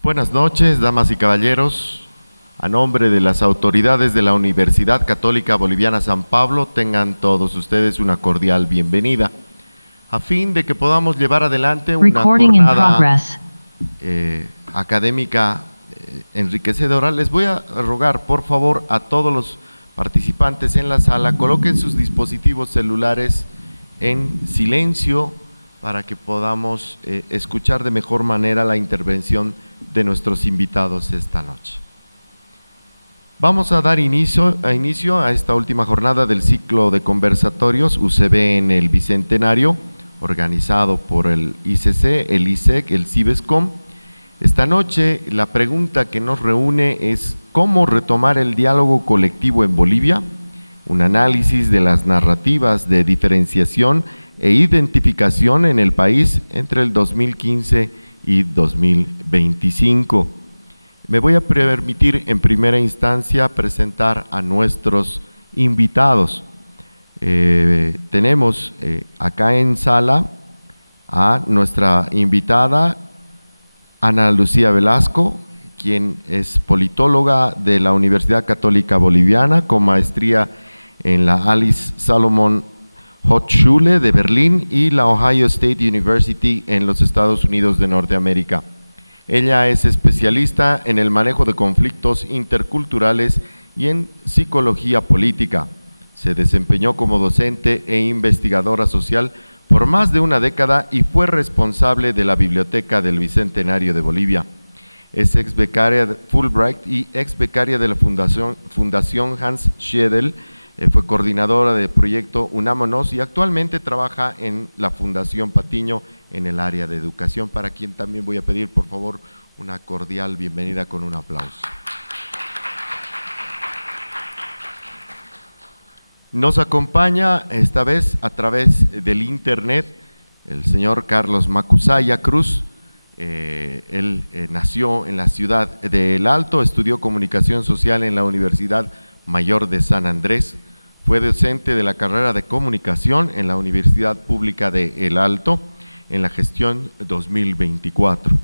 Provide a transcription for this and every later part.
Buenas noches, damas y caballeros. A nombre de las autoridades de la Universidad Católica Boliviana San Pablo, tengan todos ustedes una cordial bienvenida, a fin de que podamos llevar adelante una jornada académica enriquecedora. Les voy a rogar, por favor, a todos los participantes en la sala, coloquen sus dispositivos celulares en silencio para que podamos escuchar de mejor manera la intervención de nuestros invitados esta noche. Vamos a dar inicio a esta última jornada del ciclo de conversatorios UCB en el Bicentenario, organizado por el ICC, el ISEC, el CIBESCOM. Esta noche la pregunta que nos reúne es ¿cómo retomar el diálogo colectivo en Bolivia? Un análisis de las narrativas de diferenciación e identificación en el país entre el 2015 y 2025. Me voy a permitir en primera instancia presentar a nuestros invitados. Tenemos acá en sala a nuestra invitada Ana Lucía Velasco, quien es politóloga de la Universidad Católica Boliviana con maestría en la Alice Salomon Hochschule de Berlín y la Ohio State University en los Estados Unidos de Norteamérica. Ella es especialista en el manejo de conflictos interculturales y en psicología política. Se desempeñó como docente e investigadora social por más de una década y fue responsable de la Biblioteca del Bicentenario de Bolivia. Es ex becaria de Fulbright y ex becaria de la Fundación Hans Schiedel. Fue coordinadora del proyecto Unámonos y actualmente trabaja en la Fundación Patiño en el área de educación, para quien también voy a pedir, por favor, una cordial bienvenida con un aplauso. Nos acompaña esta vez a través del internet el señor Carlos Macusaya Cruz. Él nació en la ciudad de El Alto, estudió comunicación social en la Universidad Mayor de San Andrés. Fue docente de la carrera de comunicación en la Universidad Pública de El Alto en la gestión 2024.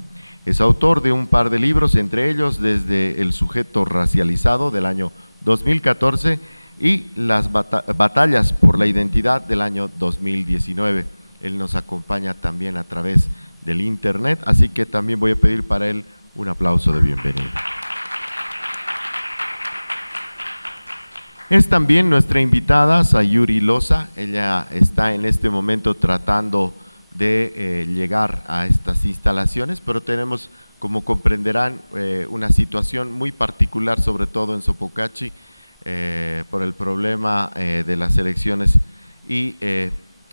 Es autor de un par de libros, entre ellos Desde el sujeto racializado del año 2014 y Las batallas por la identidad del año 2019. Él nos acompaña también a través del internet, así que también voy a pedir para él un aplauso de bienvenida. Es también nuestra invitada Sayuri Loza. Ella está en este momento tratando de llegar a estas instalaciones, pero tenemos, como comprenderán, una situación muy particular, sobre todo en Sopocachi, por el problema de las elecciones y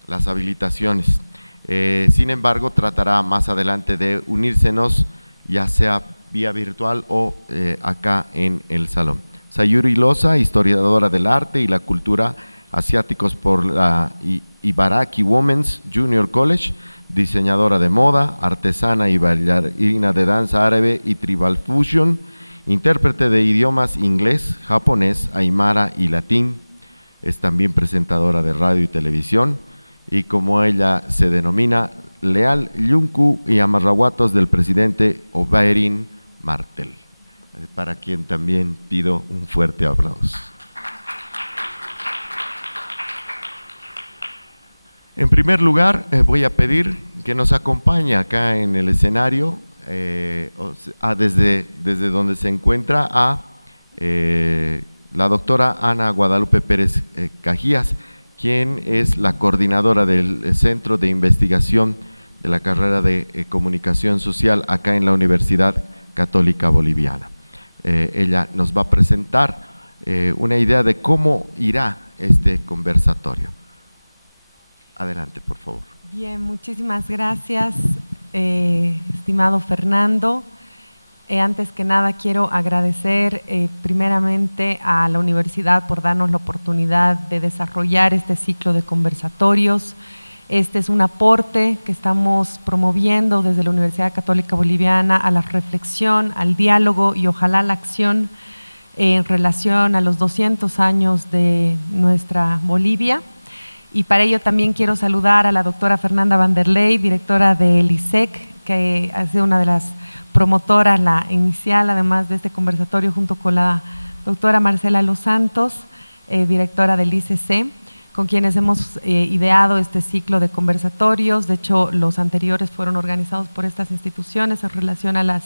las habilitaciones. Sin embargo, tratará más adelante de unírsenos, ya sea vía virtual o acá en el salón. Sayuri Loza, historiadora del arte y la cultura asiáticos por la Ibaraki Women's Junior College, diseñadora de moda, artesana y bailarina de danza árabe y tribal fusion, intérprete de idiomas inglés, japonés, aymara y latín. Es también presentadora de radio y televisión y, como ella se denomina, leal yunku y amarraguatos del presidente Obaerin Martel, para quien también pido un fuerte aplauso. En primer lugar, voy a pedir que nos acompañe acá en el escenario, desde donde se encuentra, a la doctora Ana Guadalupe Pérez Cajías, quien es la coordinadora del Centro de Investigación de la carrera de Comunicación Social acá en la Universidad Católica Boliviana. Ella nos va a presentar una idea de cómo irá este conversatorio. Adelante, por favor. Bien, muchísimas gracias, estimado Fernando. Antes que nada quiero agradecer primeramente a la universidad por darnos la oportunidad de desarrollar este ciclo de conversatorios. Este es un aporte que estamos promoviendo desde la Universidad Católica Boliviana a la reflexión, al diálogo y ojalá la acción en relación a los 200 años de nuestra Bolivia. Y para ello también quiero saludar a la doctora Fernanda Vanderlei, directora del ISEC, que que ha sido una de las promotoras, la inicial además de este conversatorio, junto con la doctora Marcela Los Santos, directora del ICC, con quienes hemos ideado este ciclo de conversatorios. De hecho, los anteriores fueron organizados por estas instituciones en relación a las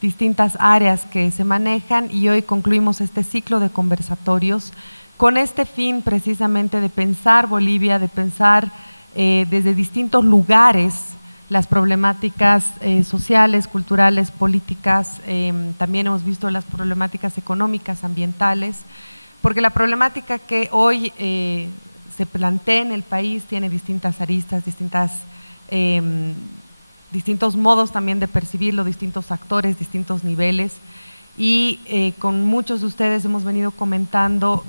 distintas áreas que se manejan, y hoy concluimos este ciclo de conversatorios con este fin precisamente de pensar Bolivia, de pensar desde distintos lugares las problemáticas sociales, culturales, políticas. También hemos visto las problemáticas económicas, ambientales, porque la problemática que hoy se plantea en el país tiene distintas aristas, distintos modos también de percibirlo, distintos actores, distintos niveles. Y con muchos de ustedes hemos venido comentando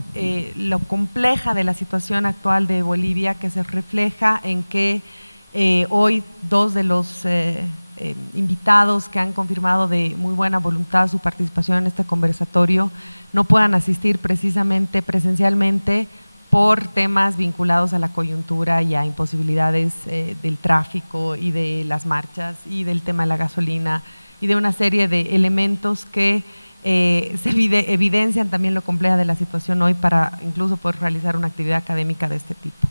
lo compleja de la situación actual de Bolivia, que se refleja en que hoy dos de los invitados que han confirmado de muy buena voluntad su participación en este conversatorio no puedan asistir precisamente presencialmente por temas vinculados a la coyuntura y a imposibilidades del tráfico y de las marchas y del tema de la gasolina y de una serie de elementos que se evidencian también lo compleja de la situación hoy para incluso poder realizar una actividad académica de este tipo.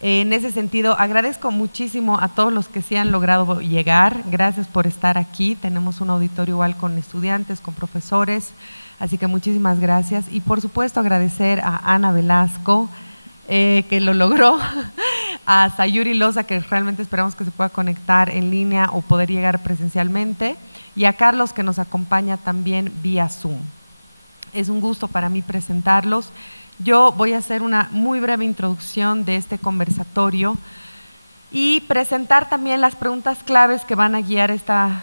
En ese sentido, agradezco muchísimo a todos los que sí han logrado llegar. Gracias por estar aquí. Tenemos un auditorio igual con estudiantes, con profesores, así que muchísimas gracias. Y por supuesto agradecer a Ana Velasco, que lo logró, a Sayuri Loza, que realmente esperamos que se pueda conectar en línea o poder llegar presencialmente, y a Carlos, que nos acompaña también vía Zoom. Es un gusto para mí presentarlos. Yo voy a hacer una muy breve introducción de este conversatorio y presentar también las preguntas claves que van a guiar esta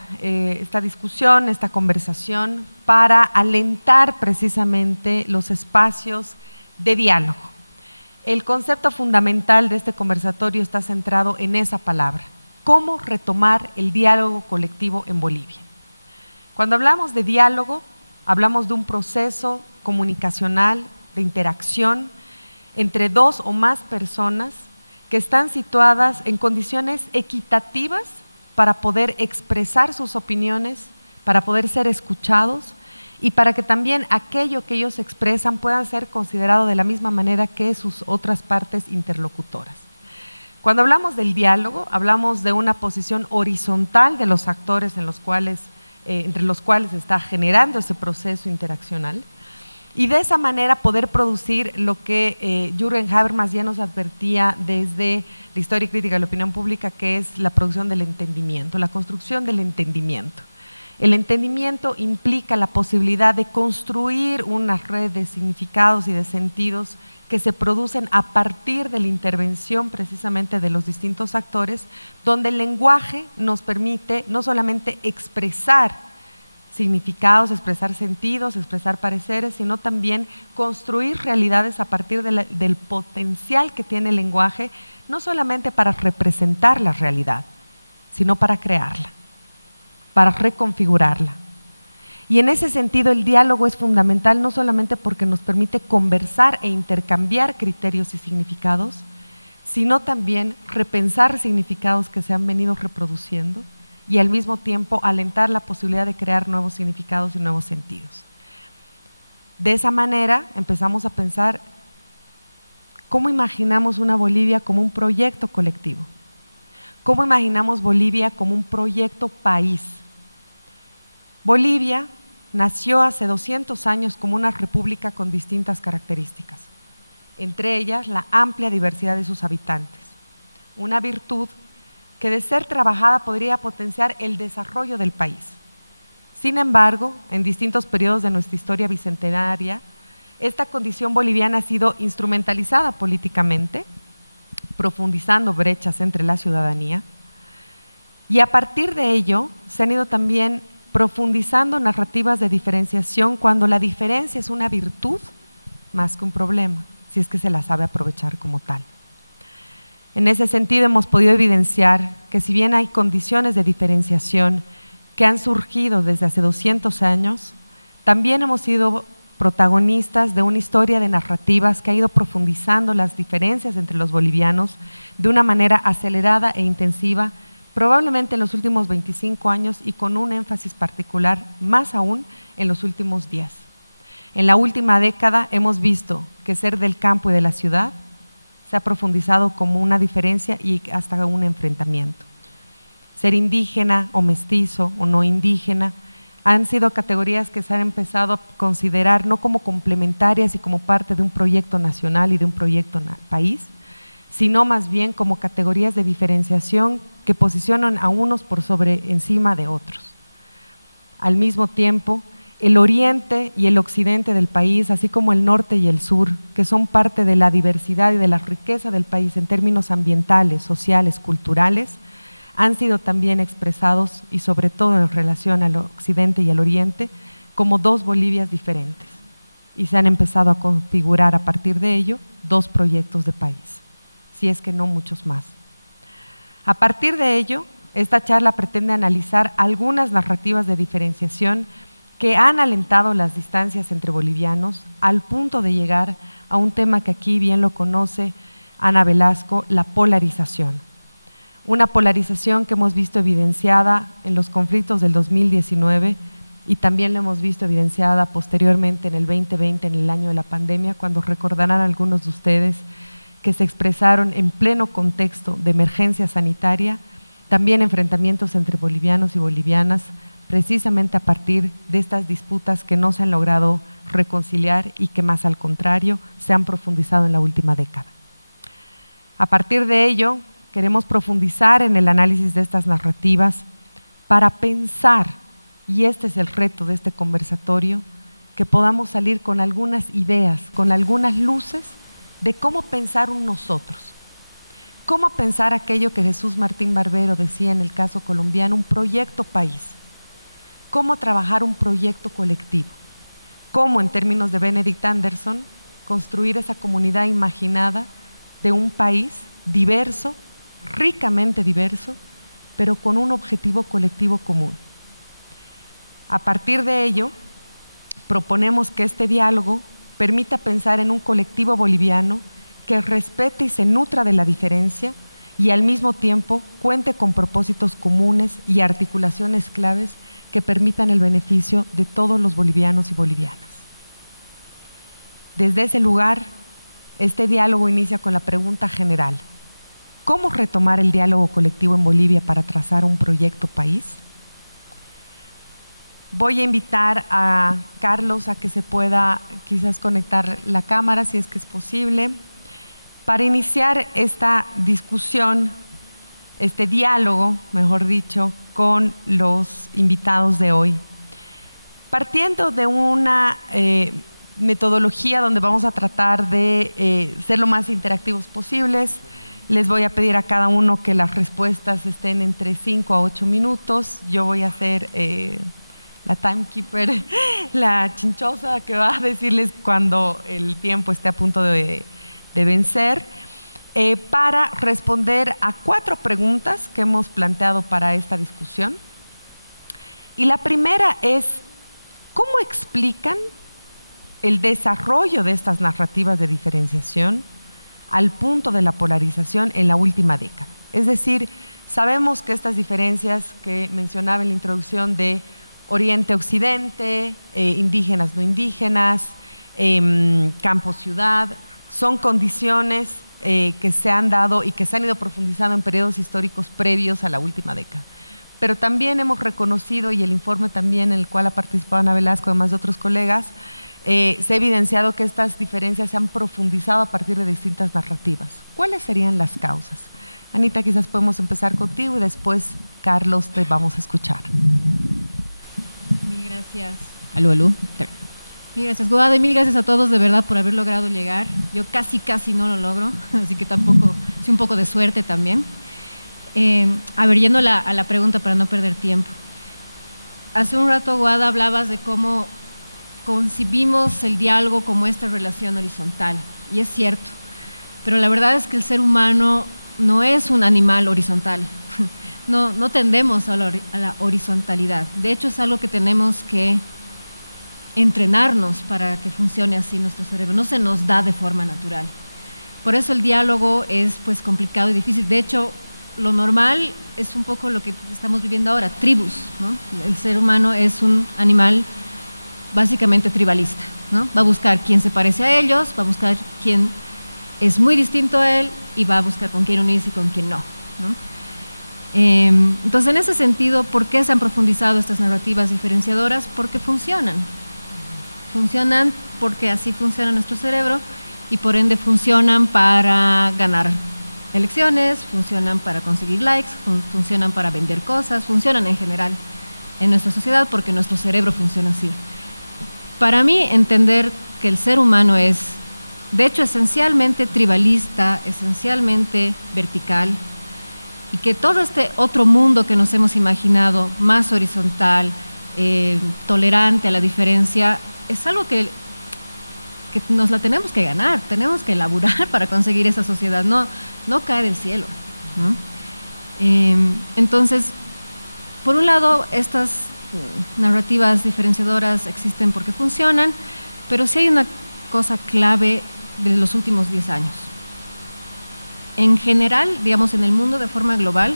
discusión, esta conversación, para alentar precisamente los espacios de diálogo. El concepto fundamental de este conversatorio está centrado en esa palabra: cómo retomar el diálogo colectivo en Bolivia. Cuando hablamos de diálogo, hablamos de un proceso comunicacional, de interacción entre dos o más personas que están situadas en condiciones equitativas para poder expresar sus opiniones, para poder ser escuchados y para que también aquello que ellos expresan puedan ser considerado de la misma manera que sus otras partes interlocutoras. Cuando hablamos del diálogo, hablamos de una posición horizontal de los actores entre los cuales se está generando ese proceso interaccional, y de esa manera poder producir lo que Jürgen Habermas ya nos advertía desde la historia crítica de la opinión pública, que es la producción del entendimiento, la construcción del entendimiento. El entendimiento implica la posibilidad de construir una red de significados y de sentidos que se producen a partir de la intervención precisamente de los distintos actores, donde el lenguaje nos permite no solamente expresar significados, expresar sentidos, expresar pareceres, sino también construir realidades a partir del potencial que tiene el lenguaje, no solamente para representar la realidad, sino para crearla, para reconfigurarla. Y en ese sentido el diálogo es fundamental, no solamente porque nos permite conversar e intercambiar criterios y significados, sino también repensar significados que se han venido reproduciendo y al mismo tiempo alentar la posibilidad de crear nuevos significados y nuevos sentidos. De esa manera empezamos a pensar cómo imaginamos una Bolivia como un proyecto colectivo, cómo imaginamos Bolivia como un proyecto país. Bolivia nació hace 200 años como una república con distintas características, entre ellas la amplia diversidad de sus habitantes, una virtud que de ser trabajada podría potenciar el desarrollo del país. Sin embargo, en distintos periodos de nuestra historia bicentenaria, esta condición boliviana ha sido instrumentalizada políticamente, profundizando brechas entre la ciudadanía, y a partir de ello se han ido también profundizando narrativas de diferenciación cuando la diferencia es una virtud más que un problema, si es que se la sabe aprovechar como tal. En ese sentido hemos podido evidenciar que si bien hay condiciones de diferenciación que han surgido desde hace 200 años, también hemos sido protagonistas de una historia de narrativas que ha ido profundizando las diferencias entre los bolivianos de una manera acelerada e intensiva, probablemente en los últimos 25 años y con un énfasis particular, más aún en los últimos 10. En la última década hemos visto que ser del campo y de la ciudad se ha profundizado como una diferencia y hasta un enfrentamiento. Ser indígena o mestizo o no indígena han sido categorías que se han empezado a considerar no como complementarias y como parte de un proyecto nacional y de un proyecto país, sino más bien como categorías de diferenciación que posicionan a unos por sobre encima de otros. Al mismo tiempo, el oriente y el occidente del país, así como el norte y el sur, que son parte de la diversidad y de la riqueza del país en términos ambientales, sociales, culturales, han sido también expresados, y sobre todo en relación al occidente y al oriente, como dos Bolivias diferentes. Y se han empezado a configurar a partir de ello dos proyectos de país, si es que no muchos más. A partir de ello, esta charla pretende analizar algunas narrativas de diferenciación que han alentado las distancias entre bolivianos al punto de llegar a un tema que aquí bien lo conoce Ana Velasco, la polarización. Una polarización que hemos visto evidenciada en los conflictos del 2019 y también lo hemos visto evidenciada posteriormente en el 2020, en el año de la pandemia, cuando recordarán algunos de ustedes que se expresaron en pleno contexto de emergencia sanitaria, también enfrentamientos entre bolivianos y bolivianas, precisamente a partir de estas disputas que no se han logrado reconciliar y que más al contrario se han profundizado en la última década. A partir de ello, queremos profundizar en el análisis de estas narrativas para pensar, y este es el reto de este conversatorio, que podamos salir con algunas ideas, con algunas luces de cómo pensar un nosotros, cómo pensar aquello que Jesús Martín Barbero decía en el caso colombiano, un proyecto país. Cómo trabajar un proyecto colectivo, cómo en términos de Benedict Anderson construir esa comunidad imaginada de un país diverso, ricamente diverso, pero con un objetivo colectivo común. A partir de ello, proponemos que este diálogo permita pensar en un colectivo boliviano que respete y se nutra de la diferencia y al mismo tiempo cuente con propósitos comunes y articulaciones claves que permitan el beneficio de todos los bolivianos y bolivianas. Desde ese lugar, este diálogo inicia con la pregunta general: ¿cómo retomar el diálogo colectivo en Bolivia para trazar un proyecto país? Voy a invitar a Carlos a que se pueda quizás conectar la cámara, si es que es posible, para iniciar esta discusión, este diálogo, mejor dicho, con los invitados de hoy. Partiendo de una metodología donde vamos a tratar de ser lo más interactivos posibles, les voy a pedir a cada uno que las respuestas estén entre 5 a 8 minutos. Yo voy a ser la timekeeper, la chinchosa que va a decirles cuando el tiempo esté a punto de vencer. Para responder a 4 preguntas que hemos planteado para esta discusión. Y la primera es: ¿cómo explican el desarrollo de estas narrativas de diferenciación al punto de la polarización en la última década? Es decir, sabemos que estas diferencias que mencionaba en la introducción de Oriente-Occidente, indígenas no indígenas, campo-ciudad, son condiciones que se han dado y que se han ido profundizando en periodos históricos previos a la última década. Pero también hemos reconocido, y el informe también en el cual ha participado Ana Velasco, además de otros colegas, se ha evidenciado que estas diferencias se han profundizado a partir de distintas narrativas. ¿Cuáles serían las causas? Anita, quizás podemos empezar contigo y después, Carlos, te vamos a escuchar. Mil gracias. Aló. Mil gracias, Guada, y mil gracias a todos de verdad por haber logrado llegar. Yo casi no lo logro, así que tampoco, sí, un poco de suerte también. A ver, yendo a la pregunta para no perder tiempo. Hace un rato, Guada, hablabas de cómo concibimos el diálogo como esta relación horizontal, y es cierto, pero la verdad es que el ser humano no es un animal horizontal, no tendemos a la horizontalidad. De hecho, es algo que tenemos que entrenarnos para que funcione así nuestro cerebro, no se nos da de forma natural. Por eso el diálogo es pues complicado y difícil. De hecho, lo normal es un poco lo que estamos viviendo ahora, tribus, ¿no? El ser humano es un animal básicamente tribalista, ¿no? Va a buscar quién se parece a ellos, va a buscar quién es muy distinto a él y va a buscar con quién unirse y con quién no, ¿no? Entonces, en ese sentido, ¿por qué se han profundizado estas narrativas diferenciadoras? Porque funcionan. Funcionan porque así funciona nuestro cerebro y por ende funcionan para ganar elecciones, funcionan para conseguir likes, funcionan para vender cosas, funcionan en general en nuestra sociedad porque nuestro cerebro funciona así. Para mí, entender que el ser humano es, de hecho, esencialmente tribalista, esencialmente vertical, y que todo este otro mundo que nos hemos imaginado, más horizontal, tolerante a la diferencia, es algo que nos la tenemos que ganar, tenemos que elaborar para conseguir esa sociedad, no cae del cielo, ¿no? Entonces, por un lado, estas narrativas diferenciadoras existen porque funcionan, pero sí hay una cosa clave de los últimos 10 años. En general, digamos, en el mundo de forma global,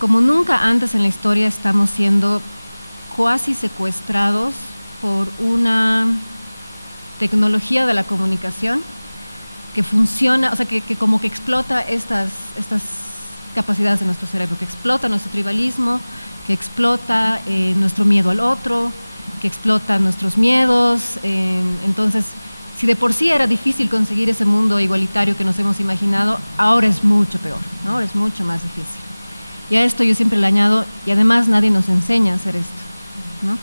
como nunca antes en la historia estamos siendo cuasi secuestrados por una tecnología de la comunicación que funciona, o sea, que como que explota estas capacidades de nuestro cerebro, que explota nuestro tribalismo, que explota nuestro miedo al otro, que explota nuestros miedos. Entonces, si de por sí era difícil conseguir ese mundo igualitario que nos hemos imaginado, ahora es mucho peor, ¿no? Ahora es mucho más difícil. Y a esto yo siempre le añado, y además nadie nos enseña a hacer esto, ¿no?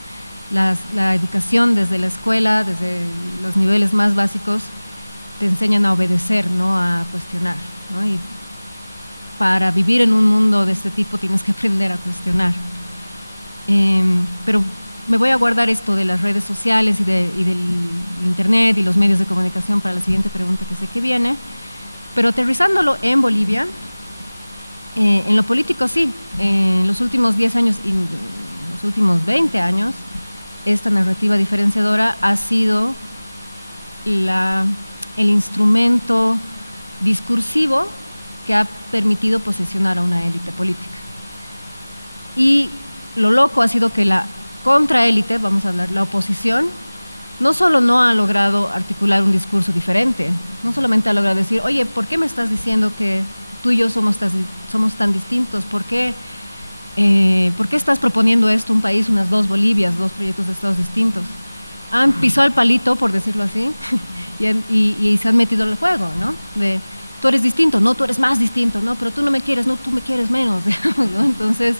La educación desde la escuela, desde los niveles más básicos, te enseñan a obedecer, no a cuestionar, ¿no? Y para vivir en un mundo de este tipo tienes que aprender a cuestionar. Pero me voy a guardar esto de las redes sociales y del internet y los medios de comunicación para la siguiente pregunta que sé que viene. Pero aterrizándolo en Bolivia, en lo político sí, en los últimos 10 años y los últimos 20 años, esta narrativa diferenciadora ha sido el instrumento discursivo que ha permitido posicionar a una élite política. Y lo loco ha sido que la contraélite, vamos a hablar, la oposición, no solo no ha logrado articular un discurso diferente, no solamente ha logrado decir, oye, ¿por qué me estás diciendo que tú y yo somos tan distintos? ¿Por qué estás proponiendo esto, un país, unas dos Bolivias, dos proyectos de estados distintos? Han pisado el palito, por decirlo así, y se han metido al juego, ¿no? De, tú eres distinto, no, tú eres más distinto, no, pero tú no me quieres, no, tú me quieres menos, digamos, ¿no? Entonces,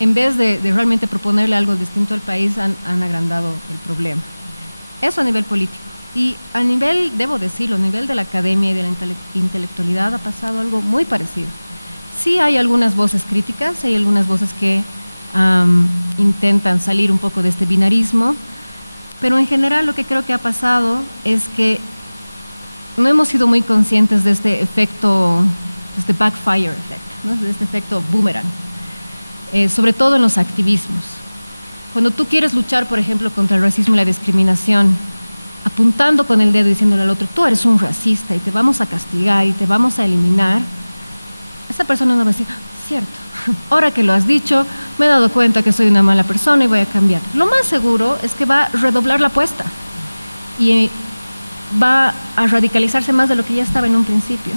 en vez de realmente proponerle algo distinto al país, han agrandado el problema. Eso a nivel político. Y a nivel, debo decirlo, a nivel de la academia y de la intelectualidad ha pasado algo muy parecido. Sí hay algunas voces críticas, hay algunas voces que intentan salir un poco de este binarismo, pero en general lo que creo que ha pasado es que no hemos sido muy conscientes de este efecto, de este backfire effect, ¿no? De este efecto boomerang. Sobre todo en los activismos. Cuando tú quieres luchar, por ejemplo, contra el racismo y la discriminación, apuntando con el dedo y diciéndole al otro, tú eres un racista y te vamos a castigar y te vamos a eliminar, esa persona no va a decir, cierto, ahora que lo has dicho, me he dado cuenta que soy una mala persona y voy a cambiar. Lo más seguro es que va a redoblar la apuesta y va a radicalizarse más de lo que ya estaba en un principio.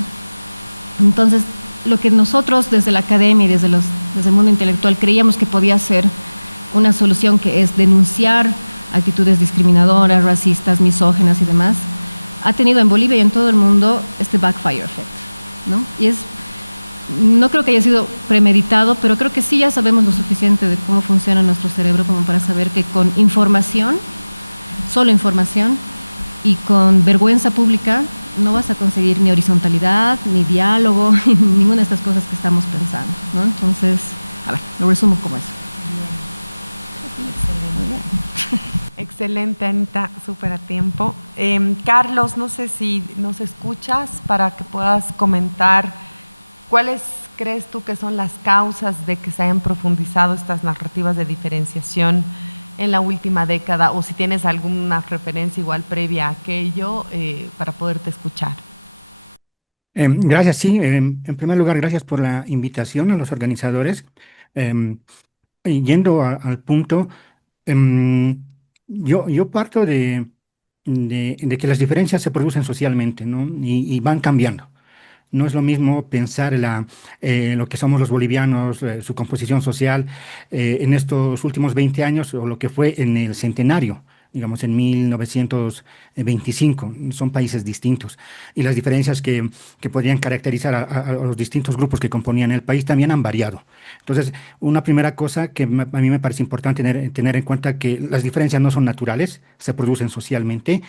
Entonces, lo que nosotros desde la academia y desde el mundo intelectual creíamos que podía ser una solución, que es denunciar actitudes discriminadoras, racistas, misóginas y demás, ha tenido en Bolivia y en todo el mundo este backfire effect, ¿no? Y no creo que haya sido premeditado, pero creo que sí ya sabemos lo suficiente de cómo funciona nuestro cerebro como para saber que con información, solo información, y con vergüenza pública, no vas a conseguir ni horizontalidad, ni diálogo, ni ninguna de estas cosas que estamos pensando, ¿no? Entonces, a ver, lo resumo como eso. Bien. Excelente. Excelente, Anita, súper a tiempo. Carlos, no sé si nos escuchas para que puedas comentar cuáles crees tú que son las causas de que se hayan profundizado estas narrativas de diferenciación en la última década, o si tienes alguna referencia igual previa a aquello para poderte escuchar. Gracias, sí. En primer lugar, gracias por la invitación a los organizadores. Em, y yendo al punto, em, yo parto de que las diferencias se producen socialmente, ¿no? Y van cambiando. No es lo mismo pensar lo que somos los bolivianos, su composición social en estos últimos 20 años o lo que fue en el centenario, digamos en 1925. Son países distintos y las diferencias que podrían caracterizar a los distintos grupos que componían el país también han variado. Entonces, una primera cosa que a mí me parece importante tener en cuenta que las diferencias no son naturales, se producen socialmente,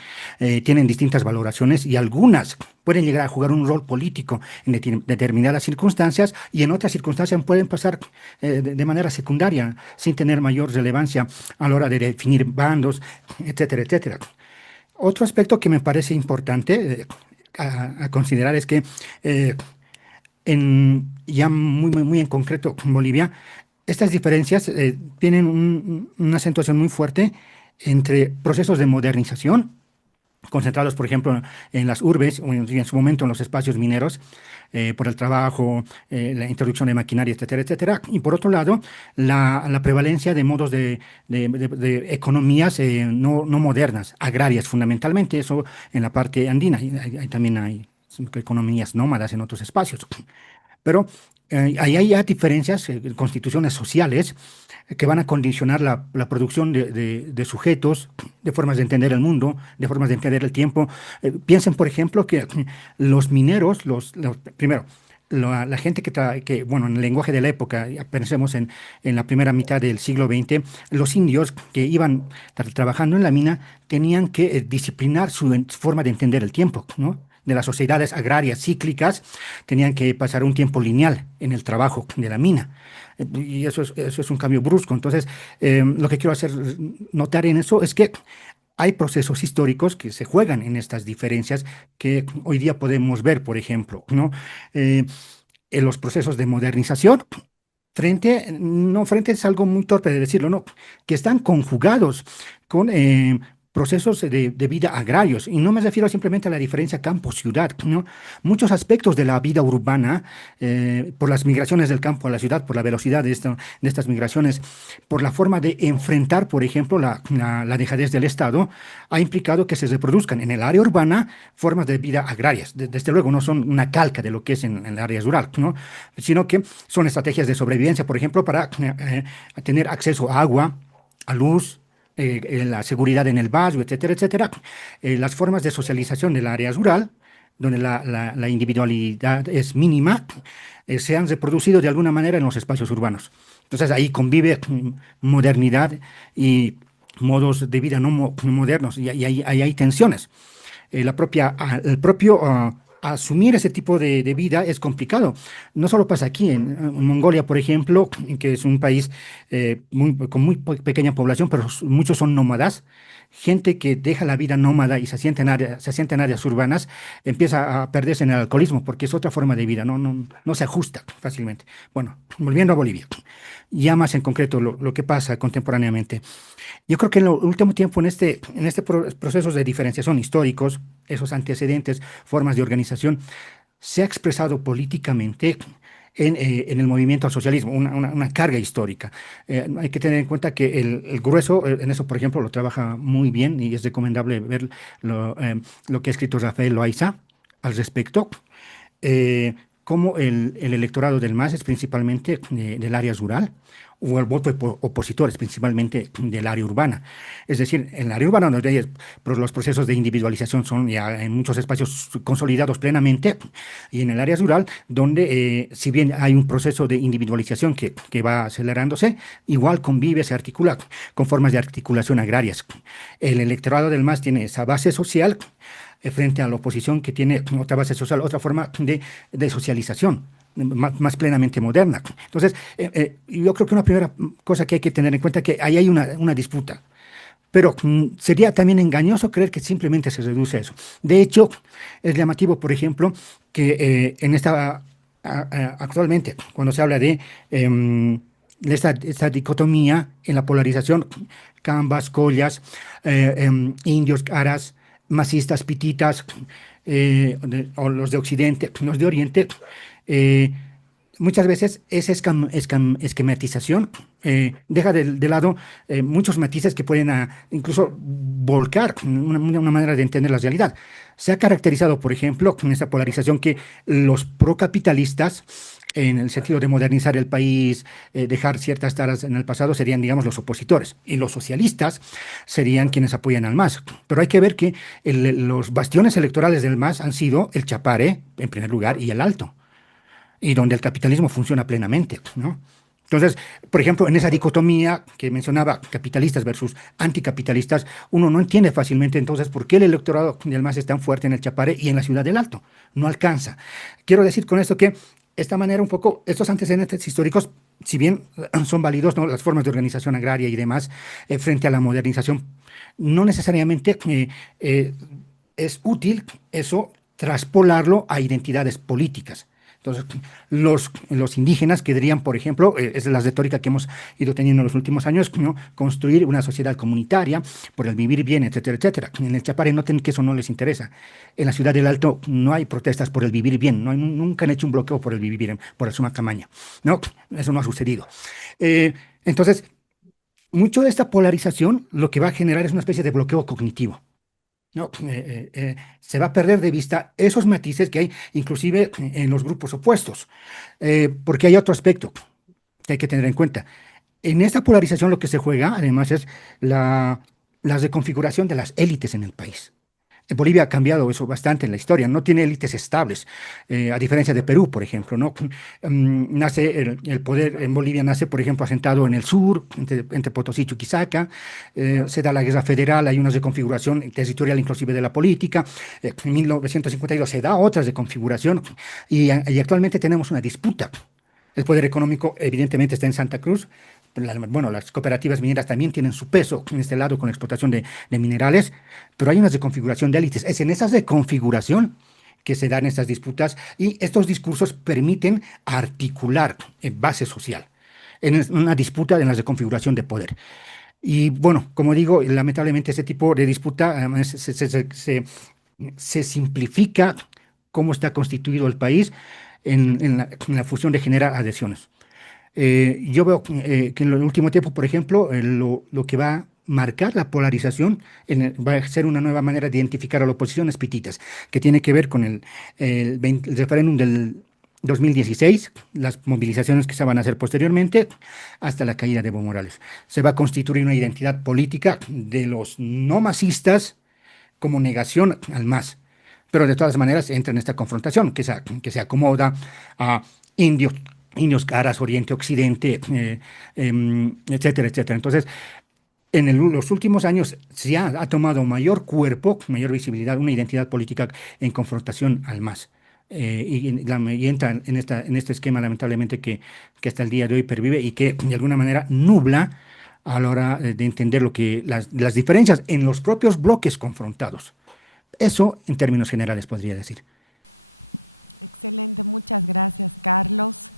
tienen distintas valoraciones y algunas pueden llegar a jugar un rol político en determinadas circunstancias y en otras circunstancias pueden pasar de manera secundaria, sin tener mayor relevancia a la hora de definir bandos, etcétera, etcétera. Otro aspecto que me parece importante a considerar es que eh, ya muy en concreto en Bolivia, estas diferencias tienen una acentuación muy fuerte entre procesos de modernización concentrados, por ejemplo, en las urbes o en su momento en los espacios mineros, por el trabajo, la introducción de maquinaria, etcétera, etcétera. Y por otro lado, la prevalencia de modos de economías no modernas, agrarias fundamentalmente, eso en la parte andina. Y también hay economías nómadas en otros espacios. Pero ahí hay ya diferencias, constituciones sociales, que van a condicionar la producción de sujetos, de formas de entender el mundo, de formas de entender el tiempo. Piensen, por ejemplo, que los mineros, primero, la gente bueno, en el lenguaje de la época, ya pensemos en la primera mitad del siglo XX, los indios que iban trabajando en la mina tenían que disciplinar su forma de entender el tiempo, ¿no? De las sociedades agrarias cíclicas, tenían que pasar un tiempo lineal en el trabajo de la mina. Y eso es un cambio brusco. Entonces, lo que quiero hacer notar en eso es que hay procesos históricos que se juegan en estas diferencias que hoy día podemos ver, por ejemplo, ¿no? Eh, en los procesos de modernización, frente es algo muy torpe de decirlo, no, que están conjugados con procesos de vida agrarios. Y no me refiero simplemente a la diferencia campo-ciudad, ¿no? Muchos aspectos de la vida urbana, por las migraciones del campo a la ciudad, por la velocidad de estas migraciones, por la forma de enfrentar, por ejemplo, la dejadez del Estado, ha implicado que se reproduzcan en el área urbana formas de vida agrarias. Desde luego no son una calca de lo que es en el área rural, ¿no? Sino que son estrategias de sobrevivencia, por ejemplo, para tener acceso a agua, a luz, la seguridad en el barrio, etcétera, etcétera. Las formas de socialización del área rural, donde la individualidad es mínima, se han reproducido de alguna manera en los espacios urbanos. Entonces ahí convive modernidad y modos de vida no modernos y ahí hay tensiones. El propio asumir ese tipo de vida es complicado. No solo pasa aquí, en Mongolia, por ejemplo, que es un país con muy pequeña población, pero muchos son nómadas. Gente que deja la vida nómada y se asienta en áreas urbanas, empieza a perderse en el alcoholismo, porque es otra forma de vida, no se ajusta fácilmente. Bueno, volviendo a Bolivia, ya más en concreto lo que pasa contemporáneamente. Yo creo que en el último tiempo, en este procesos de diferenciación históricos, esos antecedentes, formas de organización, se ha expresado políticamente en el movimiento al socialismo, una carga histórica. Hay que tener en cuenta que el grueso, en eso, por ejemplo, lo trabaja muy bien y es recomendable ver lo que ha escrito Rafael Loaiza al respecto. Cómo el electorado del MAS es principalmente del área rural, o el voto de opositores principalmente del área urbana. Es decir, en el área urbana donde los procesos de individualización son ya en muchos espacios consolidados plenamente, y en el área rural donde, si bien hay un proceso de individualización que va acelerándose, igual convive, se articula con formas de articulación agrarias. El electorado del MAS tiene esa base social frente a la oposición que tiene otra base social, otra forma de socialización. Más plenamente moderna. Entonces, yo creo que una primera cosa que hay que tener en cuenta es que ahí hay una disputa, pero sería también engañoso creer que simplemente se reduce a eso. De hecho, es llamativo, por ejemplo, que actualmente, cuando se habla de esta dicotomía en la polarización, cambas, collas, indios, aras, masistas, pititas, o los de Occidente, los de Oriente, eh, muchas veces esa esquematización deja de lado muchos matices que pueden incluso volcar una manera de entender la realidad. Se ha caracterizado, por ejemplo, con esa polarización que los procapitalistas, en el sentido de modernizar el país, dejar ciertas taras en el pasado, serían, digamos, los opositores. Y los socialistas serían quienes apoyan al MAS. Pero hay que ver que los bastiones electorales del MAS han sido el Chapare, en primer lugar, y el Alto, y donde el capitalismo funciona plenamente, ¿no? Entonces, por ejemplo, en esa dicotomía que mencionaba, capitalistas versus anticapitalistas, uno no entiende fácilmente entonces por qué el electorado del MAS es tan fuerte en el Chapare y en la Ciudad del Alto. No alcanza. Quiero decir con esto que esta manera un poco, estos antecedentes históricos, si bien son válidos, ¿no?, las formas de organización agraria y demás, frente a la modernización, no necesariamente es útil eso traspolarlo a identidades políticas. Entonces, los indígenas querrían, por ejemplo, es la retórica que hemos ido teniendo en los últimos años, ¿no?, construir una sociedad comunitaria por el vivir bien, etcétera, etcétera. En el Chapare noten que eso no les interesa. En la Ciudad del Alto no hay protestas por el vivir bien, nunca han hecho un bloqueo por el vivir bien, por el Sumacamaña. No, eso no ha sucedido. Entonces, mucho de esta polarización lo que va a generar es una especie de bloqueo cognitivo. No, se va a perder de vista esos matices que hay inclusive en los grupos opuestos, porque hay otro aspecto que hay que tener en cuenta. En esta polarización lo que se juega además es la reconfiguración de las élites en el país. Bolivia ha cambiado eso bastante en la historia, no tiene élites estables, a diferencia de Perú, por ejemplo, ¿no? Nace el poder en Bolivia, nace, por ejemplo, asentado en el sur, entre Potosí y Chuquisaca, se da la guerra federal, hay una reconfiguración territorial inclusive de la política, en 1952 se da otra reconfiguración y actualmente tenemos una disputa. El poder económico evidentemente está en Santa Cruz. Bueno, las cooperativas mineras también tienen su peso en este lado con la explotación de minerales, pero hay una reconfiguración de élites. Es en esa reconfiguración que se dan estas disputas y estos discursos permiten articular base social en una disputa en la reconfiguración de poder. Y bueno, como digo, lamentablemente ese tipo de disputa se simplifica cómo está constituido el país en la fusión de generar adhesiones. Yo veo que en el último tiempo, por ejemplo, lo que va a marcar la polarización va a ser una nueva manera de identificar a la oposición es pititas, que tiene que ver con el referéndum del 2016, las movilizaciones que se van a hacer posteriormente, hasta la caída de Evo Morales. Se va a constituir una identidad política de los no masistas como negación al MAS. Pero de todas maneras entra en esta confrontación que se acomoda a indios, caras, Oriente, Occidente, etcétera, etcétera. Entonces, los últimos años se ha tomado mayor cuerpo, mayor visibilidad, una identidad política en confrontación al MAS. Y entra en este esquema, lamentablemente, que hasta el día de hoy pervive y que de alguna manera nubla a la hora de entender las diferencias en los propios bloques confrontados. Eso en términos generales podría decir. Excelente, muchas gracias, Carlos.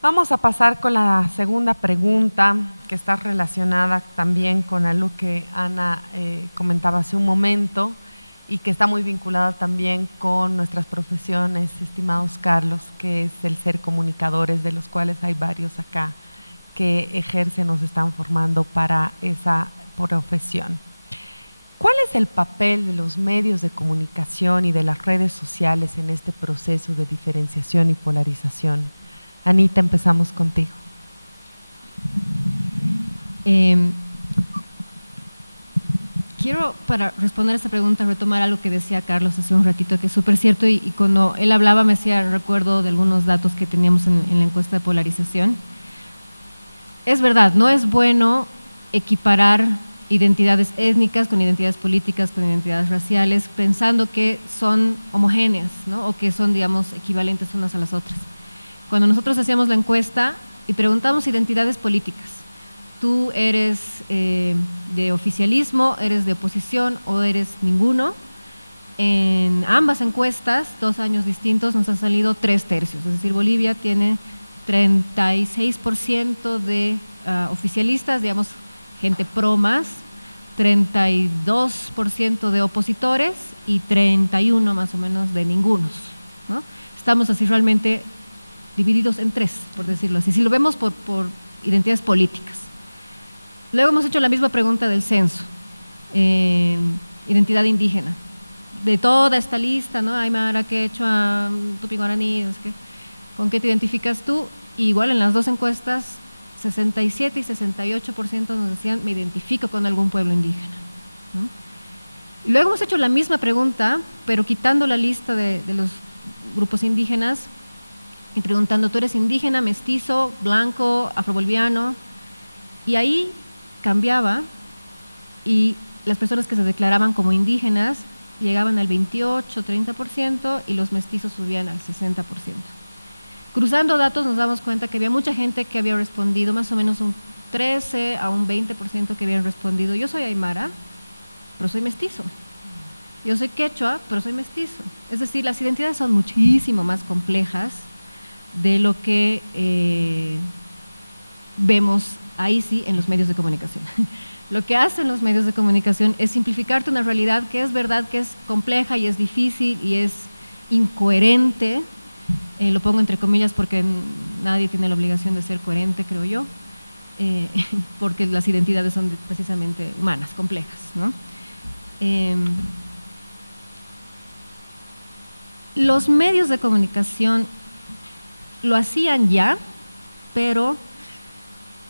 Vamos a pasar con la segunda pregunta, que está relacionada también con algo que Ana comentaba hace un momento y que está muy vinculada también con nuestras profesiones, estimados Carlos, que es el ser comunicadores, de los cuales hay varios acá que ejercen o se están formando para esa profesión. ¿Cuál es el papel de los medios de comunicación y de las redes sociales en este proceso de diferenciación y polarización? Anita, empezamos contigo. Quiero, para responder a esta pregunta, retomar algo que decía Carlos hace un ratito, que es súper cierto, y cuando él hablaba me hacía recuerdo de algunos datos que teníamos en la encuesta de polarización. Es verdad, no es bueno equiparar identidades étnicas con identidades políticas, con identidades raciales, pensando que son homogéneas, ¿no?, o que son, digamos, equivalentes unas a las otras. Cuando nosotros hacíamos la encuesta y preguntamos identidades políticas, ¿tú eres de oficialismo, eres de oposición o eres ninguno? En ambas encuestas, 2 años distintos, nos han salido 3/3, es decir, Bolivia tiene 36% de oficialistas, digamos, gente pro más, 32% de opositores y 31% más o menos de ningunos, ¿no? Estamos así realmente divididos en tres, por decirlo así, si lo vemos por identidades políticas. Luego hemos hecho la misma pregunta del censo, identidad indígena. De toda esta lista, ¿no? Aymara, quechua, tupi-guaraní, no sé qué, ¿con qué te identificas tú? Y igual en las dos encuestas, 67 y 68% nos decían, me identifico con algún pueblo indígena, ¿no? Y luego hemos hecho la misma pregunta, pero quitando la lista de los grupos indígenas y preguntando, ¿tú eres indígena, mestizo, blanco, afroboliviano? Y ahí cambiaba y las personas que se declaraban como indígenas llegaban al 28-30% y los mestizos subían al 60%. Cruzando datos nos damos cuenta que había mucha gente que había respondido, más o menos un 13 a un 20% que habían respondido, yo soy aymara, pero soy mestizo. Yo soy quechua, pero soy mestizo. Es decir, las identidades son muchísimo más complejas de lo que vemos ahí sí en los medios de comunicación. Lo que hacen los medios de comunicación es simplificarte una realidad que es verdad que es compleja y es difícil y es incoherente, lo pongo entre comillas porque nadie tiene la obligación de ser coherente, creo yo, porque las identidades son precisamente humanas, complejas, ¿no? Los medios de comunicación lo hacían ya, pero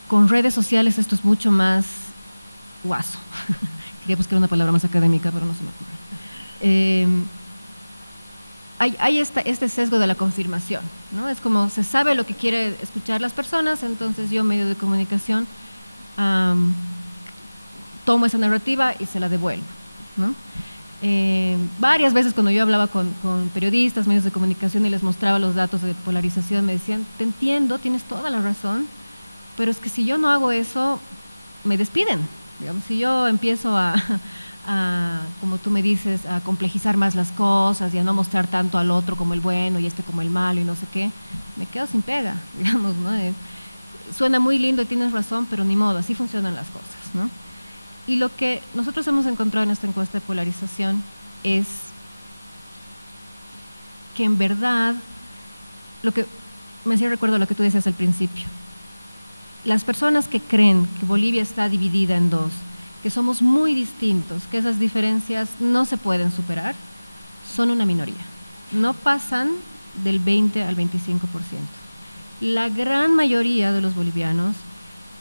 con redes sociales esto es mucho más guaso. Quería buscar una palabra más académica, pero no se me ocurre. Hay este sesgo de la confirmación, ¿no? Es como se sabe lo que quieren escuchar las personas, entonces yo, medio de comunicación, tomo esa narrativa y se la devuelvo, ¿no? Varias veces cuando yo hablaba con periodistas, medios de comunicación y les mostraba los datos de polarización, me decían, te entiendo, tienes toda la razón, pero es que si yo no hago eso, me despiden. Digamos, si yo empiezo a, como tú me dices, a complejizar más las cosas y a no mostrar tanto al otro como el bueno y este como el malo y no sé qué, me quedo sin pega, digamos, ¿no? Suena muy lindo y tienes razón, pero ni modo, así funcionan las cosas, ¿no? Y lo que nosotros hemos encontrado en esta encuesta de polarización es que en verdad, lo que me hacía recuerdo lo que tú decías al principio, las personas que creen que Bolivia está dividida en dos, que somos muy distintos, que esas diferencias no se pueden superar, son una minoría. No pasan del 20 al 25%. La gran mayoría de los bolivianos,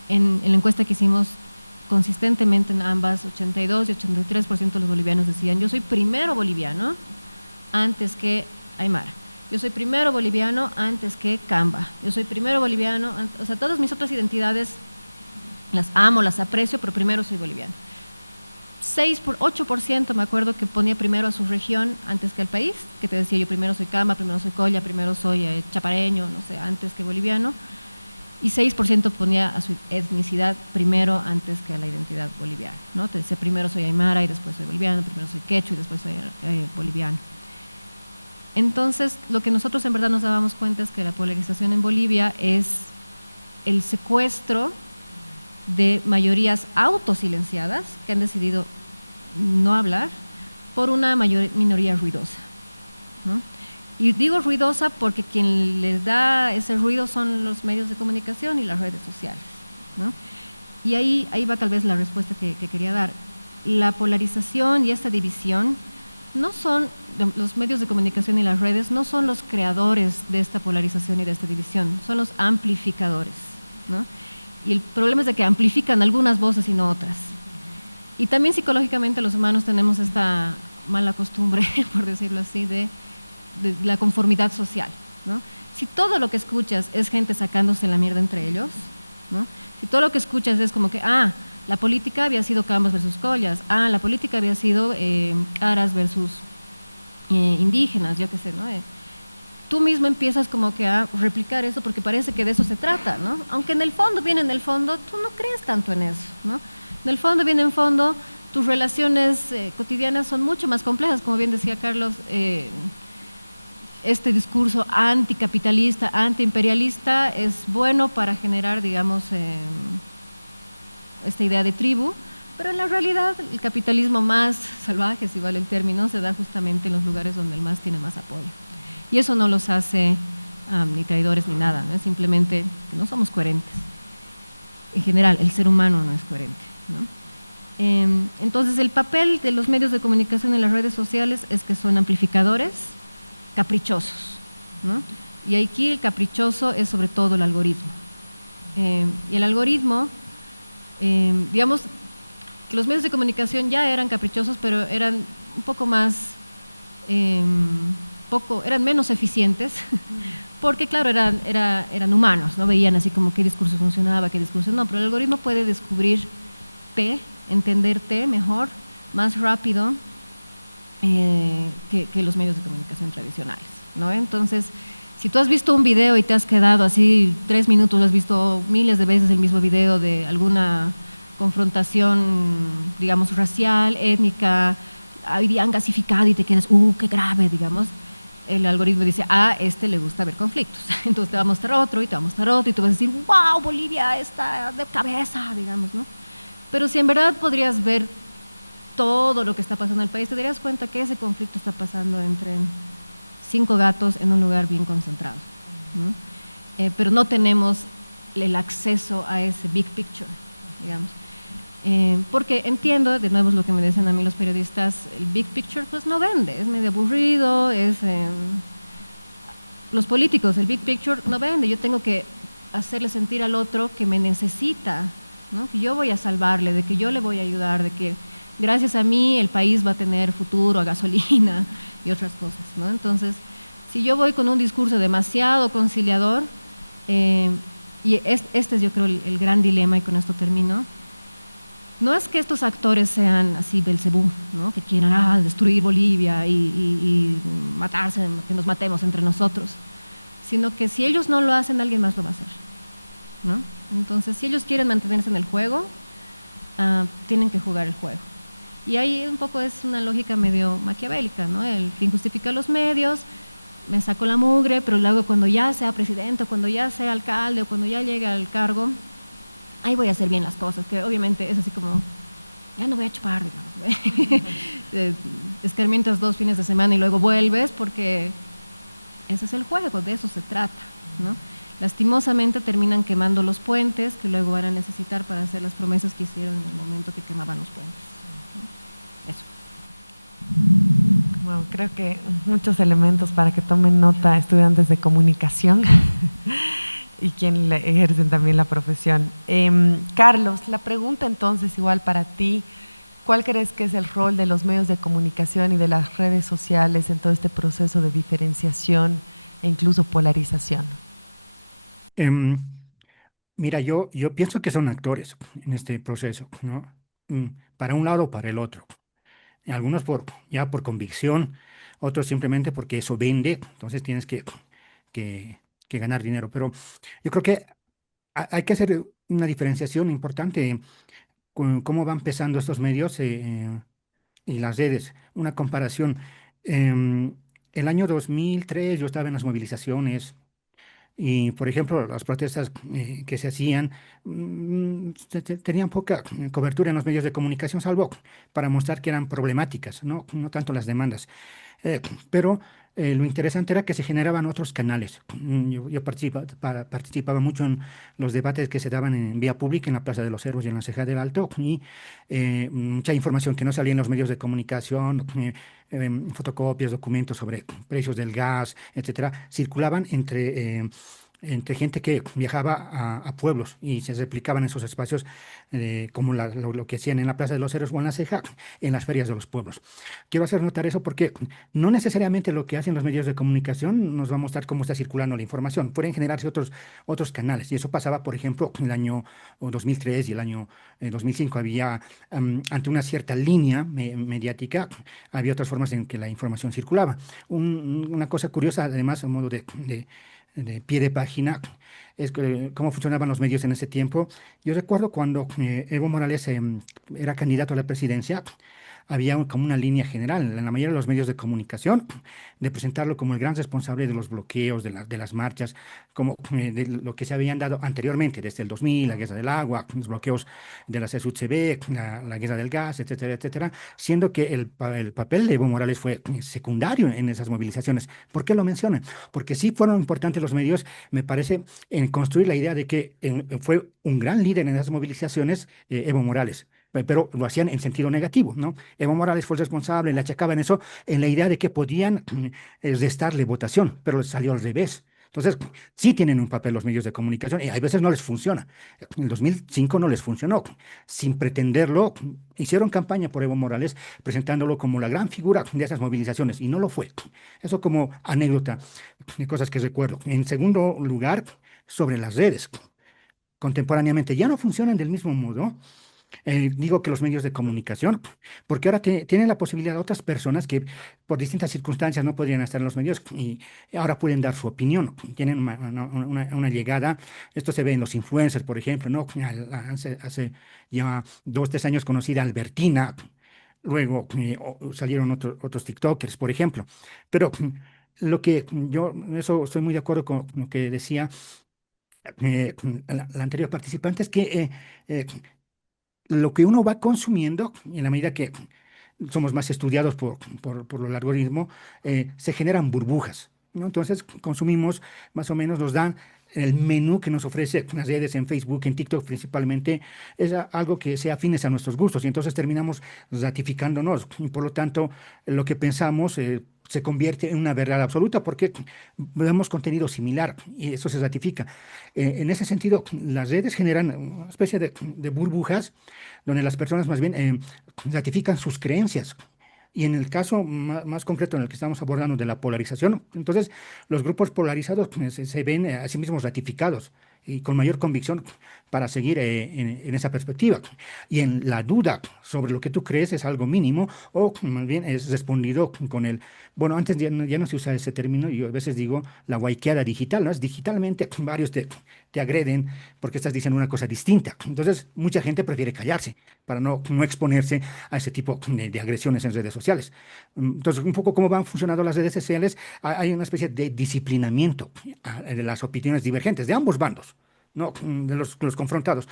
en la encuesta que hicimos consistentemente en ambas, 82 y 83% de los bolivianos decían, yo soy primero boliviano antes que aymara. Yo soy primero boliviano antes que camba. Yo soy primero boliviano, o sea, todas mis otras identidades las amo, las aprecio, pero primero soy boliviano. 8% me acuerdo que ponía primero a su región antes que al país, que te decía yo primero soy camba, primero soy colla, primero soy chapareño, no sé, antes que boliviano. Y 6% ponía a su etnicidad primero antes que a la identidad boliviana, ¿no? Te decía primero soy aymara y después soy boliviano, primero soy quechua y después soy boliviano. Entonces, lo que nosotros en verdad nos dábamos cuenta es que la polarización en Bolivia es el secuestro de mayorías autosilenciadas que han decidido no hablar por una minoría ruidosa, ¿no? Y digo ruidosa porque quien les da ese ruido son los medios de comunicación y las redes sociales, ¿no? Y ahí va tal vez la respuesta que quería dar. La polarización y esta división no son, los medios de comunicación y las redes no son los creadores de esta polarización y de esta división, son los amplificadores, ¿no? Y el problema es de que amplifican algunas voces y no otras. Y también psicológicamente los humanos tenemos esta mala costumbre, por decirlo así, de la conformidad social, ¿no? Si todo lo que escuchas es gente sacándose la mierda entre ellos, ¿no? Si todo lo que escuchas es como que, la política había sido cambas versus collas, la política había sido caras versus indígenas, yo qué sé, ¿no? Tú mismo empiezas como que a replicar eso porque parece que de eso se trata, ¿no? Aunque en el fondo, tú no crees tanto en eso, ¿no? En el fondo, tus relaciones cotidianas son mucho más complejas, como bien decía Carlos, este discurso anticapitalista, antiimperialista es bueno para generar, digamos, esta idea de tribu, Pero en la realidad el capitalismo más salvaje, si vale el término, se da justamente en los lugares donde el más tiene más apoyo. Y eso no los hace ni traidores ni nada, ¿no? Es simplemente que no somos coherentes. En general, el ser humano no es coherente, ¿no? Entonces, el papel de los medios de comunicación en las redes sociales es que son amplificadores caprichosos, ¿no? Y aquí el caprichoso es sobre todo el algoritmo. Y el algoritmo, digamos, los medios de comunicación ya eran caprichosos, pero eran un poco más, eran menos eficientes, porque claro, eran humanos, ¿no? Veían así como qué discurso funcionaba, qué discurso no, pero el algoritmo puede descubrirte, entenderte mejor, más rápido que los medios de comunicación tradicionales, ¿no? Entonces, si tú has visto un video y te has quedado así 3 minutos, has visto miles de veces el mismo video de alguna confrontación, digamos, racial, étnica, han gasificado y te quedas, qué grave, digamos, el algoritmo dice, este le gusta ver conflictos, entonces te va a mostrar otro y te va a mostrar otro y tú vas a decir, wow, Bolivia está de cabeza, digamos, ¿no? Pero si en verdad podrías ver todo lo que está pasando en el país, te darías cuenta que ese conflicto está pasando entre 5 gatos en un lugar bien concentrado, ¿no? Pero no tenemos el acceso a ese big picture, digamos. Porque entiendo, de nuevo es lo que me dicen a mí los periodistas, el big picture pues no vende, es medio aburrido, los políticos, el big picture no vende, yo tengo que hacerle sentir al otro que me necesita, ¿no? Que yo voy a salvarle, de que yo le voy a ayudar, de que gracias a mí el país va a tener futuro, gasolina y otras cosas, ¿no? Entonces, si yo voy con un discurso demasiado conciliador, y este es yo creo el gran dilema, y con esto termino, no es que estos actores sean así Belcebú, ¿no? Que quieran destruir Bolivia y matarse, que nos matemos entre nosotros, sino que si ellos no lo hacen, alguien más lo va a hacer, ¿no? Entonces, si ellos quieren mantenerse en el juego, tienen que jugar el juego. Y ahí un poco es una lógica medio maquiavélica, ¿no? El fin justifica los medios, me saco la mugre, pero luego cuando ya sea presidente, o cuando ya sea alcalde, o cuando ya llegue al cargo, ahí voy a hacer bien las cosas, que obviamente es así como, ya no voy a chupar, digamos. Escarmientas 2 fines de semana y luego vuelves, porque ese es el juego, de eso se trata, ¿no? Lastimosamente terminan quemando los puentes que luego van a necesitar para hacer las promesas que hicieron en el momento que quemaban los puentes. Eso. Bueno, creo que muchos elementos para que tomen nota estudiantes de comunicación y quienes ejercen también la profesión. Carlos, la pregunta entonces igual para ti, ¿cuál crees que es el rol de los medios de comunicación y de las redes sociales en todo este proceso de diferenciación e incluso polarización? Mira, yo pienso que son actores en este proceso, ¿no? Para un lado o para el otro. Algunos ya por convicción, otros simplemente porque eso vende, entonces tienes que, que ganar dinero. Pero yo creo que hay que hacer una diferenciación importante con cómo van pesando estos medios y las redes. Una comparación. Em, el año 2003 yo estaba en las movilizaciones. Y, por ejemplo, las protestas que se hacían tenían poca cobertura en los medios de comunicación, salvo para mostrar que eran problemáticas, no tanto las demandas. Pero lo interesante era que se generaban otros canales. Yo participaba mucho en los debates que se daban en vía pública, en la Plaza de los Héroes y en la Ceja del Alto, y mucha información que no salía en los medios de comunicación, fotocopias, documentos sobre precios del gas, etcétera, circulaban entre gente que viajaba a pueblos y se replicaban esos espacios como lo que hacían en la Plaza de los Héroes o en la Ceja, en las ferias de los pueblos. Quiero hacer notar eso porque no necesariamente lo que hacen los medios de comunicación nos va a mostrar cómo está circulando la información. Pueden generarse otros canales y eso pasaba, por ejemplo, en el año 2003 y el año 2005 había, ante una cierta línea mediática, había otras formas en que la información circulaba. Una cosa curiosa, además, a modo de pie de página, es cómo funcionaban los medios en ese tiempo. Yo recuerdo cuando Evo Morales era candidato a la presidencia, había como una línea general en la mayoría de los medios de comunicación de presentarlo como el gran responsable de los bloqueos, de las marchas, como de lo que se habían dado anteriormente, desde el 2000, la guerra del agua, los bloqueos de la CSUCB, la guerra del gas, etcétera, etcétera, siendo que el papel de Evo Morales fue secundario en esas movilizaciones. ¿Por qué lo mencionan? Porque sí fueron importantes los medios, me parece, en construir la idea de que fue un gran líder en esas movilizaciones, Evo Morales, pero lo hacían en sentido negativo, ¿no? Evo Morales fue el responsable, le achacaban eso en la idea de que podían restarle votación, pero salió al revés. Entonces, sí tienen un papel los medios de comunicación y a veces no les funciona. En el 2005 no les funcionó. Sin pretenderlo, hicieron campaña por Evo Morales presentándolo como la gran figura de esas movilizaciones y no lo fue. Eso como anécdota de cosas que recuerdo. En segundo lugar, sobre las redes. Contemporáneamente ya no funcionan del mismo modo. Digo que los medios de comunicación, porque ahora tienen la posibilidad de otras personas que por distintas circunstancias no podrían estar en los medios y ahora pueden dar su opinión, tienen una llegada. Esto se ve en los influencers, por ejemplo, ¿no? Hace ya 2, 3 años conocida Albertina, luego salieron otros TikTokers, por ejemplo. Pero lo que yo, eso estoy muy de acuerdo con lo que decía la anterior participante, es que lo que uno va consumiendo, en la medida que somos más estudiados por el algoritmo, se generan burbujas, ¿no? Entonces consumimos, más o menos nos dan el menú que nos ofrece las redes en Facebook, en TikTok principalmente, es algo que sea afines a nuestros gustos y entonces terminamos ratificándonos y por lo tanto lo que pensamos se convierte en una verdad absoluta porque vemos contenido similar y eso se ratifica. En ese sentido, las redes generan una especie de burbujas donde las personas más bien ratifican sus creencias. Y en el caso más concreto en el que estamos abordando de la polarización, entonces los grupos polarizados pues, se ven a sí mismos ratificados y con mayor convicción para seguir en esa perspectiva. Y en la duda sobre lo que tú crees es algo mínimo o más bien es respondido con el, bueno, antes ya no se usa ese término, yo a veces digo la guayqueada digital, ¿no? Es digitalmente varios te agreden porque estás diciendo una cosa distinta. Entonces mucha gente prefiere callarse para no exponerse a ese tipo de agresiones en redes sociales. Entonces, un poco cómo van funcionando las redes sociales, hay una especie de disciplinamiento de las opiniones divergentes de ambos bandos. ¿No? De los confrontados.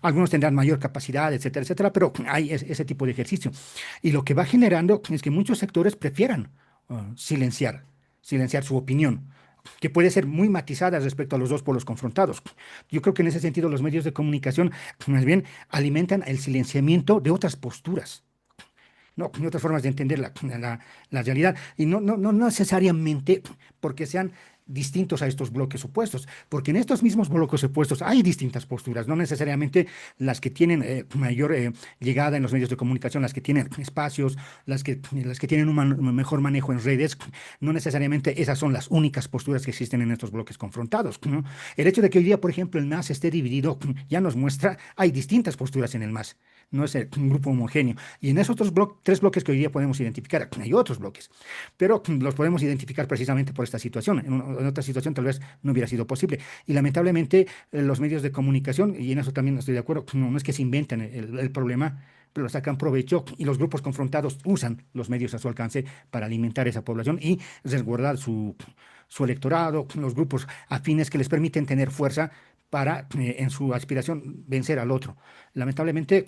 Algunos tendrán mayor capacidad, etcétera, etcétera, pero hay ese tipo de ejercicio. Y lo que va generando es que muchos sectores prefieran silenciar su opinión, que puede ser muy matizada respecto a los dos polos confrontados. Yo creo que en ese sentido los medios de comunicación más bien alimentan el silenciamiento de otras posturas. No, y otras formas de entender la realidad. Y no necesariamente porque sean distintos a estos bloques opuestos, porque en estos mismos bloques opuestos hay distintas posturas, no necesariamente las que tienen mayor llegada en los medios de comunicación, las que tienen espacios, las que tienen un mejor manejo en redes, no necesariamente esas son las únicas posturas que existen en estos bloques confrontados, ¿no? El hecho de que hoy día, por ejemplo, el MAS esté dividido ya nos muestra, hay distintas posturas en el MAS. No es un grupo homogéneo. Y en esos otros 3 bloques que hoy día podemos identificar, hay otros bloques, pero los podemos identificar precisamente por esta situación. En otra situación tal vez no hubiera sido posible. Y lamentablemente los medios de comunicación, y en eso también estoy de acuerdo, no es que se inventen el problema, pero sacan provecho y los grupos confrontados usan los medios a su alcance para alimentar esa población y resguardar su electorado, los grupos afines que les permiten tener fuerza para, en su aspiración, vencer al otro. Lamentablemente,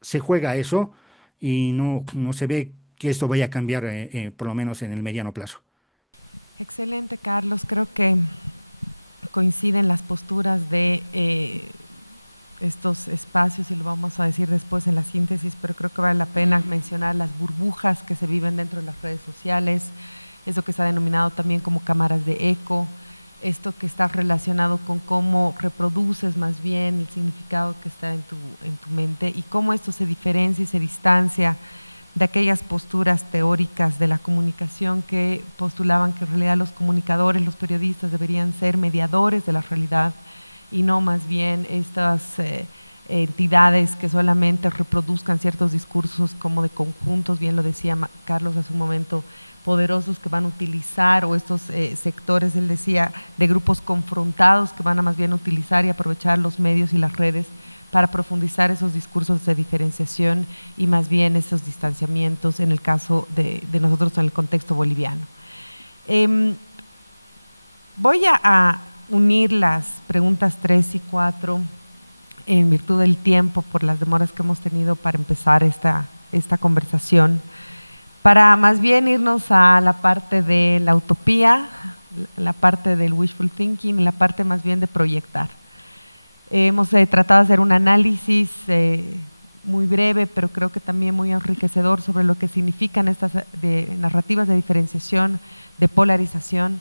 se juega eso y no se ve que esto vaya a cambiar, por lo menos en el mediano plazo. Excelente, Carlos. Creo que coinciden las posturas de estos espacios y lo vamos a decir después en la síntesis, pero creo que vale la pena mencionar las burbujas que se viven dentro de las redes sociales, eso que se ha denominado también como cámaras de eco, esto que está relacionado con cómo reproduces más bien el significado que está en tu mente y cómo esto se diferencia y se distancia de aquellas posturas teóricas de la comunicación que postulaban que en realidad los comunicadores, los periodistas deberían ser mediadores de la realidad y no más bien estas entidades que solamente reproduzcan ciertos discursos como de conjuntos, bien lo decía Carlos hace un momento, poderosos que van a utilizar, o estos sectores, él decía, de grupos confrontados que van a más bien utilizar y aprovechar los medios y las redes para profundizar esos discursos de diferenciación y más bien esos distanciamientos en el caso de nosotros en el contexto boliviano. Voy a unir las preguntas 3 y 4 en virtud del tiempo por las demoras que hemos tenido para empezar esta conversación, para más bien irnos a la parte de la utopía, la parte del wishful thinking, la parte más bien de proyectar. Hemos tratado de hacer un análisis muy breve, pero creo que también muy enriquecedor sobre lo que significan estas narrativas de diferenciación, de polarización.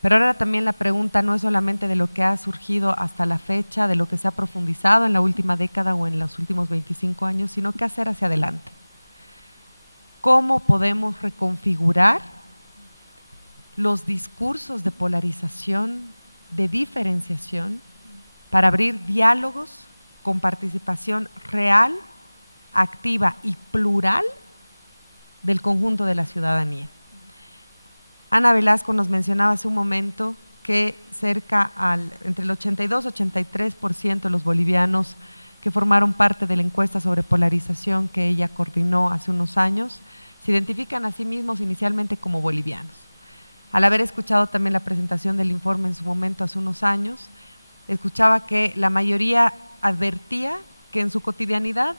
Pero ahora también la pregunta no es solamente de lo que ha surgido hasta la fecha, de lo que se ha profundizado en la última década o en los últimos 25 años, sino qué hacer hacia adelante. ¿Cómo podemos reconfigurar los discursos de polarización, de diferenciación, para abrir diálogos con participación real, activa y plural del conjunto de la ciudadanía? Ana Velasco nos mencionaba hace un momento que entre el 82 y 83% de los bolivianos que formaron parte de la encuesta sobre polarización que ella coordinó hace unos años, se identifican a sí mismos inicialmente como bolivianos. Al haber escuchado también la presentación del informe en su momento hace unos años, escuchaba que la mayoría advertía que en su cotidianidad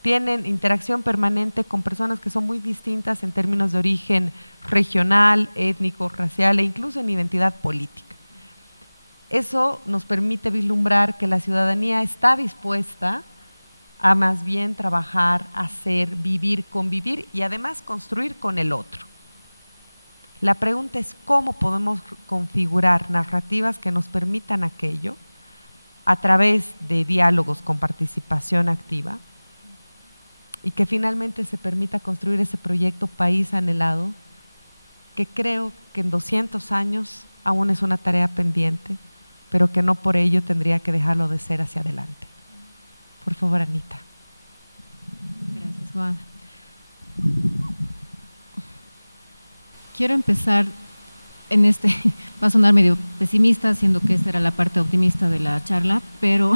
tienen interacción permanente con personas que son muy distintas en términos de origen regional, étnico, racial e incluso en identidad política. Eso nos permite vislumbrar que la ciudadanía está dispuesta a más bien trabajar, hacer, vivir, convivir y además construir con el otro. La pregunta es cómo podemos configurar narrativas que nos permitan aquello a través de diálogos con participación activa y que finalmente se permita construir ese proyecto país anhelado que creo que en 200 años aún es una tarea pendiente, pero que no por ello tendría que dejarlo de ser hacia adelante. Por favor, Anita. Gracias, Juana. Quiero empezar va a sonar medio pesimista, siendo que esta era la parte optimista de la charla, pero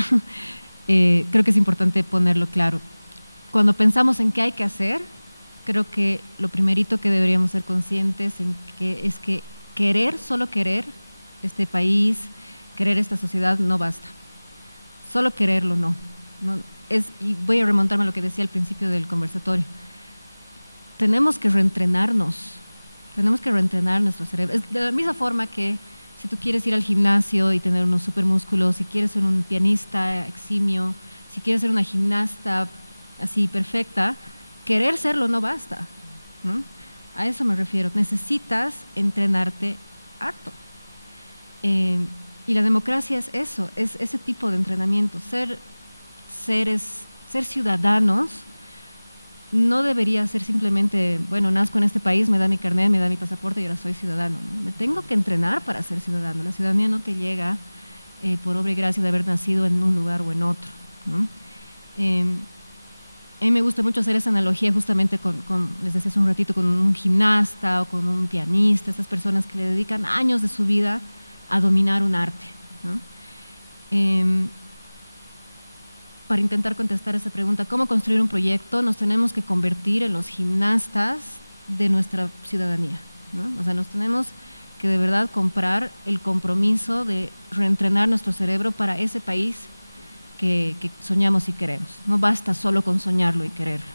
creo que es importante ponerlo claro. Cuando pensamos en qué hay que hacer, creo que lo primerito que deberíamos ser conscientes es que solo querer este país, querer esta sociedad no basta. Solo quererlo no. Y voy a remontarme a lo que decía al principio del conversatorio. Tenemos que reentrenar nuestro cerebro. Es de la misma forma que si tú quieres ir al gimnasio y tener unos supermúsculos, si quieres ser un pianista eximio, si quieres ser una gimnasta así perfecta, querer serlo no basta, ¿no? A eso me refiero. Necesitas entrenarte harto. Y la democracia es eso, es ese tipo de entrenamiento. Ser ciudadanos no debería ser simplemente, bueno, nazco en este país, me da mi carnet, me da mi pasaporte y ahora soy ciudadano, ¿no? Me tengo que entrenar para ser ciudadano. La ciudadanía no te llega por obra y gracia de haber nacido en un lugar o en otro, ¿no? A mí me gusta mucho hacer esa analogía justamente les decía hace un ratito, con un gimnasta o con un pianista, estas personas que le dedican años de su vida a dominar un arte, ¿no? Para intentar contestar esa pregunta, ¿cómo construir un proyecto? Nos tenemos que convertir en los gimnastas de nuestra ciudadanía, ¿no? O sea, nos tenemos que de verdad comprar el compromiso de reentrenar nuestro cerebro para ese país que soñamos y queremos. No basta solo con soñarlo y quererlo.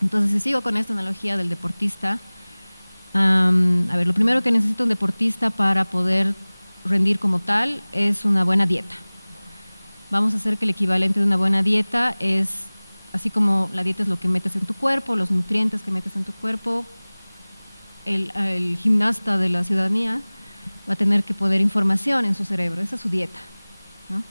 Entonces, si sigo con esta analogía del deportista, a ver, lo primero que necesita un deportista para poder rendir como tal es una buena dieta. Vamos a hacer que el equivalente de una buena dieta es, así como la dieta es lo que metes en tu cuerpo, los nutrientes que metes en tu cuerpo, el gimnasta de la ciudadanía va a tener que poner información en su cerebro, esa es su dieta, ¿no?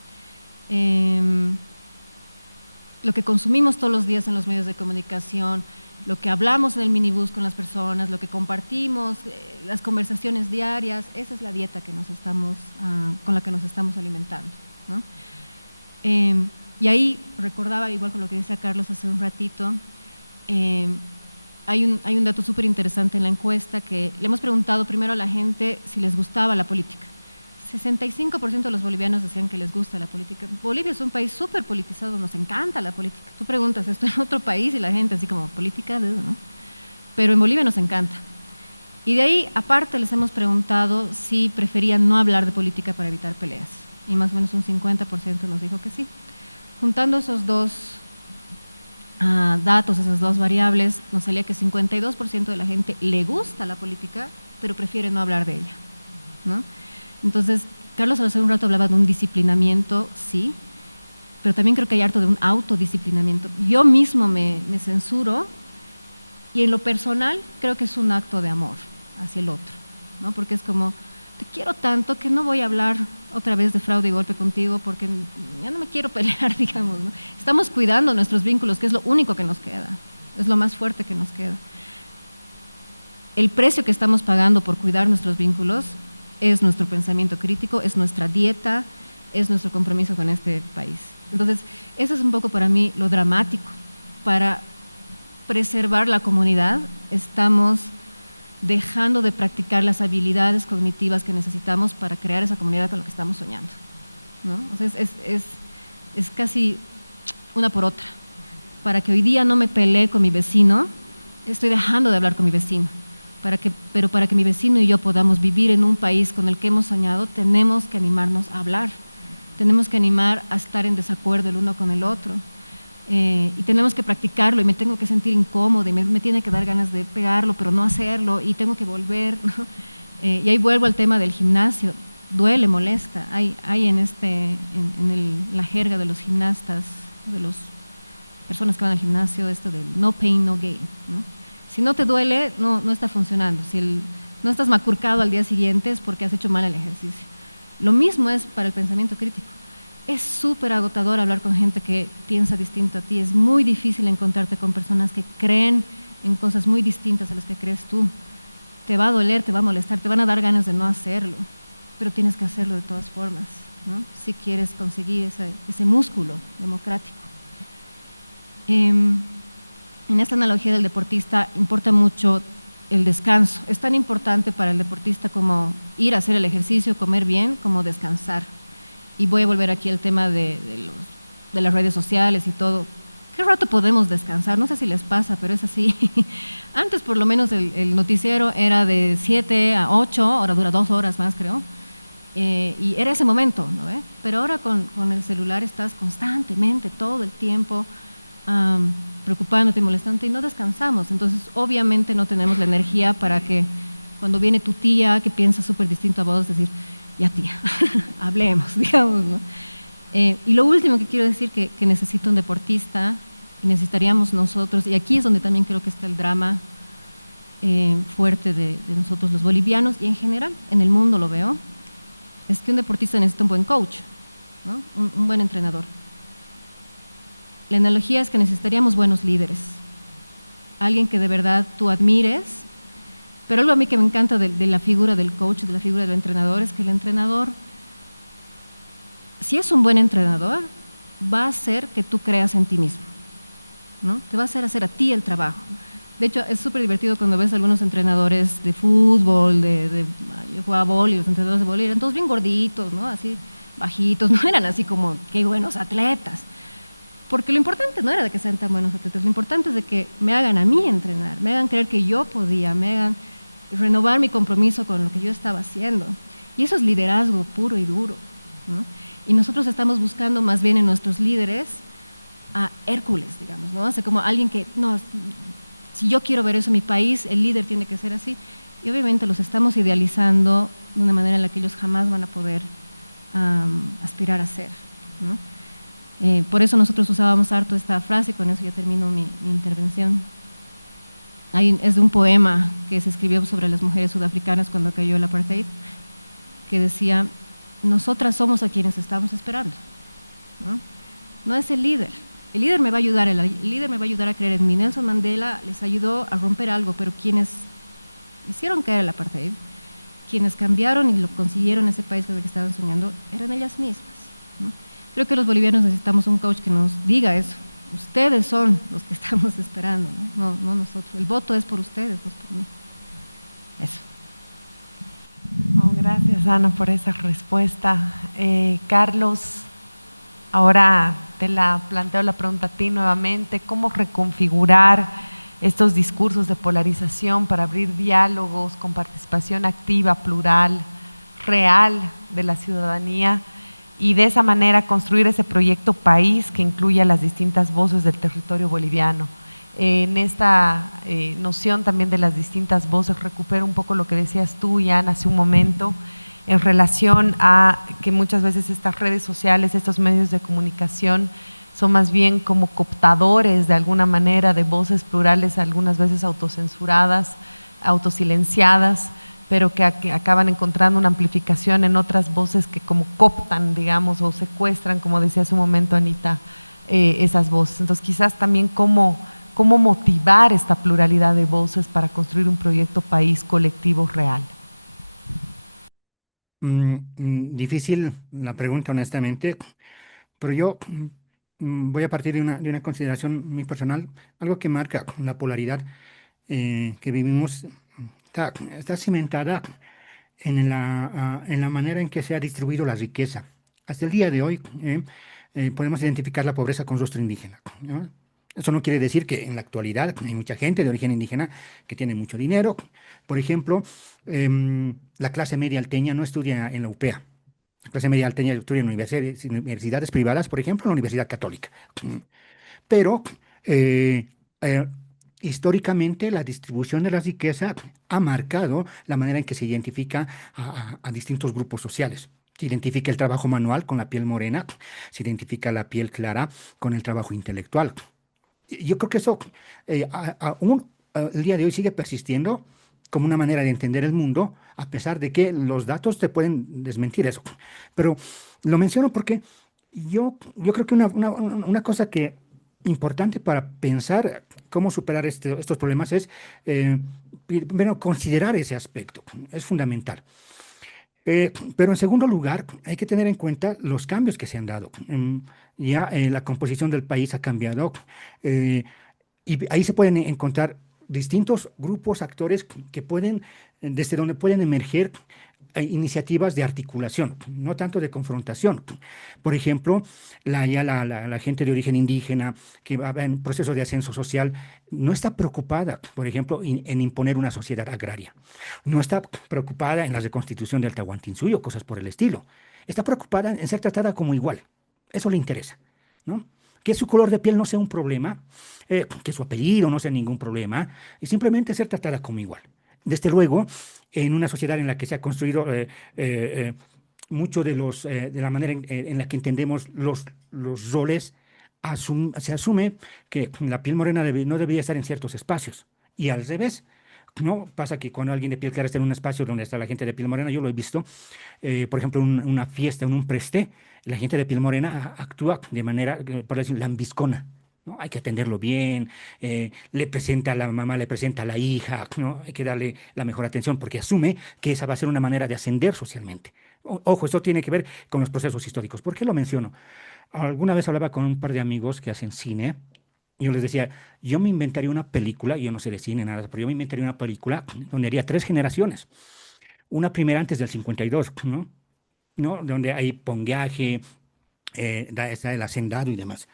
Lo que consumimos todos los días en los medios de comunicación, lo que hablamos en el minibús con las personas, lo que compartimos, las conversaciones diarias, esa es la dieta que con la que nos estamos alimentando, ¿no? Y ahí recordaba, igual con lo que decía Carlos hace un ratito, hay un dato súper interesante en la encuesta que le hemos preguntado primero a la gente si les gustaba la política. 65% de los bolivianos decían que les gusta la política. Bolivia es un país súper politizado, nos encanta la política. Tú preguntas esto en otro país y la gente así como, política, ¿no? Pero en Bolivia nos encanta. Y de ahí, aparte, les hemos preguntado si preferían no hablar de política para evitar peleas. Y más o menos un 50% nos dijo que sí. Juntando esos dos datos, esas dos variables, nos salía que 52% de la gente le gusta la política, pero prefiere no hablar de ella, ¿no? Entonces, Carlos hace un rato hablaba de un disciplinamiento, sí, pero también creo que hay harto de un autodisciplinamiento. Yo mismo me censuro y en lo personal creo que es un acto de amor hacia el otro, ¿no? Porque es como, te quiero tanto que no voy a hablar otra vez de fraude y golpe contigo porque ya no me quiero pelear, digamos, ¿no? Estamos cuidando nuestros vínculos, que es lo único que nos queda, es lo más fuerte que nos queda. El precio que estamos pagando por cuidar nuestros vínculos es nuestro pensamiento crítico, es nuestra dieta, es nuestro compromiso con este país. Entonces, eso es un poco para mí lo dramático. Para preservar la comunidad, estamos dejando de practicar las habilidades cognitivas que necesitamos para crear esa comunidad con la que estamos soñando, ¿no? O sea, es casi una por otra. Para que hoy día no me pelee con mi vecino, estoy dejando de hablar con mi vecino. Pero para que mi vecino y yo podamos vivir en un país con el que hemos soñado, tenemos que animarnos a hablar, tenemos que animar a estar en desacuerdo el uno con el otro, y tenemos que practicarlo, y me tengo que sentir incómodo, y me tiene que dar ganas de pegarlo, pero no hacerlo, y tengo que volver, ¿no? Y ahí vuelvo al tema del gimnasio, duele, molesta, hay en la jerga de los gimnastas, de las personas que van al gimnasio, esto del no pain, no gain, ¿no? Si no te duele, no está funcionando. Si no estás macurcado al día siguiente es porque has hecho mal el ejercicio. Lo mismo es para el pensamiento crítico. Es súper agotador hablar con gente que piensa distinto a ti. Es muy difícil encontrarte con personas que creen en cosas muy distintas a las que crees tú. Te va a doler, te va a molestar, te van a dar ganas de no hacerlo, pero tienes que hacerlo de todas formas, ¿no? Si quieres conseguir ese músculo democrático. En esta analogía del deportista importa mucho el descanso. Es tan importante para el deportista como ir a hacer el ejercicio, comer bien, como descansar. Y voy a volver aquí al tema de las redes sociales y todo. ¿Qué rato podemos descansar? No sé si les pasa, pero es así. Antes por lo menos el noticiero era de 7 a 8, ahora dura 2 horas más creo. Y era ese momento, ¿no? Pero ahora con el celular estás constantemente, todo el tiempo, preocupándote y molestándote y no descansamos. Entonces, obviamente no tenemos la energía para que cuando viene tu tía, que piensa súper distinto a vos, decir, ya tía, hablemos, digamos, ¿no? Y lo último que quiero decir que necesita un deportista y necesitaríamos nosotros, y aquí es donde también creo que está el drama fuerte de nosotros los bolivianos y en general en el mundo lo veo, es que un deportista necesita un buen coach, ¿no? Un buen entrenador. La analogía es que necesitaríamos buenos líderes, alguien que de verdad tú admires, pero algo a mí que me encanta de la figura del coach, de la figura del entrenador, es que el entrenador, si es un buen entrenador, va a hacer que tú creas en ti mismo, ¿no? Te va a hacer a ti el trabajo. De hecho, es súper divertido cuando ves a algunos entrenadores de fútbol, yo jugaba vóley, los entrenadores de vóley eran todos bien gorditos, ¿no? Así bajitos, no eran así como, qué buenos atletas. Porque lo importante no era de que sean tan buenos atletas, lo importante es de que me hagan a mí entrenar, me hagan creer que yo podía, me hagan renovar mi compromiso con lo que yo estaba haciendo. Y eso es liderazgo puro y duro, ¿no? Y nosotros estamos buscando más bien en nuestros líderes a Hércules, digamos, ¿no? O sea, como alguien que, no, si yo quiero ver eso en mi país, el líder tiene que ser así. Y obviamente los estamos idealizando de una manera en la que ellos jamás van a poder aspirar a ser, ¿no? Por eso nosotros usábamos harto esta frase, y con eso ya termino mi intervención. Es de un poema que se escribió sobre las mujeres sudafricanas cuando cayó el apartheid, que decía, nosotras somos a quienes estamos esperando, ¿no? No es el líder me va a ayudar, el líder me va a ayudar a creer en mí. Nelson Mandela les ayudó a romper algo, pero quienes hicieron caer el apartheid, quienes cambiaron y lo consiguieron ese país con el que estaban soñando, eran ellas mismas, ¿no? Creo que los bolivianos necesitamos un coach que nos diga eso. Ustedes son los que estamos esperando, ¿no? No nosotros. El voto es por ustedes, no es por mí. Eso. Oh, gracias. gracias, Ana, por esa respuesta. Carlos, ahora te planteo la pregunta a ti nuevamente. ¿Cómo reconfigurar estos discursos de polarización para abrir diálogos con participación activa, plural, real de la ciudadanía y de esa manera construir ese proyecto país que incluya las distintas voces del territorio boliviano? En esta noción también de las distintas voces, recupero un poco lo que decías tú, Ian, hace un momento, en relación a que muchas veces estas redes sociales, estos medios de comunicación son más bien como cooptadores de alguna manera de voces plurales, algunas veces autocensuradas, autosilenciadas, pero que acaban encontrando una amplificación en otras voces que como cooptan, digamos, o secuestran, como decía hace un momento Anita, esas voces. Entonces quizás también cómo motivar esta pluralidad de voces para construir un proyecto país colectivo real. Difícil la pregunta, honestamente, pero yo voy a partir de una consideración muy personal, algo que marca la polaridad que vivimos, está cimentada en la manera en que se ha distribuido la riqueza. Hasta el día de hoy podemos identificar la pobreza con rostro indígena, ¿no? Eso no quiere decir que en la actualidad hay mucha gente de origen indígena que tiene mucho dinero. Por ejemplo, la clase media alteña no estudia en la UPEA. La clase media alteña estudia en universidades privadas, por ejemplo, en la Universidad Católica. Pero eh, eh, históricamente la distribución de la riqueza ha marcado la manera en que se identifica a distintos grupos sociales. Se identifica el trabajo manual con la piel morena, se identifica la piel clara con el trabajo intelectual. Yo creo que eso aún el día de hoy sigue persistiendo como una manera de entender el mundo, a pesar de que los datos te pueden desmentir eso. Pero lo menciono porque yo creo que una cosa que importante para pensar cómo superar estos problemas es, primero, considerar ese aspecto. Es fundamental. Pero en segundo lugar, hay que tener en cuenta los cambios que se han dado. Ya la composición del país ha cambiado eh, y ahí se pueden encontrar distintos grupos, actores que pueden, desde donde pueden emerger iniciativas de articulación, no tanto de confrontación. Por ejemplo, la gente de origen indígena que va en proceso de ascenso social no está preocupada, por ejemplo, en imponer una sociedad agraria. No está preocupada en la reconstitución del Tahuantinsuyo o cosas por el estilo. Está preocupada en ser tratada como igual. Eso le interesa, ¿no? Que su color de piel no sea un problema, que su apellido no sea ningún problema, y simplemente ser tratada como igual. Desde luego, en una sociedad en la que se ha construido mucho de la manera en la que entendemos los roles, se asume que la piel morena no debería estar en ciertos espacios. Y al revés, ¿no? Pasa que cuando alguien de piel clara está en un espacio donde está la gente de piel morena, yo lo he visto, por ejemplo, en una fiesta, en un preste, la gente de piel morena actúa de manera, por decir, lambiscona. ¿No? Hay que atenderlo bien, le presenta a la mamá, le presenta a la hija, ¿no? Hay que darle la mejor atención porque asume que esa va a ser una manera de ascender socialmente. Ojo, esto tiene que ver con los procesos históricos. ¿Por qué lo menciono? Alguna vez hablaba con un par de amigos que hacen cine. Y yo les decía, yo me inventaría una película, yo no sé de cine, nada, pero yo me inventaría una película donde haría tres generaciones. Una primera antes del 52, ¿no? ¿No? Donde hay pongueaje, está el hacendado y demás.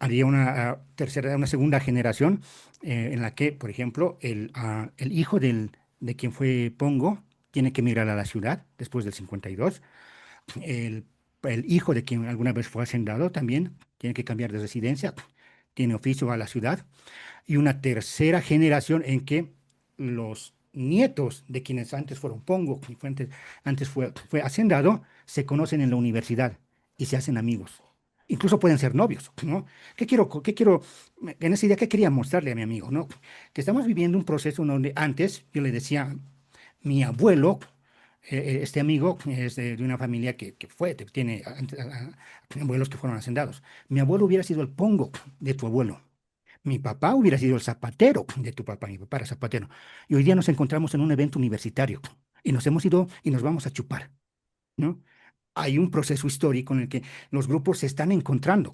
Haría una tercera, una segunda generación en la que, por ejemplo, el hijo de quien fue Pongo tiene que emigrar a la ciudad después del 52. El, el hijo de quien alguna vez fue hacendado también tiene que cambiar de residencia, tiene oficio a la ciudad. Y una tercera generación en que los nietos de quienes antes fueron Pongo, quien antes fue hacendado, se conocen en la universidad y se hacen amigos. Incluso pueden ser novios, ¿no? En esa idea, qué quería mostrarle a mi amigo, ¿no? Que estamos viviendo un proceso donde antes, yo le decía, mi abuelo, este amigo es de una familia tiene abuelos que fueron hacendados. Mi abuelo hubiera sido el Pongo de tu abuelo. Mi papá hubiera sido el zapatero de tu papá, mi papá era zapatero. Y hoy día nos encontramos en un evento universitario y nos hemos ido y nos vamos a chupar, ¿no? Hay un proceso histórico en el que los grupos se están encontrando.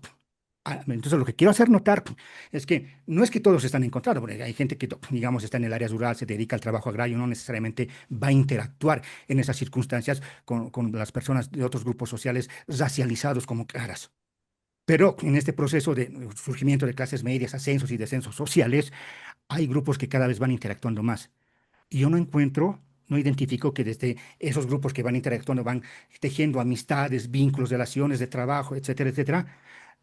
Entonces, lo que quiero hacer notar es que no es que todos están en contra, porque hay gente que, digamos, está en el área rural, se dedica al trabajo agrario, no necesariamente va a interactuar en esas circunstancias con las personas de otros grupos sociales racializados como caras. Pero en este proceso de surgimiento de clases medias, ascensos y descensos sociales, hay grupos que cada vez van interactuando más. Y yo no identifico que desde esos grupos que van interactuando, van tejiendo amistades, vínculos, relaciones de trabajo, etcétera, etcétera,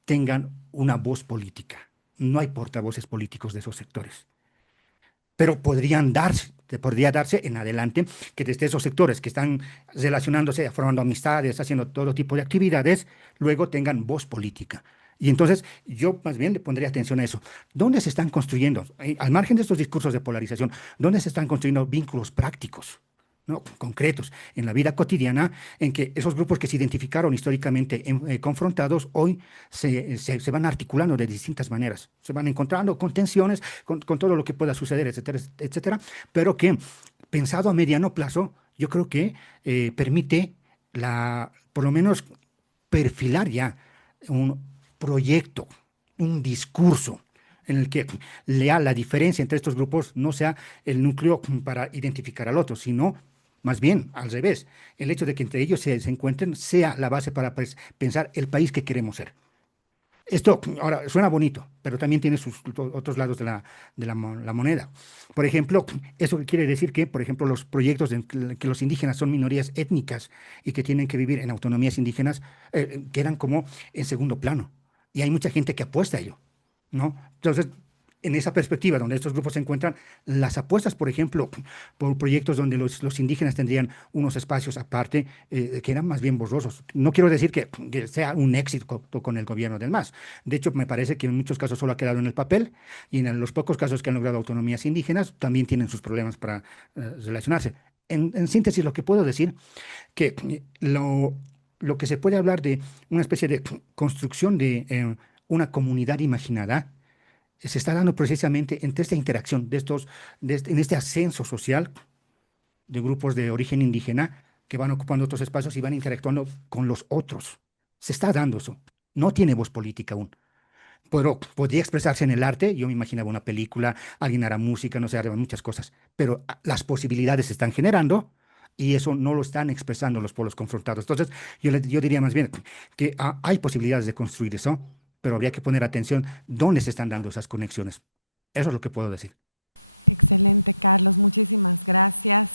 tengan una voz política. No hay portavoces políticos de esos sectores. Pero podría darse en adelante que desde esos sectores que están relacionándose, formando amistades, haciendo todo tipo de actividades, luego tengan voz política. Y entonces yo más bien le pondría atención a eso. ¿Dónde se están construyendo, al margen de estos discursos de polarización, dónde se están construyendo vínculos prácticos, ¿no? Concretos en la vida cotidiana, en que esos grupos que se identificaron históricamente confrontados hoy se van articulando de distintas maneras, se van encontrando con tensiones, con todo lo que pueda suceder, etcétera, etcétera, pero que pensado a mediano plazo, yo creo que permite por lo menos perfilar ya un proyecto, un discurso en el que la diferencia entre estos grupos no sea el núcleo para identificar al otro, sino más bien al revés, el hecho de que entre ellos se encuentren sea la base para pensar el país que queremos ser. Esto ahora suena bonito, pero también tiene sus otros lados la moneda. Por ejemplo, eso quiere decir que, por ejemplo, los proyectos en que los indígenas son minorías étnicas y que tienen que vivir en autonomías indígenas quedan como en segundo plano. Y hay mucha gente que apuesta a ello, ¿no? Entonces, en esa perspectiva, donde estos grupos se encuentran, las apuestas, por ejemplo, por proyectos donde los indígenas tendrían unos espacios aparte, quedan más bien borrosos. No quiero decir que sea un éxito con el gobierno del MAS. De hecho, me parece que en muchos casos solo ha quedado en el papel, y en los pocos casos que han logrado autonomías indígenas, también tienen sus problemas para relacionarse. En síntesis, lo que puedo decir, que lo que se puede hablar de una especie de construcción de una comunidad imaginada, se está dando precisamente entre esta interacción en este ascenso social de grupos de origen indígena que van ocupando otros espacios y van interactuando con los otros. Se está dando eso. No tiene voz política aún. Pero podría expresarse en el arte. Yo me imaginaba una película, alguien hará música, no sé, hará muchas cosas. Pero las posibilidades se están generando y eso no lo están expresando los pueblos confrontados. Entonces, yo diría más bien que hay posibilidades de construir eso, pero habría que poner atención dónde se están dando esas conexiones. Eso es lo que puedo decir. Excelente, Carlos. Muchísimas gracias.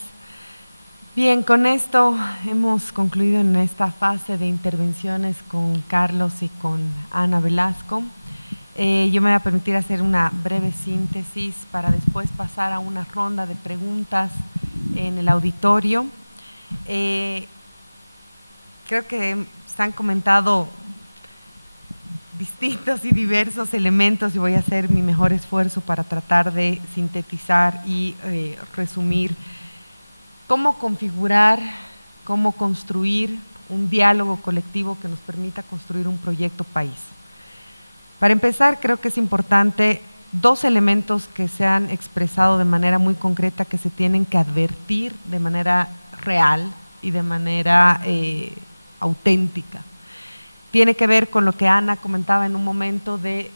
Bien, con esto hemos concluido en esta fase de intervenciones con Carlos y con Ana Velasco. Yo me voy a permitir hacer una breve síntesis para después pasar a una ronda de preguntas en el auditorio. Creo que se han comentado distintos y diversos elementos y voy a hacer mi mejor esfuerzo para tratar de sintetizar y resumir cómo configurar, cómo construir un diálogo colectivo que nos permita construir un proyecto país. Para empezar, creo que es importante dos elementos que se han expresado de manera muy concreta que se tienen que advertir de manera real y de manera auténtica. Tiene que ver con lo que Ana comentaba en un momento de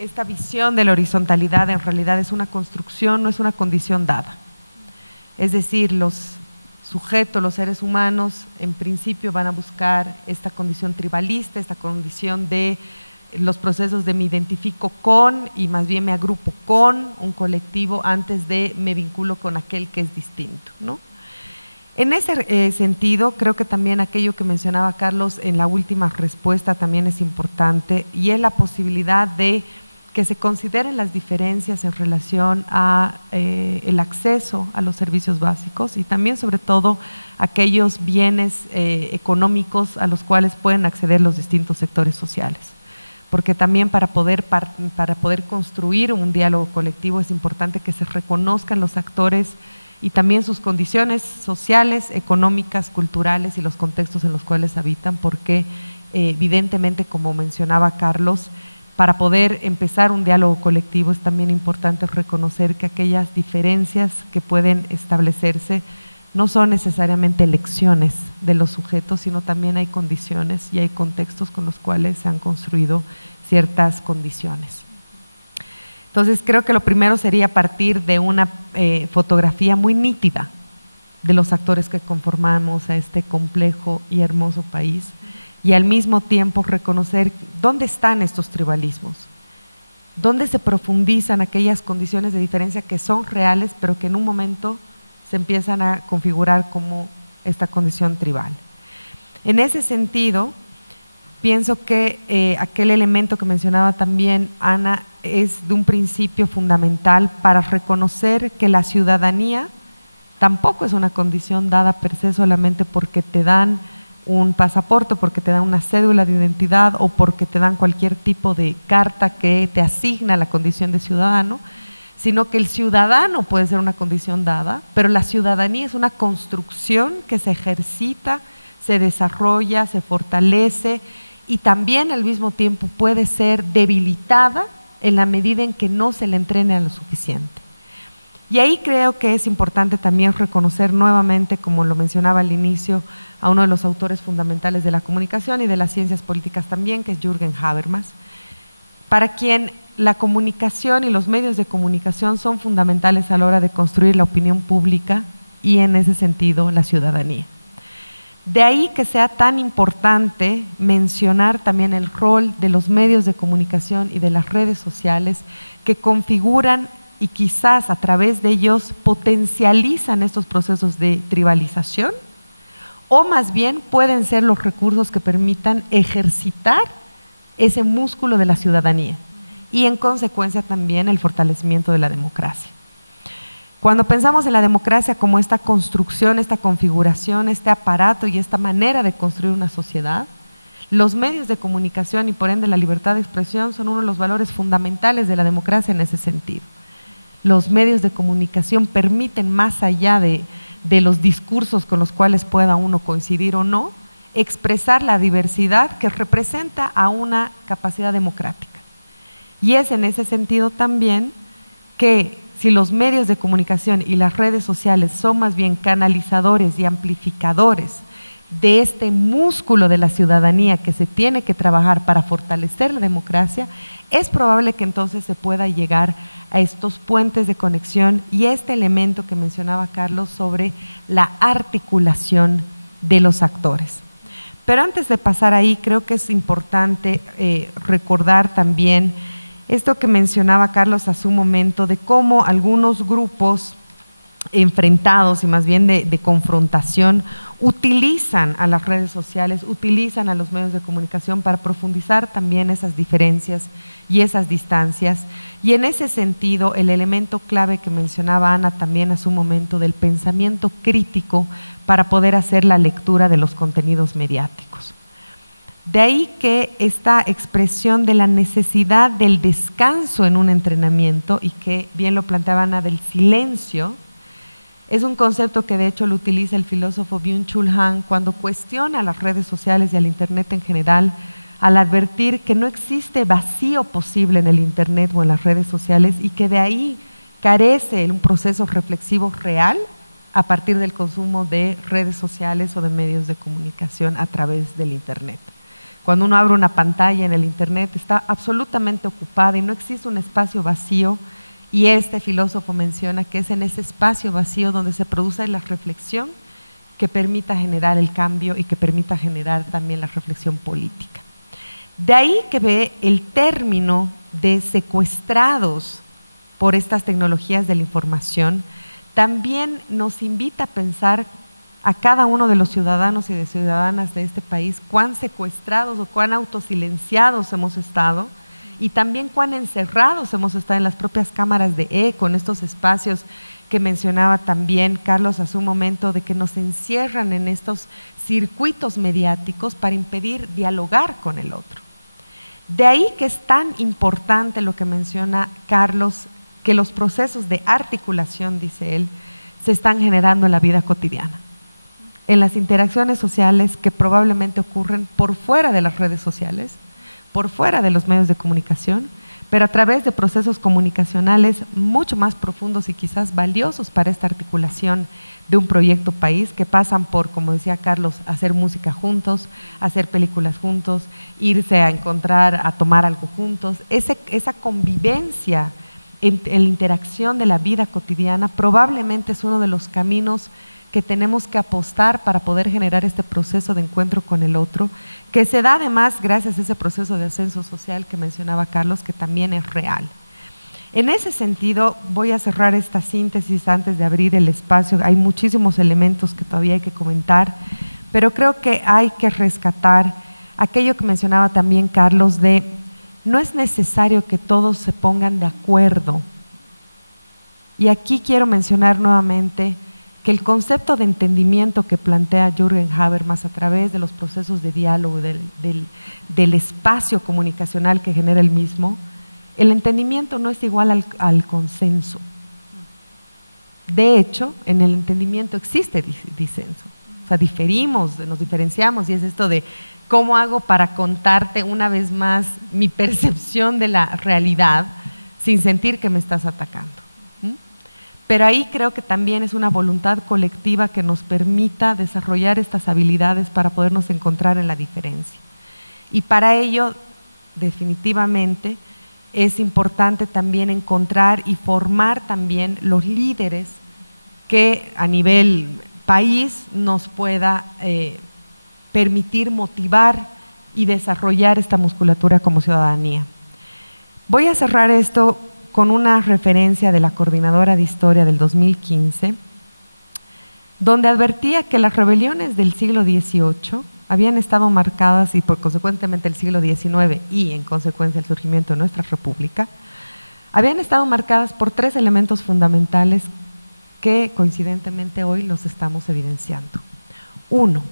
esta visión de la horizontalidad. En realidad es una construcción, no es una condición dada. Es decir, los sujetos, los seres humanos, en principio van a buscar esta condición tribalista, esta condición de los procesos de me identifico con y más bien me agrupo con un colectivo antes de me vinculo con aquel que es distinto, ¿no? En ese sentido, creo que también aquello que mencionaba Carlos en la última respuesta también es importante y es la posibilidad de que se consideren las diferencias en relación a el acceso a los servicios básicos y también sobre todo aquellos bienes económicos a los cuales pueden acceder los distintos sectores sociales. Porque también para poder construir un diálogo colectivo es importante que se reconozcan los actores y también sus condiciones sociales, económicas, culturales y los contextos en los cuales habitan, porque evidentemente, como mencionaba Carlos, para poder empezar un diálogo colectivo es también importante reconocer que aquellas diferencias que pueden establecerse no son necesariamente elecciones de los sujetos, sino también hay condiciones y hay contextos con los cuales se han construido ciertas condiciones. Entonces creo que lo primero sería partir de una fotografía muy nítida de los actores que conformamos a este complejo y hermoso país, y al mismo tiempo reconocer dónde están estos tribalismos, dónde se profundizan aquellas condiciones de diferencia que son reales, pero que en un momento se empiezan a configurar como esta condición tribal. En ese sentido, pienso que aquel elemento que mencionaba también Ana es de un principio fundamental para reconocer que la ciudadanía tampoco es una condición dada per se solamente porque te dan un pasaporte, porque te dan una cédula de identidad o porque te dan cualquier tipo de carta que te asigna la condición de ciudadano, sino que el ciudadano puede ser una condición dada, pero la ciudadanía es una construcción que se ejercita, se desarrolla, se fortalece y también al mismo tiempo puede ser debilitada en la medida en que no se le entrene a lo suficiente. Y ahí creo que es importante también reconocer nuevamente, como lo mencionaba al inicio, a uno de los autores fundamentales de la comunicación y de las ciencias políticas también, que es Jürgen Habermas, para quien la comunicación y los medios de comunicación son fundamentales a la hora de construir la opinión pública y en ese sentido la ciudadanía. De ahí que sea tan importante mencionar también el rol de los medios de comunicación y de las redes sociales que configuran y quizás a través de ellos potencializan estos procesos de tribalización, o más bien pueden ser los recursos que permitan ejercitar ese músculo de la ciudadanía y en consecuencia también el fortalecimiento de la democracia. Cuando pensamos en la democracia como esta construcción, esta configuración, este aparato y esta manera de construir una sociedad, los medios de comunicación y por ende la libertad de expresión son uno de los valores fundamentales de la democracia en ese sentido. Los medios de comunicación permiten, más allá de los discursos con los cuales pueda uno coincidir o no, expresar la diversidad que representa a una capacidad democrática. Y es en ese sentido también que si los medios de comunicación y las redes sociales son más bien canalizadores y amplificadores de este músculo de la ciudadanía que se tiene que trabajar para fortalecer la democracia, es probable que entonces se pueda llegar a estos puentes de conexión y este elemento que mencionaba Carlos sobre la articulación de los actores. Pero antes de pasar ahí, creo que es importante recordar también esto que mencionaba Carlos hace un momento, de cómo algunos grupos enfrentados y más bien de confrontación utilizan a las redes sociales, utilizan a los medios de comunicación para profundizar también esas diferencias y esas distancias. Y en ese sentido, el elemento clave que mencionaba Ana también hace un momento del pensamiento crítico para poder hacer la lectura de los contenidos mediáticos. De ahí que esta expresión de la necesidad del descanso en un entrenamiento y que bien lo planteaba Ana del silencio, es un concepto que de hecho lo utiliza el filósofo Byung-Chul Han cuando cuestiona las redes sociales y al Internet en general, al advertir que no existe vacío posible en el Internet o en las redes sociales y que de ahí carece un proceso reflexivo real a partir del consumo de redes sociales o de medios de comunicación a través del Internet. Cuando uno abre una pantalla en el Internet está absolutamente ocupada y no existe un espacio vacío. Y este filósofo menciona que es en ese espacio vacío donde se produce la reflexión que permita generar el cambio y que permita generar también la reflexión política. De ahí que ve el término de secuestrados por estas tecnologías de la información, también nos invita a pensar a cada uno de los ciudadanos y de ciudadanas de este país cuán secuestrados o cuán autosilenciados hemos estado y también cuán encerrados hemos estado en las propias cámaras de eco, en estos espacios que mencionaba también Carlos hace un momento, de que nos encierran en estos circuitos mediáticos para impedir dialogar con el otro. De ahí que es tan importante lo que menciona Carlos, que los procesos de articulación, dice él, se están generando en la vida cotidiana, en las interacciones sociales que probablemente ocurren por fuera de las redes sociales, por fuera de los medios de comunicación, pero a través de procesos comunicacionales mucho más profundos y quizás valiosos para esta articulación de un proyecto país, que pasan por, como decía Carlos, hacer música juntos, hacer películas juntos, irse a encontrar, a tomar algo juntos. Esa convivencia en la interacción de la vida cotidiana probablemente es uno de los caminos que tenemos que apostar para poder generar este proceso de encuentro con el otro, que se da además gracias a ese proceso de ascenso social que mencionaba Carlos, que también es real. En ese sentido, voy a cerrar esta síntesis antes de abrir el espacio. Hay muchísimos elementos que todavía hay que comentar, pero creo que hay que rescatar aquello que mencionaba también Carlos de no es necesario que todos se pongan de acuerdo. Y aquí quiero mencionar nuevamente que el concepto de entendimiento que plantea Jürgen Habermas a través de los procesos de diálogo, del espacio comunicacional que genera el mismo, el entendimiento no es igual al consenso. De hecho, en el entendimiento existe disenso. O sea, diferimos, nos diferenciamos, y es esto de cómo hago para contarte una vez más mi percepción de la realidad sin sentir que me estás atacando. Pero ahí creo que también es una voluntad colectiva que nos permita desarrollar estas habilidades para podernos encontrar en la diferencia. Y para ello, definitivamente, es importante también encontrar y formar también los líderes que a nivel país nos pueda permitir motivar y desarrollar esta musculatura como ciudadanía. Voy a cerrar esto con una referencia de la Coordinadora de Historia del 2015, donde advertía que las rebeliones del siglo XVIII habían estado marcadas, y por consecuentemente el siglo XIX y en consecuencia el surgimiento de nuestra república, habían estado marcadas por tres elementos fundamentales que coincidentemente hoy los estamos evidenciando. Uno,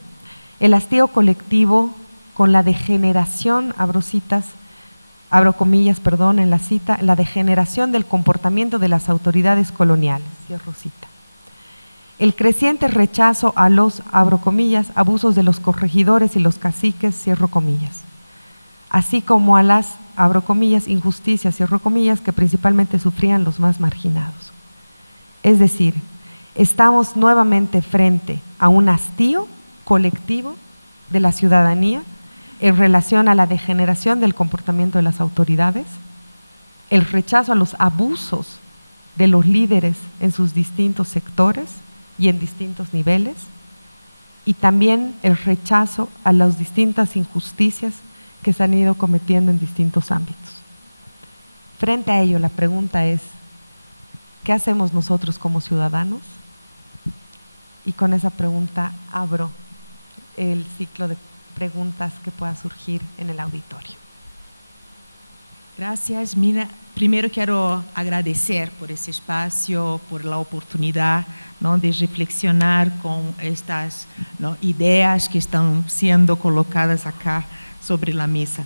el hastío colectivo con la degeneración, abro comillas, perdón, en la cita, la degeneración del comportamiento de las autoridades coloniales, cierro cita. El creciente rechazo a los, abro comillas, abusos de los corregidores y los caciques, cierro comillas, así como a las, abro comillas, injusticias, cierro comillas, que principalmente sufrían los más marginados. Es decir, estamos nuevamente frente a un hastío colectivo de la ciudadanía en relación a la degeneración del comportamiento de las autoridades, el rechazo a los abusos de los líderes en sus distintos sectores y en distintos niveles, y también el rechazo a las distintas injusticias que se han ido cometiendo en distintos ámbitos. Frente a ello, la pregunta es, ¿qué hacemos nosotros como ciudadanos? Y con esa pregunta abro el ciclo de preguntas que pueda surgir en el auditorio. Gracias, Mina. Primero quiero agradecer por ese espacio, por la oportunidad, ¿no?, de reflexionar con estas, ¿no?, ideas que están siendo colocadas acá sobre la mesa.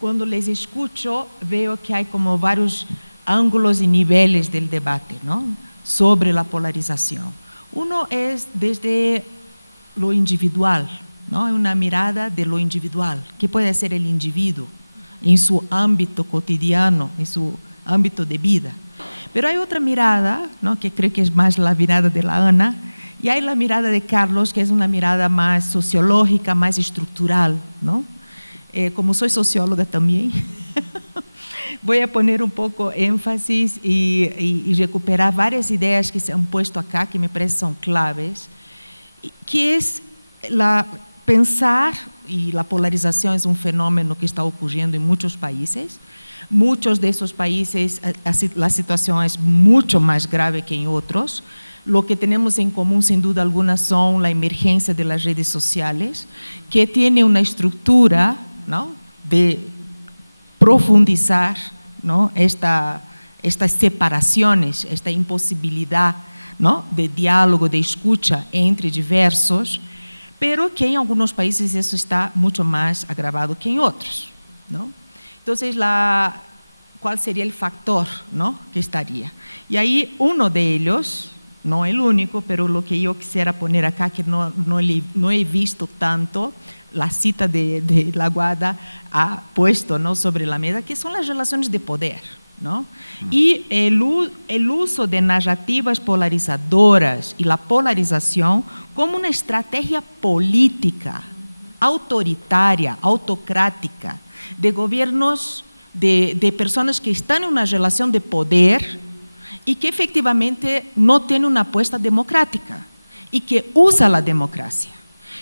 Cuando les escucho, veo que hay como varios ángulos y niveles del debate, ¿no?, sobre la polarización. Uno es desde lo individual, ¿no? Una mirada de lo individual, ¿qué puede hacer el individuo en su ámbito cotidiano, en su ámbito de vida? Pero hay otra mirada, ¿no?, que creo que es más la mirada de la Ana, y hay la mirada de Carlos, que es una mirada más sociológica, más estructural, ¿no? Como soy socióloga también, voy a poner un poco énfasis y recuperar varias ideas que se han puesto acá, que me parecen son claves, que es pensar, y la polarización es un fenómeno que está ocurriendo en muchos países. Muchos de esos países la situación es mucho más grave que en otros. Lo que tenemos en común, sin duda alguna, son la emergencia de las redes sociales, que tiene una estructura, ¿no?, de profundizar, ¿no?, estas separaciones, esta imposibilidad, ¿no?, de diálogo, de escucha entre diversos, pero que en algunos países eso está mucho más agravado que en otros, ¿no? Entonces, ¿cuál sería el factor, ¿no?, que estaría? Y ahí uno de ellos, no el único, pero lo que yo quisiera poner acá, que no he visto tanto, la cita de La Guada ha puesto, ¿no?, sobre la mesa, que son las relaciones de poder, ¿no? Y el uso de narrativas polarizadoras y la polarización como una estrategia política, autoritaria, autocrática, de gobiernos, de personas que están en una relación de poder y que efectivamente no tienen una apuesta democrática y que usa la democracia.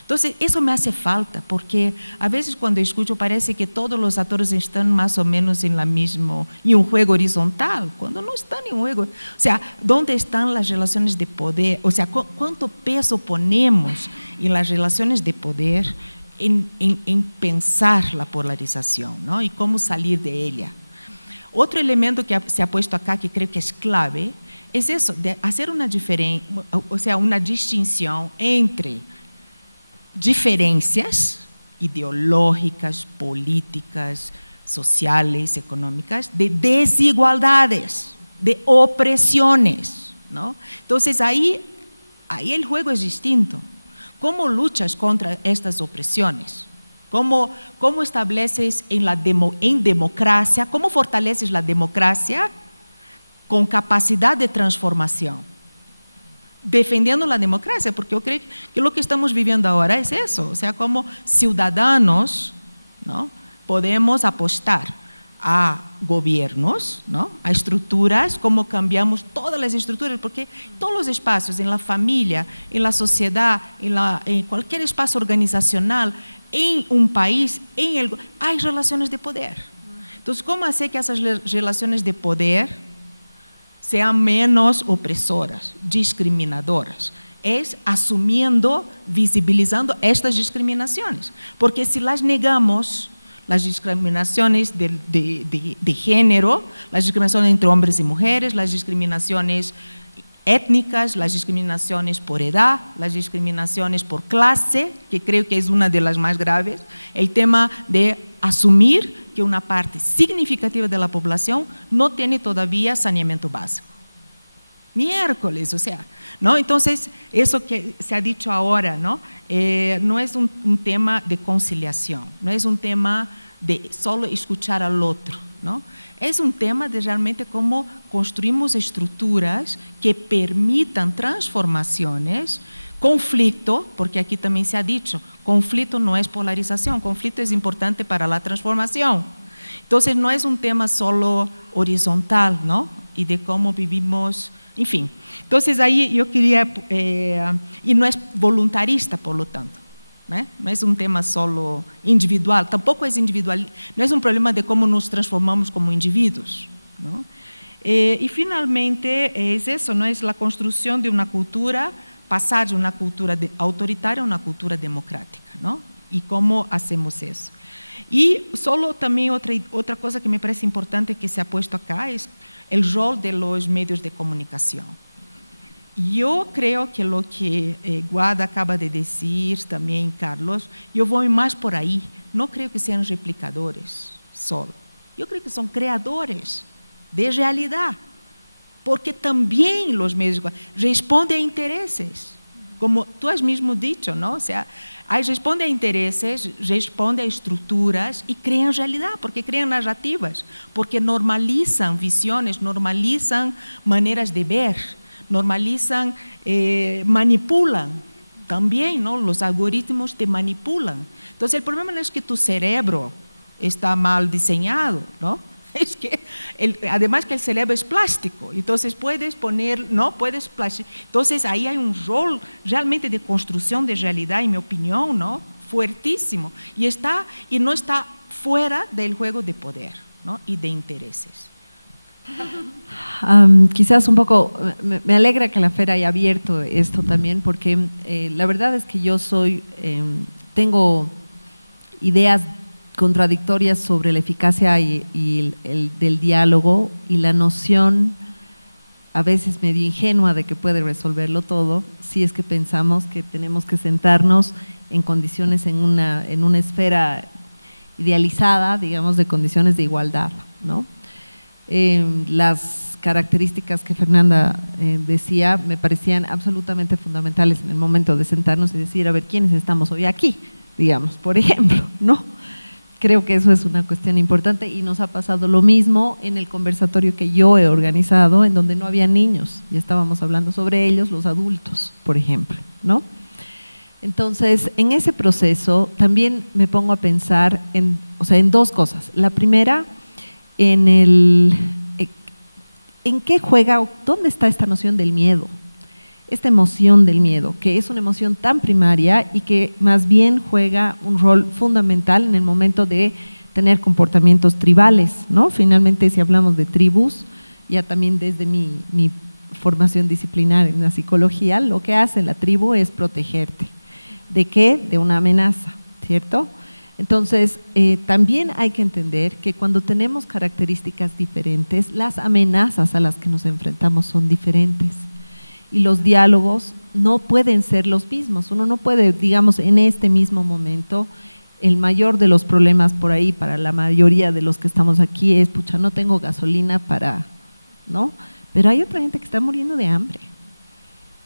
Entonces, eso me hace falta, porque a veces cuando escucho parece que todos los actores están más o menos en un juego horizontal, cuando no están en un juego. O sea, ¿dónde están las relaciones de poder? O sea, ¿cuánto peso ponemos en las relaciones de poder en pensar la polarización, ¿no?, y cómo salir de ella? Otro elemento que se ha puesto acá, que creo que es clave, es eso, de hacer una distinción entre diferencias ideológicas, políticas, sociales, económicas, de desigualdades, de opresiones, ¿no? Entonces, ahí el juego es distinto. ¿Cómo luchas contra estas opresiones? ¿Cómo estableces en democracia, cómo fortaleces la democracia con capacidad de transformación? Defendiendo la democracia, porque yo creo que lo que estamos viviendo ahora es eso, o sea, como ciudadanos, ¿no?, podemos apostar a gobiernos, ¿no?, a estructuras, cómo cambiamos todas las estructuras, porque todos los espacios, en la familia, en la sociedad, en cualquier espacio organizacional, en un país, hay relaciones de poder. Entonces, ¿cómo hacer que esas relaciones de poder sean menos opresoras, discriminadoras? Es asumiendo, visibilizando estas discriminaciones, porque si las negamos, las discriminaciones de género, las discriminaciones entre hombres y mujeres, las discriminaciones étnicas, las discriminaciones por edad, las discriminaciones por clase, que creo que es una de las más graves, el tema de asumir que una parte significativa de la población no tiene todavía saneamiento básico. Miércoles, o sea, ¿no? Entonces, eso que se ha dicho ahora, ¿no? No es un tema de conciliación, no es un tema de solo escuchar al otro, ¿no? Es un tema de realmente cómo construimos estructuras que permitan transformaciones, conflicto, porque aquí también se ha dicho, conflicto no es polarización, conflicto es importante para la transformación. Entonces, no es un tema solo horizontal, ¿no?, y de cómo vivimos, en fin. Entonces, ahí yo quería, y no es voluntarista, por lo tanto, ¿no? No es un tema solo individual, tampoco es individual, no es un problema de cómo nos transformamos como individuos, ¿no? Y finalmente es eso, ¿no?, es la construcción de una cultura, pasar de una cultura autoritaria a una cultura democrática, ¿no? Y cómo hacemos eso. Y solo también otra cosa que me parece importante que se ha puesto acá es el rol de los medios de comunicación. Yo creo que lo que Guada acaba de decir también, Carlos, yo voy más por ahí. No creo que sean replicadores solo. Yo creo que son creadores de realidad, porque también los medios responden a intereses, como tú has mismo dicho, ¿no? O sea, responde a intereses, responde a estructuras y crean realidad, porque crean narrativas, porque normalizan visiones, normalizan maneras de ver, normalizan, manipulan también, ¿no? Los algoritmos te manipulan. Entonces, el problema no es que tu cerebro está mal diseñado, ¿no? Es que, además que el cerebro es plástico, entonces puedes poner, ¿no? Puedes plástico. Entonces, ahí hay un rol realmente de construcción de realidad, en mi opinión, ¿no?, fuertísimo, y no está fuera del juego de poder, ¿no?, y de intereses. Quizás un poco, me alegra que la FER haya abierto esto también, porque la verdad es que yo tengo ideas contradictorias sobre la eficacia del diálogo y la noción a veces medio ingenua de que puede resolverlo todo, si es que pensamos que tenemos que sentarnos en condiciones, en una esfera idealizada, digamos, de condiciones de igualdad, ¿no? Las características que Fernanda decía me parecían absolutamente fundamentales en el momento de sentarnos y decir, a ver, ¿quiénes estamos hoy aquí? Digamos, por ejemplo, ¿no? Creo que eso es una cuestión importante y nos ha pasado lo mismo en el conversatorio que yo he organizado, en donde no había niños y estábamos hablando sobre ellos, los adultos, por ejemplo, ¿no? Entonces, en ese proceso también me pongo a pensar en dos cosas. La primera, en qué juega, dónde está esta noción del miedo, esta emoción del miedo, que es una emoción tan primaria y que más bien juega un rol fundamental en el momento de tener comportamientos tribales, ¿no? Finalmente, si hablamos de tribus, ya también desde mi formación disciplinar en la psicología, lo que hace la tribu es protegerte. ¿De qué? De una amenaza, ¿cierto? Entonces, también hay que entender que cuando tenemos características diferentes, las amenazas a las que nos enfrentamos son diferentes. Y los diálogos no pueden ser los mismos. Uno no puede, digamos, en este mismo momento, el mayor de los problemas por ahí para la mayoría de los que estamos aquí es, pucha, no tengo gasolina para, ¿no? Pero hay otra gente que está muriendo de hambre.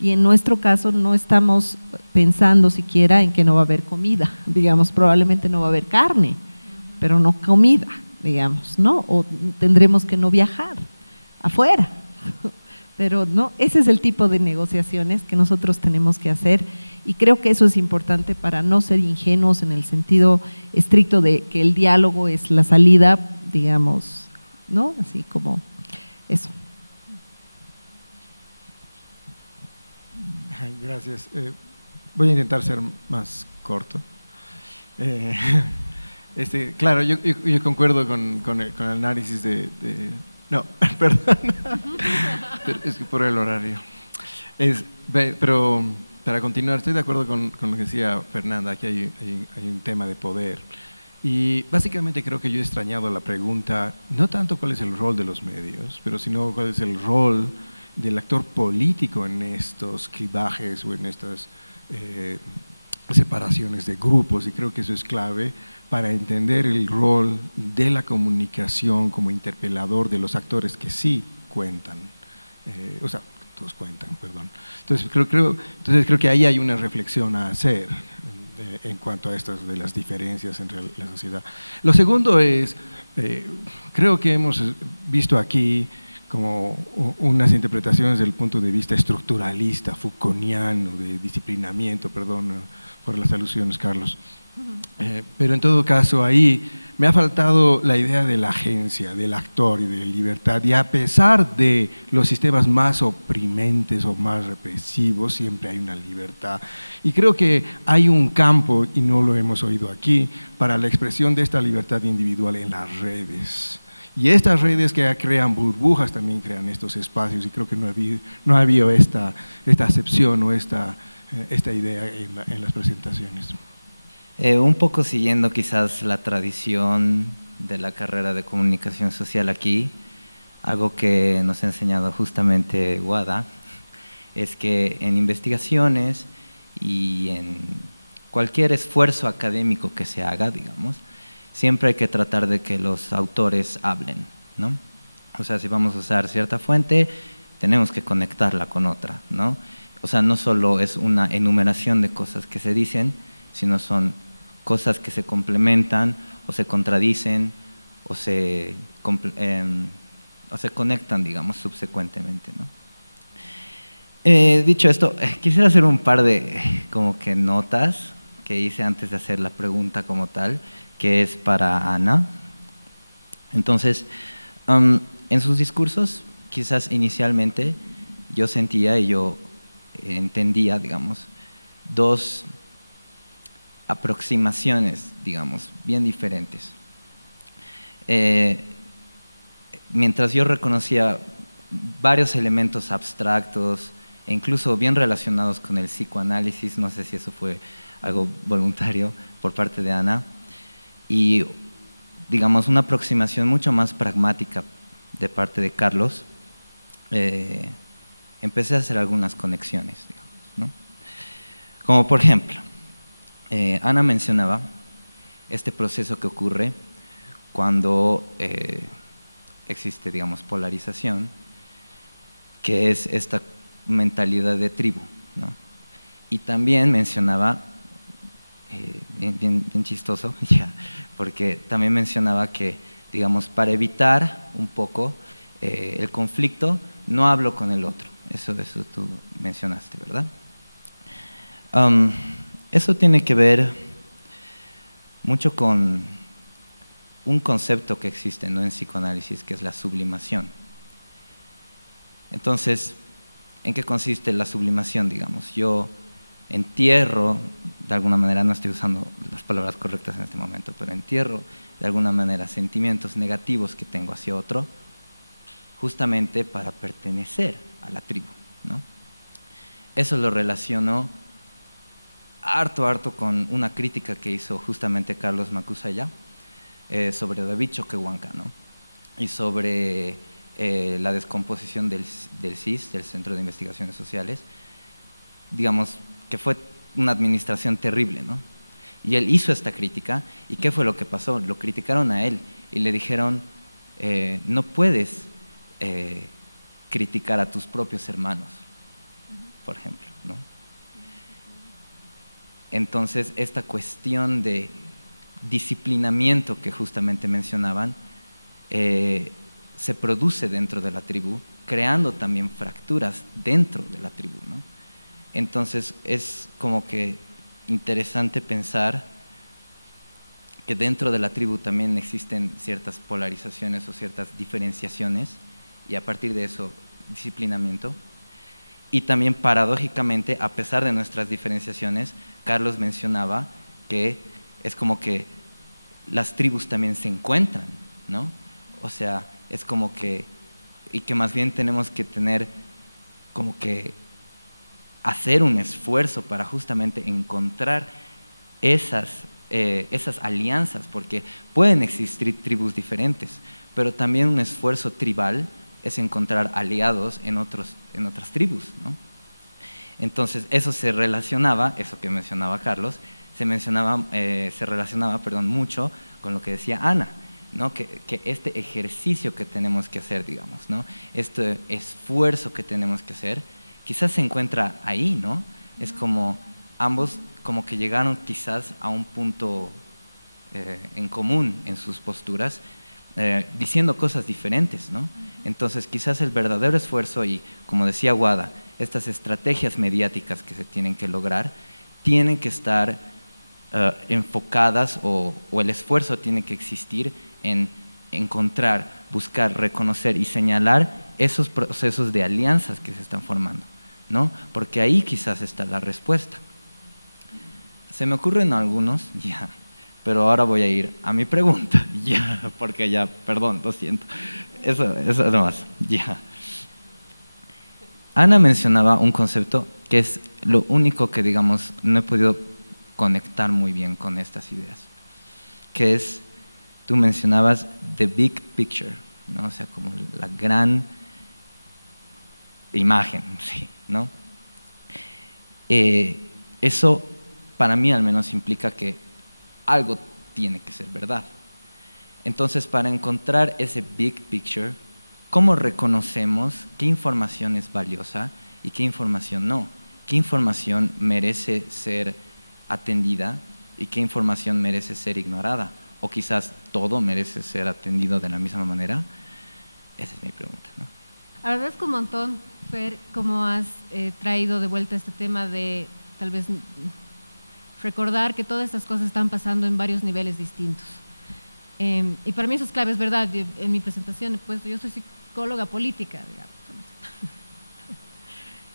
Y en nuestro caso no estamos pensando siquiera en que no va a haber comida, digamos, probablemente no va a haber carne, pero no comida, digamos, ¿no? O tendremos que no viajar afuera. Pero no, ese es el tipo de negociaciones que nosotros tenemos que hacer y creo que eso es importante para no ser ingenuos en el sentido estricto de que el diálogo es la salida, digamos, ¿no? Así como eso. Gracias. Voy a intentar ser más corto. Claro, yo concuerdo con el análisis no, perdón, es que por el horario. Pero para continuar, estoy de acuerdo con lo que decía Fernanda, que hay un tema de poder. Y básicamente creo que yo he extrañado la pregunta, no tanto cuál es el rol de los medios, pero sino cuál es el rol del actor político en estos clivajes o en estas separaciones de grupos, y creo que eso es clave para entender el rol de la comunicación como interpelador de los actores que sí cuentan, todos cuentan, perdón. Entonces creo que ahí hay una reflexión a hacer en cuanto a estas de las diferencias entre la sociedad. Lo segundo es, creo que hemos visto aquí como unas interpretaciones del punto de vista estructuralista, Foucaultiano, de disciplinamiento, perdón por las alusiones, Carlos. Pero en todo caso ahí me ha faltado la idea de la agencia, del actor y de la libertad, y a pesar de los sistemas más oprimentes o más represivos, siempre hay una libertad. Y creo que hay un campo, y no lo hemos oído aquí, para la expresión de esta libertad individual en las redes. Y estas redes que crean burbujas también crean estos espacios, y creo que no ha habido esta acepción o esta idea en las presentaciones. Un poco siguiendo quizás la tradición de la carrera de comunicación social aquí, algo que nos ha enseñado justamente Guada, es que en investigaciones y en cualquier esfuerzo académico que se haga, digamos, siempre hay que tratar de que los autores hablen, ¿no? O sea, si vamos a usar cierta fuente, tenemos que conectarla con otra, ¿no? O sea, no solo es una enumeración de cosas que se dicen, sino son cosas que se complementan o se contradicen o se conectan, digamos, subsecuentemente, ¿no? Dicho esto, quisiera hacer un par de como que notas que hice antes de hacer la pregunta como tal, que es para Ana. Entonces, en sus discursos, quizás inicialmente yo sentía y yo entendía, digamos, dos aproximaciones, digamos, bien diferentes. Mientras yo reconocía varios elementos abstractos e incluso bien relacionados con el psicoanálisis, no sé si eso fue algo voluntario por parte de Ana, y digamos una aproximación mucho más pragmática de parte de Carlos, empecé a hacer algunas conexiones, digamos, ¿no? Como por ejemplo, Ana mencionaba este proceso que ocurre cuando existe, digamos, polarización que es esta mentalidad de tribu, ¿no? Y también mencionaba, bien chistoso, ya, porque también mencionaba que, digamos, para evitar un poco el conflicto, no hablo con el otro. Eso tú mencionaste, ¿verdad? Eso tiene que ver mucho con un concepto que existe, ¿no?, en psicoanálisis, que es la sublimación. Entonces, ¿en qué consiste la sublimación? Digamos, yo entierro, de alguna manera, no estoy usando las palabras correctas en este momento, pero entierro de alguna manera sentimientos negativos que tengo hacia otro, justamente para pertenecer a la tribu, ¿no? Eso lo relaciono harto con una crítica que hizo justamente Carlos Macusaya sobre David Choquehuanca, ¿no? Y sobre la descomposición del CIS, del Centro de Investigaciones Sociales, digamos que fue una administración terrible, ¿no? Y él hizo esta crítica, ¿y qué fue lo que pasó? Lo criticaron a él y le dijeron, no puedes criticar a tus propios hermanos, por ejemplo, ¿no? Entonces, esta cuestión de disciplinamiento que justamente mencionaban, se produce dentro de la tribu, creando también fracturas dentro de la tribu, ¿no? Entonces, es como que interesante pensar que dentro de la tribu también existen ciertas polarizaciones o ciertas diferenciaciones, y a partir de eso, disciplinamiento. Y también, paradójicamente, a pesar de nuestras diferenciaciones, Carlos mencionaba que es como que las tribus también se encuentran, ¿no? O sea, es como que, y que más bien tenemos que tener como que hacer un esfuerzo para justamente encontrar esas alianzas, porque pueden existir tribus diferentes, pero también un esfuerzo tribal es encontrar aliados en otras tribus, ¿no? Entonces, eso se relacionaba, eso que mencionaba Carlos, se relacionaba mucho con lo que decía Ana, ¿no? Que este ejercicio que tenemos que hacer, digamos, ¿no? Este esfuerzo que tenemos que hacer, quizás se encuentra ahí, ¿no? Es como ambos como que llegaron quizás a un punto en común en sus posturas, diciendo cosas diferentes, ¿no? Entonces, quizás el verdadero esfuerzo, y como decía Guada, estas estrategias mediáticas que se tienen que lograr, tienen que estar enfocadas, o el esfuerzo tiene que existir en encontrar, buscar, reconocer y señalar esos procesos de alianzas que se están formando, ¿no? Porque ahí quizás está la respuesta. Se me ocurren algunos, ya, pero ahora voy a ir a mi pregunta, ya, porque ya, perdón, lo siento. Eso nomás, ya. Ana mencionaba un concepto que es lo único que, digamos, no he podido conectar muy bien con estas ideas, que es, tú mencionabas the big picture, ¿no? O sea, como la gran imagen, sí, ¿no? Eso, para mí al menos, implica que algo tiene que ser verdad. Entonces, para encontrar ese big picture, ¿cómo reconocemos qué información es valiosa y qué información no? ¿Qué información merece ser atendida y qué información merece ser ignorada? O quizás todo merece ser atendido de la misma manera. Esa es mi pregunta, ¿no? Agradezco un montón, Fer, cómo has traído de vuelta este tema de tal vez recordar que todas estas cosas están pasando en varios niveles distintos. Y para mí eso es clave, es verdad. En mi presentación he puesto, yo soy psicóloga política, digamos.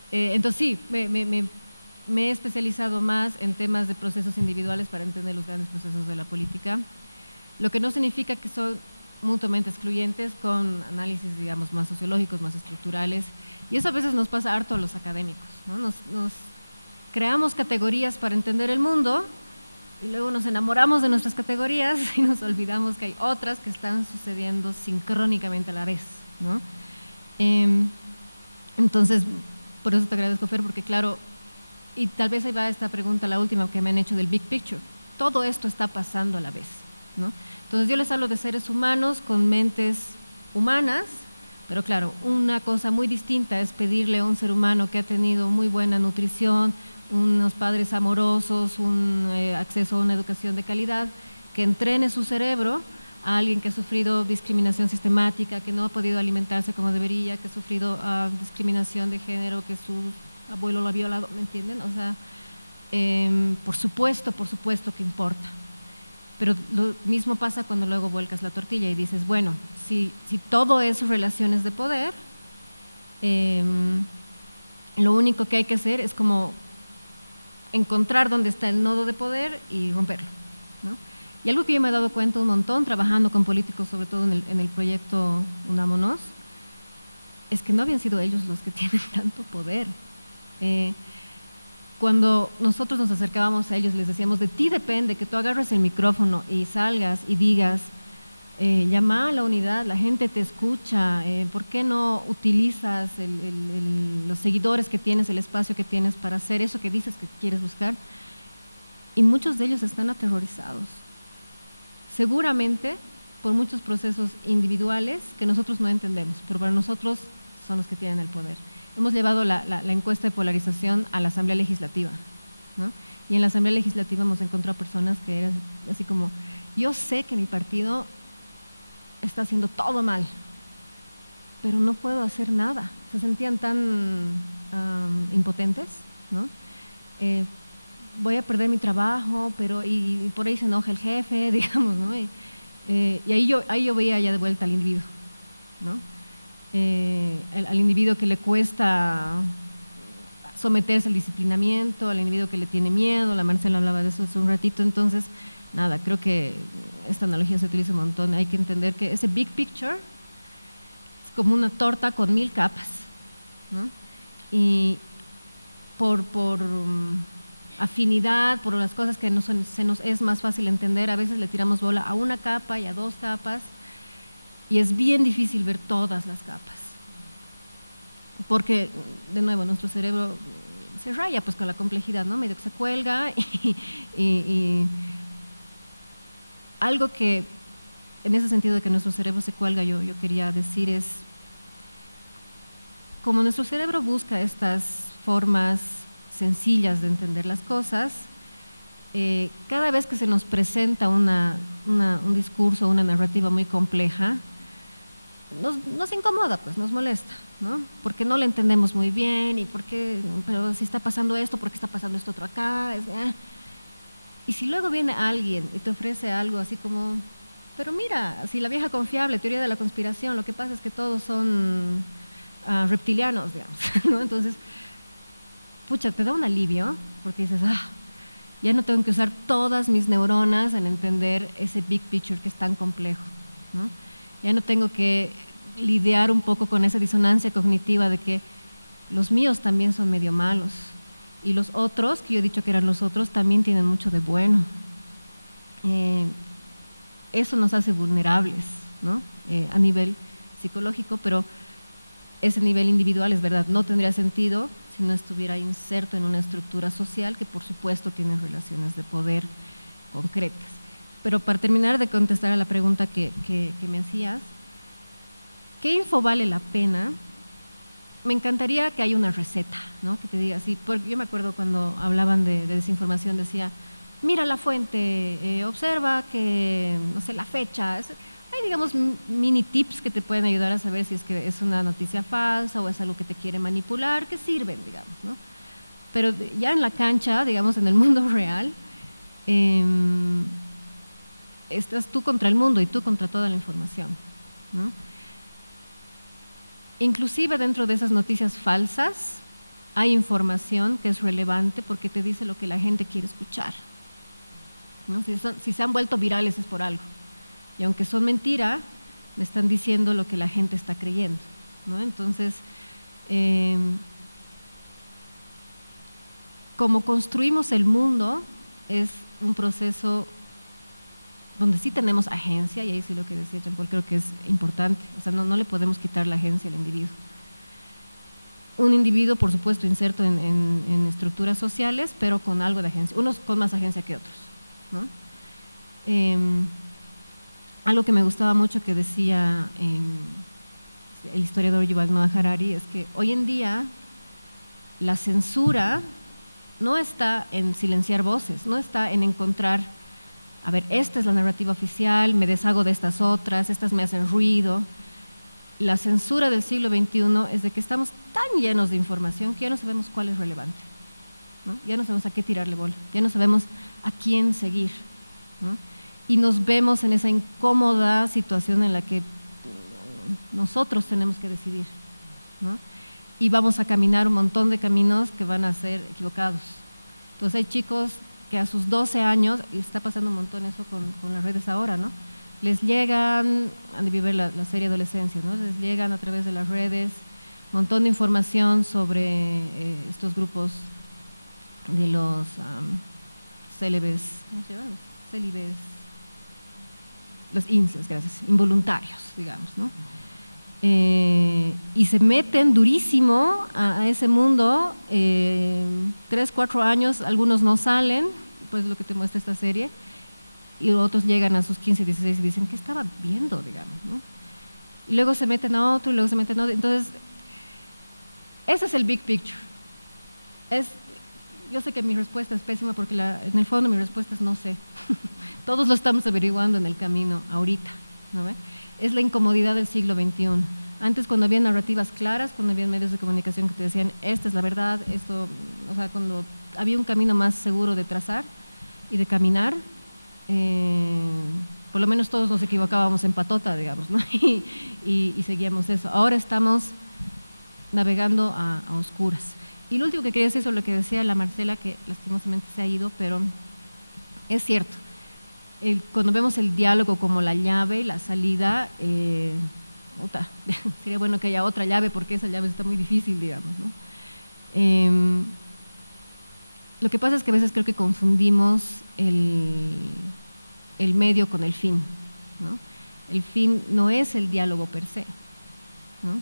Entonces sí, me he especializado más en temas de procesos individuales para entender los grandes procesos de la política, lo que no significa que son mutuamente excluyentes, con análisis, digamos, más sociológicos, más estructurales, y eso a veces nos pasa harto a los académicos, ¿no? Nos creamos categorías para entender el mundo, y luego nos enamoramos de nuestras categorías y nos olvidamos que hay otras que están sucediendo sincrónicamente a la vez, ¿no? Entonces, por eso te agradezco, Fer, porque claro, y tal vez ahí va esta pregunta, la última que me han hecho del big picture. Todo esto está pasando a la vez, ¿no? Entonces yo les hablo de seres humanos con mentes humanas, Pero claro, una cosa muy distinta es pedirle a un ser humano que ha tenido muy buena nutrición, unos padres amorosos, un acceso a una educación de calidad, que entrene su cerebro a alguien que ha sufrido discriminación sistemática, que no ha podido alimentarse como debería, que ha sufrido discriminación de género, que su abuelo lo ha violado, ¿me entienden? O sea, por supuesto que importa. Pero lo mismo pasa cuando luego vuelcas la tortilla y dices, bueno, si todo es relaciones de poder, lo único que hay que hacer es como encontrar dónde está el nodo de poder y romperlo, ¿no? Y algo que yo me he dado cuenta un montón trabajando con políticos, sobre todo en el proyecto Unámonos, es que no habían sido ellos los que tienen tanto poder. Cuando nosotros nos acercábamos a ellos, les decíamos, de ti depende que tú agarres el micrófono y salgas y digas, llama a la unidad, la gente te escucha, ¿por qué no utilizas los seguidores que tienes, el espacio que tienes para hacer eso que dices que quieres buscar? Y muchos de ellos están aterrorizados, seguramente por muchos procesos individuales que nosotros no entendemos, pero para nosotros son los que tienen el poder. Hemos llevado la encuesta de polarización a la Asamblea Legislativa, ¿no? Y en la Asamblea Legislativa hemos encontrado personas que eran así como, yo sé que mi partido está haciendo todo mal, pero no puedo hacer nada. Se sentían tan impotentes, ¿no? Voy a perder mi trabajo, pero y por ahí se enoja el jefe, digamos, ¿no? Y ahí yo veía ya de vuelta al individuo, ¿no? Al individuo que le cuesta someterse al disciplinamiento, al individuo que le tiene miedo. La Marcela hablaba de eso hace un ratito. Entonces, nada, creo que esta analogía se utiliza un montón. Hay que entender que ese big picture es como una torta con 1000 capas, ¿no? Y por afinidad, por las cosas que se nos es más fácil entender, a veces le tiramos bola a una capa y a 2 capas, y es bien difícil ver todas las capas, porque de nuevo nuestro cerebro se raya pues con la complejidad, ¿no? Medio que se cuelga y algo que en ese sentido de que nuestro cerebro se cuelga, yo quería decir es, como nuestro cerebro busca estas formas sencillas de entender las cosas, cada vez que se nos presenta un discurso, una narrativa muy compleja, nos incomoda, pues nos molesta, ¿no? Porque no lo entendemos muy bien y pero si está pasando esto, ¿por qué está pasando esto otro acá? Y si luego viene alguien y te ofrece algo así como, pero mira, si la vieja confiable, teoría de la conspiración, lo que pasa es que todos son reptilianos, digamos, ¿no? Entonces, pucha, te da un alivio, porque dices, ya no tengo que usar todas mis neuronas en entender ese big picture que es tan complejo, ¿no? Ya no tengo que lidiar un poco con esa disonancia cognitiva de que los míos también son medio malos y los otros, que yo he dicho que eran los otros, también tienen mucho de bueno. Eso nos hace vulnerables, ¿no? A nivel psicológico, pero ese nivel individual, es verdad, no tendría sentido si no estuviera inserto en una estructura social que por supuesto tiene relaciones de poder concretas. Pero para terminar de contestar a la pregunta que me hacías, ¿qué info vale la pena? Me encantaría que haya una receta, ¿no? Que te diga así, porque yo me acuerdo cuando hablaban de desinformación, decía, mira la fuente, observa que, no sé, la fecha. Hay, digamos, mini tips que te pueden ayudar a saber si es que es una noticia falsa o es algo que te quiere manipular, que sirven, digamos, ¿no? Pero ya en la cancha, digamos, en el mundo real, estás tú contra el mundo y tú contra toda la información, ¿no? Inclusive dentro de esas noticias falsas hay información que es relevante porque te dice lo que la gente quiere escuchar, ¿no? Si se han vuelto virales es por algo. Y aunque son mentira, me están diciendo lo que la gente está creyendo, ¿no? Entonces, como construimos el mundo es un proceso donde sí tenemos agencia, y ahí sí lo que decía Jean Paul creo que es importante, o sea, no le podemos quitar la agencia al individuo. Un individuo, por supuesto, inserto en estructuras sociales, pero con algo de agencia, unos con más agencia que otros, ¿no? Algo que me gustaba mucho que decía el historiador Yuval Noah Harari, es que hoy en día la censura no está en silenciar voces, no está en encontrar, a ver, esta es la narrativa oficial, me deshago de estas otras, estas me hacen ruido. La censura del siglo XXI es de que estamos tan llenos de información que ya no sabemos cuál es relevante, ¿no? Ya no sabemos a qué tirarle bola, ya no sabemos a quién seguir, ¿no? Y nos vemos en esa incómoda situación en la que nosotros tenemos que decidir, ¿no? Y vamos a caminar un montón de caminos que van a ser equivocados. Entonces hay chicos que a sus 12 años, y está pasando un montón eso con las redes ahora, ¿no? Les llegan, han de vivir la serie Adolescencia, ¿no? Les llegan a través de las redes un montón de información sobre estos grupos de los célibes, ¿cómo se llama? Célibes, los incels, gracias, involuntarios, digamos, ¿no? Y se meten durísimo a ese mundo, 3, 4 años, algunos no salen, pues lo que te muestra esta serie, y otros llegan a sus 15, 16 y dicen, ¿qué estaba viendo, digamos, ¿no? Y luego se meten a otro, y luego se meten a otro. Entonces, ese es el big picture. Yo sé que mi respuesta es pésima porque en el fondo mi respuesta es no sé. Todos lo estamos averiguando en el camino ahorita, ¿no ve? Es la incomodidad del siglo XXI. Antes, cuando había narrativas claras, cuando había medios de comunicación que te decían, esta es la verdad, esto, o sea, cuando había un camino más seguro de trazar y de caminar, por lo menos todos nos equivocábamos en patota, digamos, ¿no? y seguíamos eso. Ahora estamos navegando a oscuras. Y lo último que quería decir sobre lo que decía la Marcela, que lastimosamente se ha ido, pero es cierto. Cuando vemos el diálogo como la llave, la salida, sería bueno que haya otra llave porque esa llave está muy difícil, digamos, ¿no? Lo que pasa es que a veces creo que confundimos el medio con el fin, ¿no? El fin no es el diálogo per se, ¿no?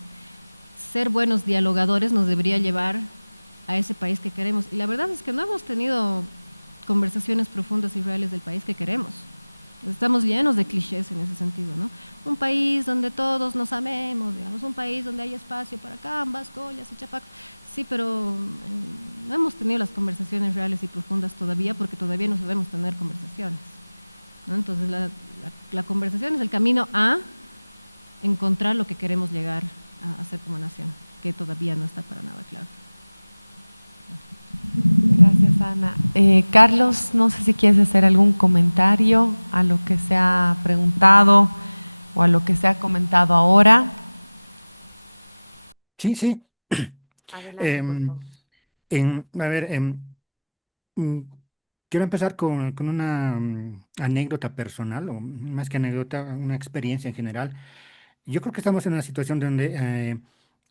Ser buenos dialogadores nos debería llevar a ese país que queremos. Y la verdad es que no hemos tenido conversaciones profundas y reales del país que queremos. Estamos llenos de clichés en ese sentido, ¿no? Un país donde todos nos amemos, digamos, un país donde hay espacio para cambas, collas y chapacos. Sí, pero no hemos tenido las conversaciones reales y profundas todavía porque todavía no sabemos tener conversaciones, ¿no? Entonces la conversación es el camino a encontrar lo que queremos llegar a hacer como nación, que todavía no está para nada claro. Gracias, Ana. Carlos, no sé si quieres hacer algún comentario a lo que se ha preguntado o a lo que se ha comentado ahora. Sí, sí. Adelante, por favor. A ver, mm, quiero empezar con una anécdota personal, o más que anécdota, una experiencia en general. Yo creo que estamos en una situación donde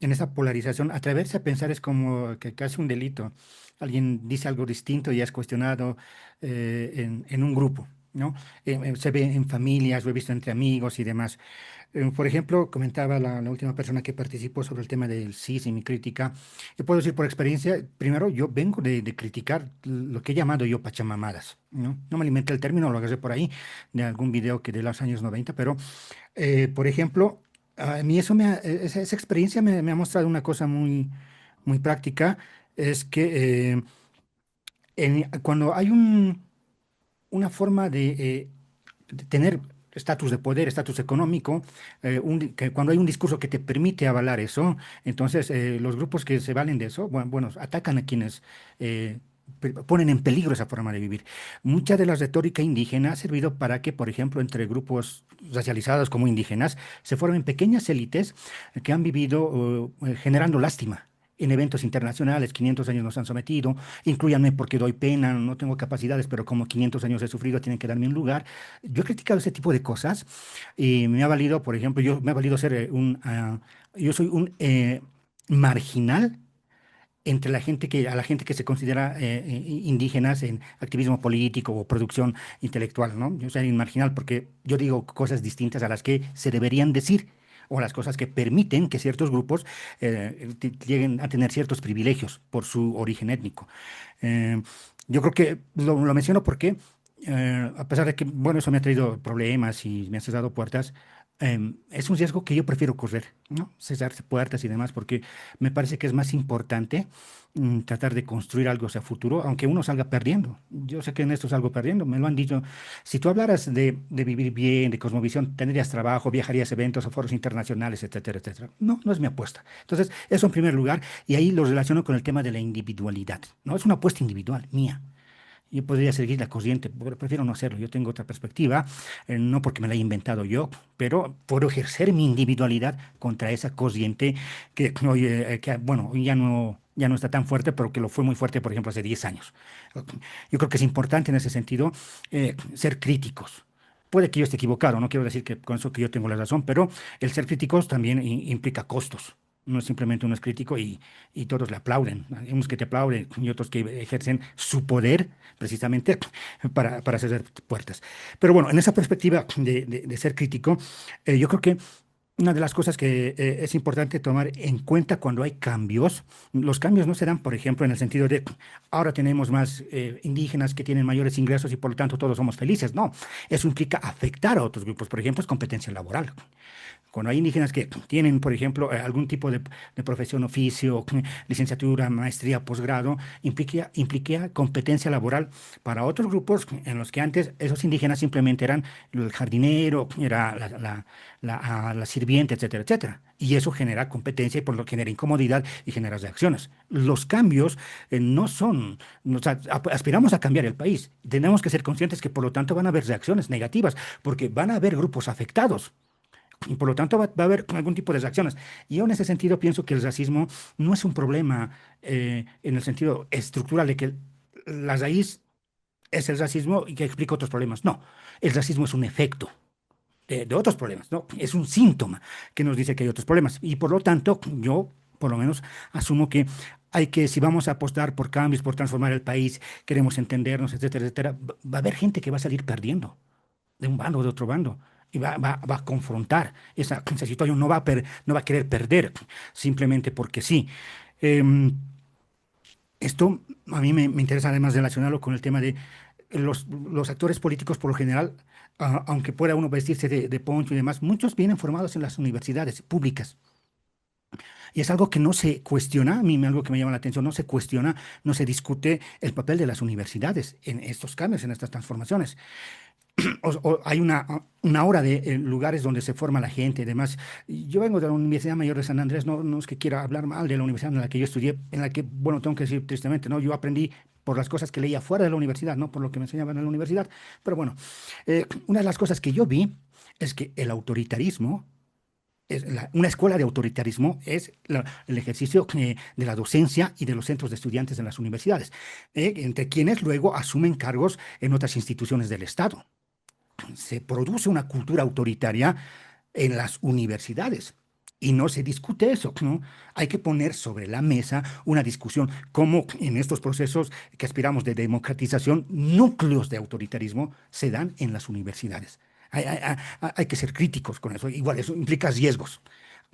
en esa polarización, atreverse a pensar es como que casi un delito. Alguien dice algo distinto y ya es cuestionado en un grupo, ¿no? Se ve en familias, lo he visto entre amigos y demás. Por ejemplo, comentaba la última persona que participó sobre el tema del CIS y mi crítica. Yo puedo decir por experiencia, primero, yo vengo de criticar lo que he llamado yo pachamamadas, ¿no? No me alimenté el término, lo agarré por ahí, de algún video que de los años 90, pero, por ejemplo, a mí esa experiencia me ha mostrado una cosa muy, muy práctica, es que cuando hay una forma de tener estatus de poder, estatus económico, que cuando hay un discurso que te permite avalar eso, entonces los grupos que se valen de eso, bueno, atacan a quienes ponen en peligro esa forma de vivir. Mucha de la retórica indígena ha servido para que, por ejemplo, entre grupos racializados como indígenas, se formen pequeñas élites que han vivido generando lástima en eventos internacionales. 500 años nos han sometido, incluyanme porque doy pena, no tengo capacidades, pero como 500 años he sufrido, tienen que darme un lugar. Yo he criticado ese tipo de cosas y me ha valido, por ejemplo, me ha valido ser yo soy un marginal entre a la gente que se considera indígenas en activismo político o producción intelectual, ¿no? Yo soy un marginal porque yo digo cosas distintas a las que se deberían decir o las cosas que permiten que ciertos grupos lleguen a tener ciertos privilegios por su origen étnico. Eh, yo creo que lo menciono porque, a pesar de que, bueno, eso me ha traído problemas y me ha cerrado puertas, es un riesgo que yo prefiero correr, ¿no? Cerrarse puertas y demás, porque me parece que es más importante tratar de construir algo hacia futuro, aunque uno salga perdiendo. Yo sé que en esto salgo perdiendo, me lo han dicho. Si tú hablaras de vivir bien, de cosmovisión, tendrías trabajo, viajarías a eventos, a foros internacionales, etcétera, etcétera. No, no es mi apuesta. Entonces, eso en primer lugar, y ahí lo relaciono con el tema de la individualidad, ¿no? Es una apuesta individual, mía. Yo podría seguir la corriente, pero prefiero no hacerlo. Yo tengo otra perspectiva, no porque me la he inventado yo, pero puedo ejercer mi individualidad contra esa corriente que, oye, que bueno, ya no está tan fuerte, pero que lo fue muy fuerte, por ejemplo, hace 10 años. Yo creo que es importante en ese sentido ser críticos. Puede que yo esté equivocado, no quiero decir que con eso que yo tengo la razón, pero el ser críticos también implica costos. No es simplemente uno es crítico y todos le aplauden. Hay unos que te aplauden y otros que ejercen su poder precisamente para cerrar puertas. Pero bueno, en esa perspectiva de ser crítico, yo creo que una de las cosas que es importante tomar en cuenta cuando hay cambios, los cambios no se dan, por ejemplo, en el sentido de ahora tenemos más indígenas que tienen mayores ingresos y por lo tanto todos somos felices. No, eso implica afectar a otros grupos. Por ejemplo, es competencia laboral. Cuando hay indígenas que tienen, por ejemplo, algún tipo de profesión, oficio, licenciatura, maestría, posgrado, implica competencia laboral para otros grupos en los que antes esos indígenas simplemente eran el jardinero, era la sirviente, etcétera, etcétera. Y eso genera competencia y por lo que genera incomodidad y genera reacciones. Los cambios no son, o sea, aspiramos a cambiar el país. Tenemos que ser conscientes que por lo tanto van a haber reacciones negativas, porque van a haber grupos afectados. Y por lo tanto va a haber algún tipo de reacciones. Y yo en ese sentido pienso que el racismo no es un problema en el sentido estructural de que la raíz es el racismo y que explica otros problemas. No, el racismo es un efecto de otros problemas, ¿no? Es un síntoma que nos dice que hay otros problemas. Y por lo tanto, yo por lo menos asumo que hay que, si vamos a apostar por cambios, por transformar el país, queremos entendernos, etcétera, etcétera, va a haber gente que va a salir perdiendo de un bando o de otro bando. Y va a confrontar esa situación, no va a querer perder simplemente porque sí. Esto a mí me interesa además relacionarlo con el tema de los actores políticos por lo general, aunque pueda uno vestirse de poncho y demás, muchos vienen formados en las universidades públicas. Y es algo que no se cuestiona, a mí algo que me llama la atención, no se cuestiona, no se discute el papel de las universidades en estos cambios, en estas transformaciones. O hay una hora de lugares donde se forma la gente y demás. Yo vengo de la Universidad Mayor de San Andrés, no es que quiera hablar mal de la universidad en la que yo estudié, en la que, bueno, tengo que decir tristemente, ¿no? Yo aprendí por las cosas que leía fuera de la universidad, no por lo que me enseñaban en la universidad. Pero bueno, una de las cosas que yo vi es que el autoritarismo, una escuela de autoritarismo es el ejercicio de la docencia y de los centros de estudiantes en las universidades, entre quienes luego asumen cargos en otras instituciones del Estado. Se produce una cultura autoritaria en las universidades y no se discute eso, ¿no? Hay que poner sobre la mesa una discusión cómo en estos procesos que aspiramos de democratización, núcleos de autoritarismo se dan en las universidades. Hay que ser críticos con eso. Igual, eso implica riesgos.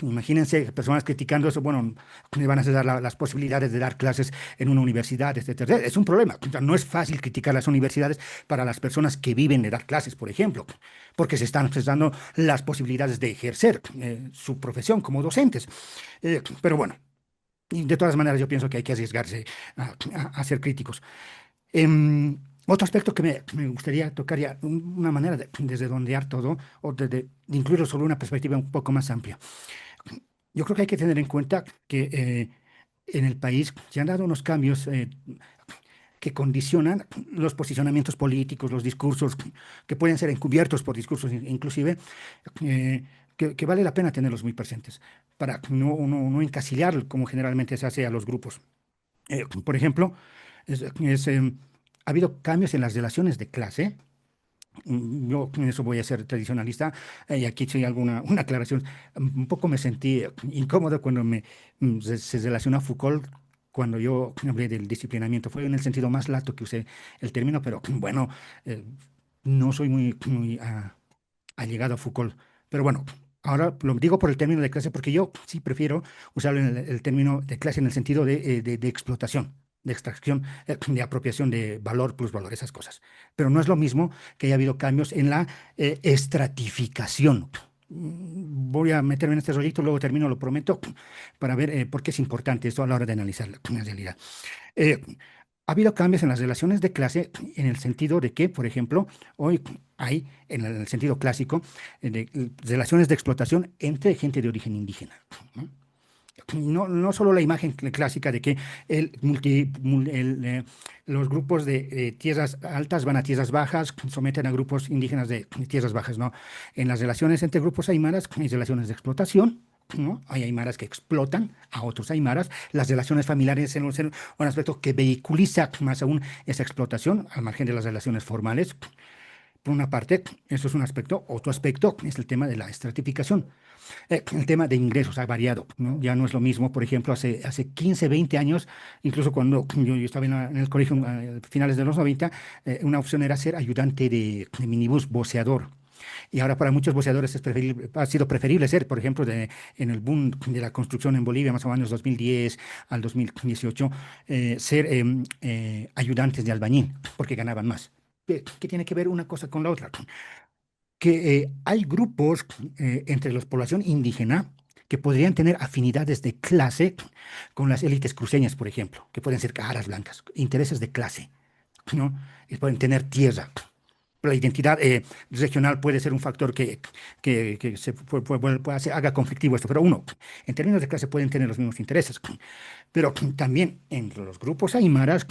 Imagínense personas criticando eso, bueno, le van a dar las posibilidades de dar clases en una universidad, etcétera. Es un problema. O sea, no es fácil criticar las universidades para las personas que viven de dar clases, por ejemplo, porque se están dando las posibilidades de ejercer su profesión como docentes. Pero bueno, y de todas maneras yo pienso que hay que arriesgarse a ser críticos. Otro aspecto que me gustaría tocar ya, una manera de redondear todo, o de incluirlo sobre una perspectiva un poco más amplia. Yo creo que hay que tener en cuenta que en el país se han dado unos cambios que condicionan los posicionamientos políticos, los discursos que pueden ser encubiertos por discursos inclusive, que vale la pena tenerlos muy presentes para no encasillar como generalmente se hace a los grupos. Por ejemplo, ha habido cambios en las relaciones de clase. Yo en eso voy a ser tradicionalista y aquí sí una aclaración. Un poco me sentí incómodo cuando se relaciona a Foucault cuando yo hablé del disciplinamiento. Fue en el sentido más lato que usé el término, pero bueno, no soy muy allegado a Foucault. Pero bueno, ahora lo digo por el término de clase porque yo sí prefiero usarlo en el término de clase en el sentido de explotación, de extracción, de apropiación de valor, plusvalor, esas cosas. Pero no es lo mismo que haya habido cambios en la estratificación. voy a meterme en este rollito, luego termino, lo prometo, para ver por qué es importante esto a la hora de analizar la realidad. Ha habido cambios en las relaciones de clase en el sentido de que, por ejemplo, hoy hay, en el sentido clásico, relaciones de explotación entre gente de origen indígena, ¿no? No solo la imagen clásica de que los grupos de tierras altas van a tierras bajas, someten a grupos indígenas de tierras bajas, ¿no? En las relaciones entre grupos aymaras hay relaciones de explotación, ¿no? Hay aymaras que explotan a otros aymaras. Las relaciones familiares son un aspecto que vehiculiza más aún esa explotación, al margen de las relaciones formales. Por una parte, eso es un aspecto. Otro aspecto es el tema de la estratificación. El tema de ingresos ha variado, ¿no? Ya no es lo mismo, por ejemplo, hace 15, 20 años, incluso cuando yo estaba en el colegio a finales de los 90, una opción era ser ayudante de minibús, voceador. Y ahora para muchos voceadores ha sido preferible ser, por ejemplo, en el boom de la construcción en Bolivia, más o menos 2010 al 2018, ser ayudantes de albañil, porque ganaban más. ¿Qué tiene que ver una cosa con la otra? Que hay grupos entre la población indígena que podrían tener afinidades de clase con las élites cruceñas, por ejemplo, que pueden ser caras blancas, intereses de clase, ¿no? Y pueden tener tierra. La identidad regional puede ser un factor que haga conflictivo esto, pero en términos de clase pueden tener los mismos intereses. Pero también entre los grupos aymaras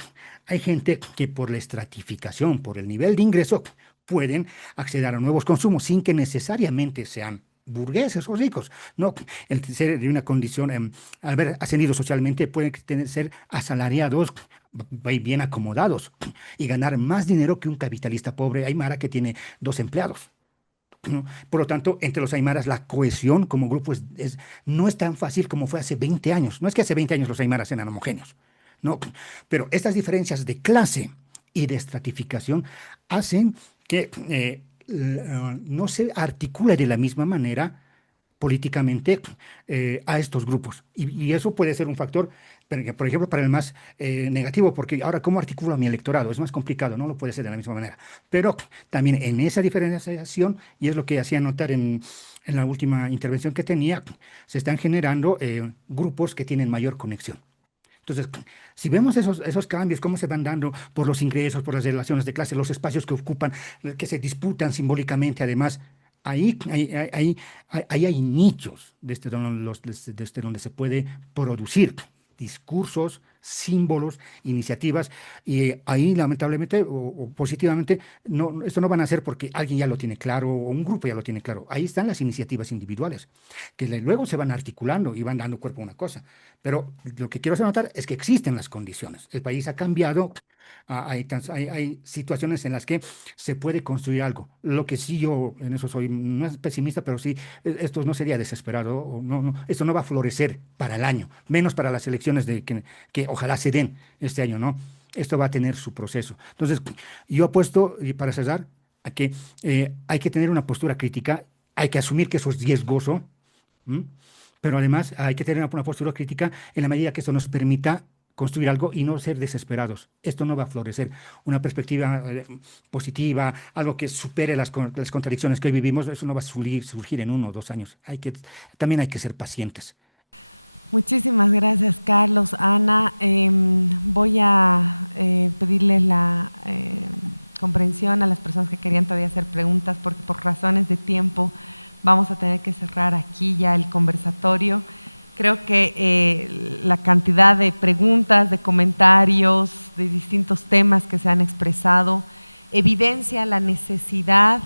hay gente que por la estratificación, por el nivel de ingreso, pueden acceder a nuevos consumos sin que necesariamente sean burgueses o ricos. No, el ser de una condición, al haber ascendido socialmente, pueden ser asalariados, bien acomodados y ganar más dinero que un capitalista pobre aymara que tiene 2 empleados. ¿No? Por lo tanto, entre los aymaras la cohesión como grupo no es tan fácil como fue hace 20 años. No es que hace 20 años los aymaras eran homogéneos, no, pero estas diferencias de clase y de estratificación hacen que no se articule de la misma manera políticamente a estos grupos. Y eso puede ser un factor, por ejemplo, para el más negativo, porque ahora, ¿cómo articulo a mi electorado? Es más complicado, no lo puede ser de la misma manera. Pero también en esa diferenciación, y es lo que hacía notar en la última intervención que tenía, se están generando grupos que tienen mayor conexión. Entonces, si vemos esos cambios, cómo se van dando por los ingresos, por las relaciones de clase, los espacios que ocupan, que se disputan simbólicamente, además, ahí hay nichos desde donde se puede producir discursos, símbolos, iniciativas, y ahí lamentablemente o positivamente esto no van a ser porque alguien ya lo tiene claro o un grupo ya lo tiene claro. Ahí están las iniciativas individuales que luego se van articulando y van dando cuerpo a una cosa. Pero lo que quiero hacer notar es que existen las condiciones. El país ha cambiado. Hay situaciones en las que se puede construir algo. Lo que sí yo, en eso soy, no es pesimista, pero sí, esto no sería desesperado, esto no va a florecer para el año, menos para las elecciones que ojalá se den este año, ¿no? Esto va a tener su proceso. Entonces, yo apuesto, y para cerrar, a que hay que tener una postura crítica, hay que asumir que eso es riesgoso, pero además hay que tener una postura crítica en la medida que esto nos permita construir algo y no ser desesperados. Esto no va a florecer. Una perspectiva positiva, algo que supere las contradicciones que hoy vivimos, eso no va a surgir en 1 o 2 años. También hay que ser pacientes. Muchísimas gracias, Carlos. Ana, voy a pedirles la comprensión a las personas que querían todavía hacer preguntas, porque por razones de tiempo vamos a tener que cerrar aquí ya el conversatorio. Creo que la cantidad de preguntas, de comentarios, de distintos temas que se han expresado evidencia la necesidad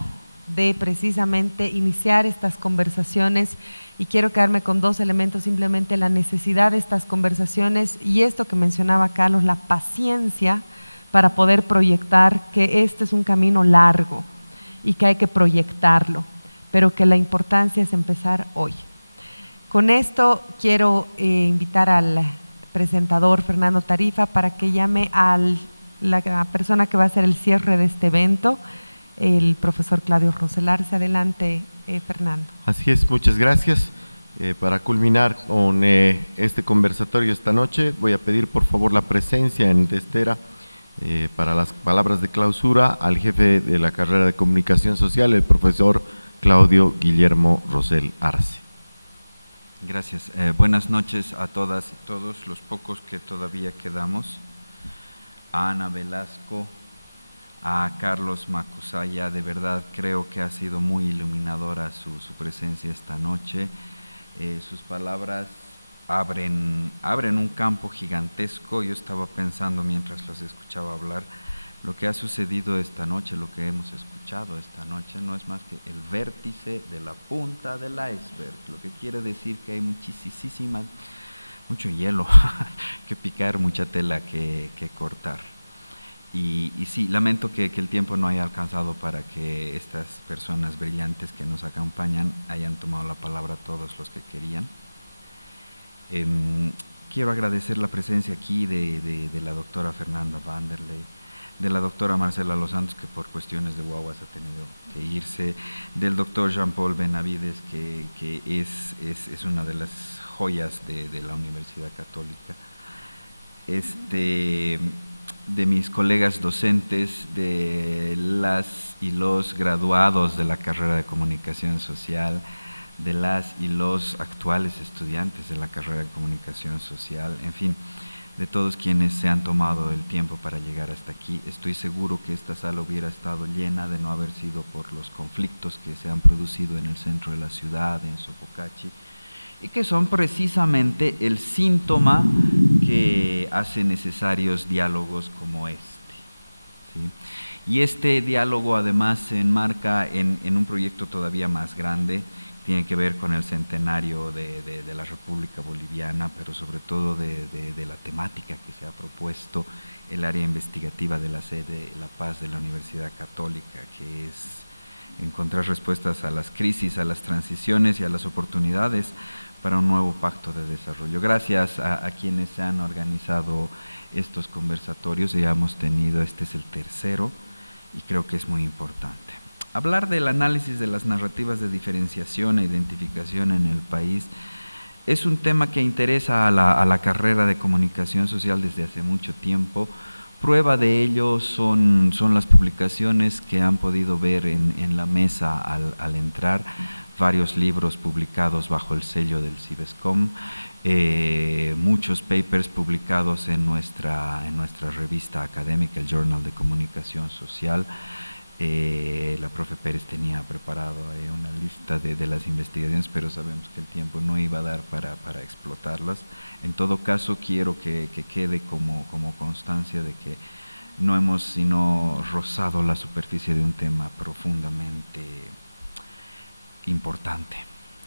de precisamente iniciar estas conversaciones, y quiero quedarme con 2 elementos, simplemente la necesidad de estas conversaciones y esto que mencionaba Carlos, la paciencia para poder proyectar que este es un camino largo y que hay que proyectarlo, pero que la importancia es empezar hoy. Con esto quiero invitar al presentador Fernando Tarifa para que llame a la persona que va a hacer el cierre de este evento, el profesor Claudio Roselarse. Adelante, Fernando. Así es, muchas gracias. Para culminar con este conversatorio esta noche, voy a pedir por favor la presencia en Testera para las palabras de clausura al jefe de la carrera de Comunicación Social, el profesor Claudio Guillermo Rosell Arce. Gracias. Buenas noches a todas y todos, los pocos que todavía quedamos. A Ana Velasco, a Carlos Macusaya, de verdad creo que ha sido muy iluminadora su presencia esta noche. Sus palabras abren un campo gigantesco. Yo estaba pensando mientras los escuchaba hablar, lo que ha sucedido esta noche, lo que hemos escuchado esta noche, no es más que el vértice de la punta del iceberg, lo que quiere decir que hay mucho hielo que picar, mucha tela que cortar. Y sí, lamento que el tiempo no haya alcanzado para que estas personas brillantes que nos acompañan hayan tomado la palabra, todos los que querían. Quiero agradecer la presencia aquí de la doctora Fernanda Vanderlei, de la doctora Marcela Los Santos, que por cuestiones de guaguas ha tenido que irse, del doctor Jean-Paul Benavides, que es una de las joyas de la Universidad Católica, de mis colegas docentes, de las y los graduados de la carrera de Comunicación Social, de las y los actuales estudiantes de la carrera de Comunicación Social, en fin, de todos quienes se han tomado el tiempo para llegar hasta aquí. Estoy seguro que esta sala hubiera estado llena de no haber sido por los conflictos que se han producido en el centro de la ciudad, en Sopocachi, y que son precisamente el síntoma que hace necesarios diálogos como este, ¿sí? Y este diálogo además se enmarca en un proyecto todavía más grande, tiene que ver con el centenario de la República Boliviana, pero sobre todo de la temática que se ha propuesto el área investigativa de la sede La Paz de la Universidad Católica, que es encontrar respuestas a las crisis, a las transiciones y a las oportunidades para un nuevo pacto de desarrollo. Gracias a quienes se han organizado estos conversatorios, ya hemos tenido, este es el tercero y creo que es muy importante. Hablar del análisis de las narrativas de diferenciación e identificación en el país es un tema que interesa a la carrera de Comunicación Social desde hace mucho tiempo. Prueba de ello son las publicaciones que han podido ver en la mesa al entrar, varios libros publicados bajo el sello del CIBESCOM, muchos papers publicados en nuestra revista académica, el Journal de Comunicación Social. La profe Pérez tenía preparado una lista de las investigaciones, pero sabemos que el tiempo no iba a dar para explotarlas. En todo caso, quiero que quede como constancia de que no hemos sino rozado la superficie de un tema profundamente importante,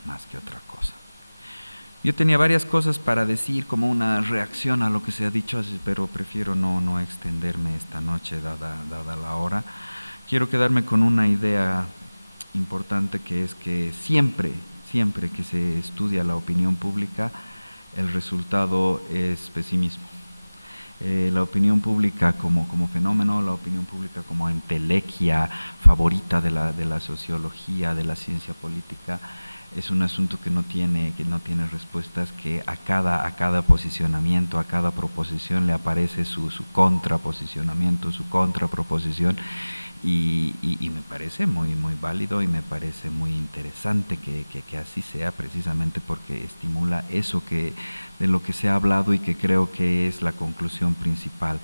más que otra cosa. Yo tenía varias cosas para decir como una reacción a lo que se ha dicho, pero prefiero no extenderme esta noche dada la hora. Quiero quedarme con una idea importante, que es que siempre que se estudia la opinión pública, el resultado es pesimismo. La opinión pública como fenómeno, la opinión pública como entelequia favorita de la sociología, de la ciencia política, es un asunto que no tiene respuestas, que a cada posicionamiento, a cada proposición le aparece su contraposicionamiento, su contraproposición. Y me parece muy válido y me parece muy interesante que así sea, precisamente porque estimula eso de lo que se ha hablado y que creo que es la conclusión principal.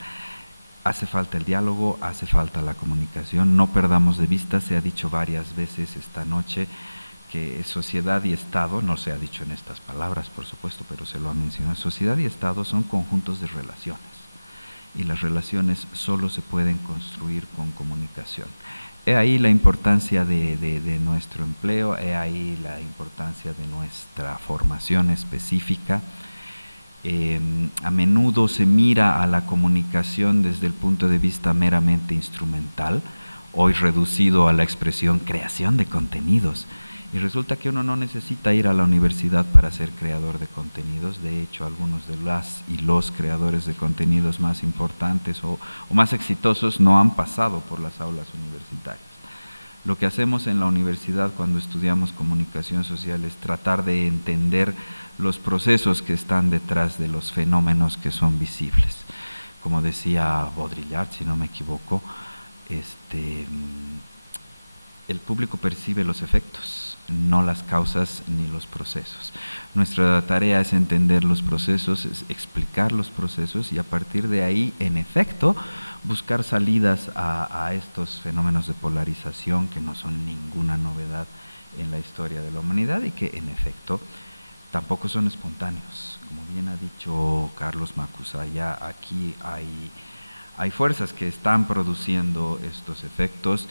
Hace falta el diálogo, hace falta la comunicación, no perdamos de vista, se ha dicho varias veces esta noche que sociedad y Estado, no se ha dicho en estas palabras por supuesto, pero se lo ha mencionado, sociedad y Estado son conjuntos de relaciones. Y las relaciones solo se pueden construir con comunicación. He ahí la importancia de nuestro empleo, he ahí la importancia de nuestra formación específica. A menudo se mira a la comunicación desde el punto de vista meramente instrumental, hoy reducido a la expresión creación de contenidos. Y resulta que uno no necesita ir a la universidad para ser creador de contenidos. De hecho, algunos de las y los creadores de contenidos más importantes o más exitosos no han pasado por las aulas universitarias. Lo que hacemos en la universidad cuando estudiamos comunicación social es tratar de entender los procesos que están detrás de los fenómenos que son visibles. Como decía Baudrillard, si no me equivoco, el público percibe los efectos, no las causas ni los procesos. Nuestra tarea es entender los procesos, es explicar los procesos y a partir de ahí, en efecto, buscar salidas a estos fenómenos de polarización que no son ninguna novedad en la historia de la humanidad y que en efecto tampoco son espontáneos. Como bien ha dicho Carlos Macusaya, aquí hay fuerzas que están produciendo estos efectos.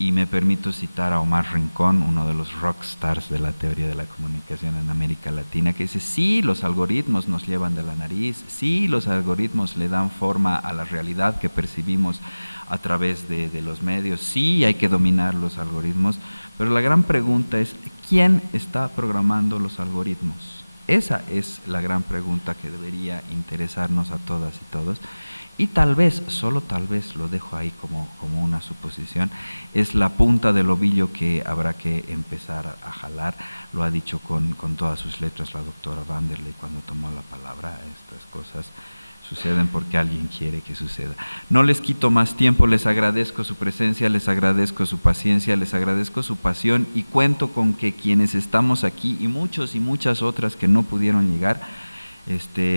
Y me permito citar a Omar Rincón, uno de los rockstars de la teoría de la comunicación en América Latina, que dice, sí, los algoritmos nos llevan de la nariz, sí, los algoritmos le dan forma a la realidad que percibimos a través de los medios, sí, hay que dominar los algoritmos, pero la gran pregunta es, ¿quién está programando los algoritmos? Esa es la gran pregunta que debería interesarnos a todas y todos. Y tal vez, solo tal vez, lo dejo ahí como una suposición, es la punta del ovillo que habrá que empezar a jalar. Lo ha dicho con todas sus letras la doctora Vanderlei cuando tomó la palabra. Estas cosas suceden porque alguien quiere que suceda. No les quito más tiempo, les agradezco su presencia, les agradezco su paciencia, les agradezco su pasión y cuento con que quienes estamos aquí y muchos y muchas otras que no pudieron llegar,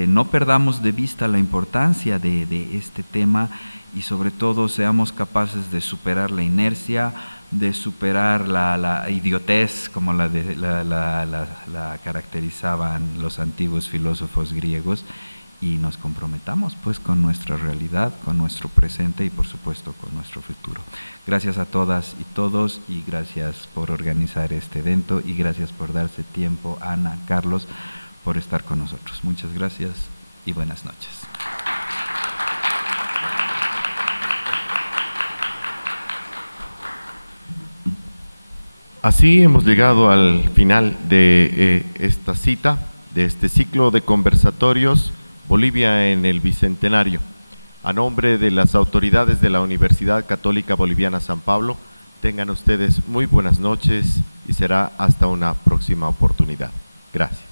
no perdamos de vista la importancia de este tema y sobre todo seamos capaces de superar la inercia, de superar la idiotez como la caracterizaban los antiguos filósofos griegos y nos comprometamos pues con nuestra realidad, con nuestro presente y por supuesto con nuestro futuro. Gracias a todas y todos y gracias por organizar este evento y gracias por darse tiempo, Ana, Carlos, por estar con nosotros. Muchas gracias y buenas noches. Así hemos llegado al final de esta cita, de este ciclo de conversatorios Bolivia en el Bicentenario. A nombre de las autoridades de la Universidad Católica Boliviana San Pablo, tengan ustedes muy buenas noches y será hasta una próxima oportunidad. Gracias.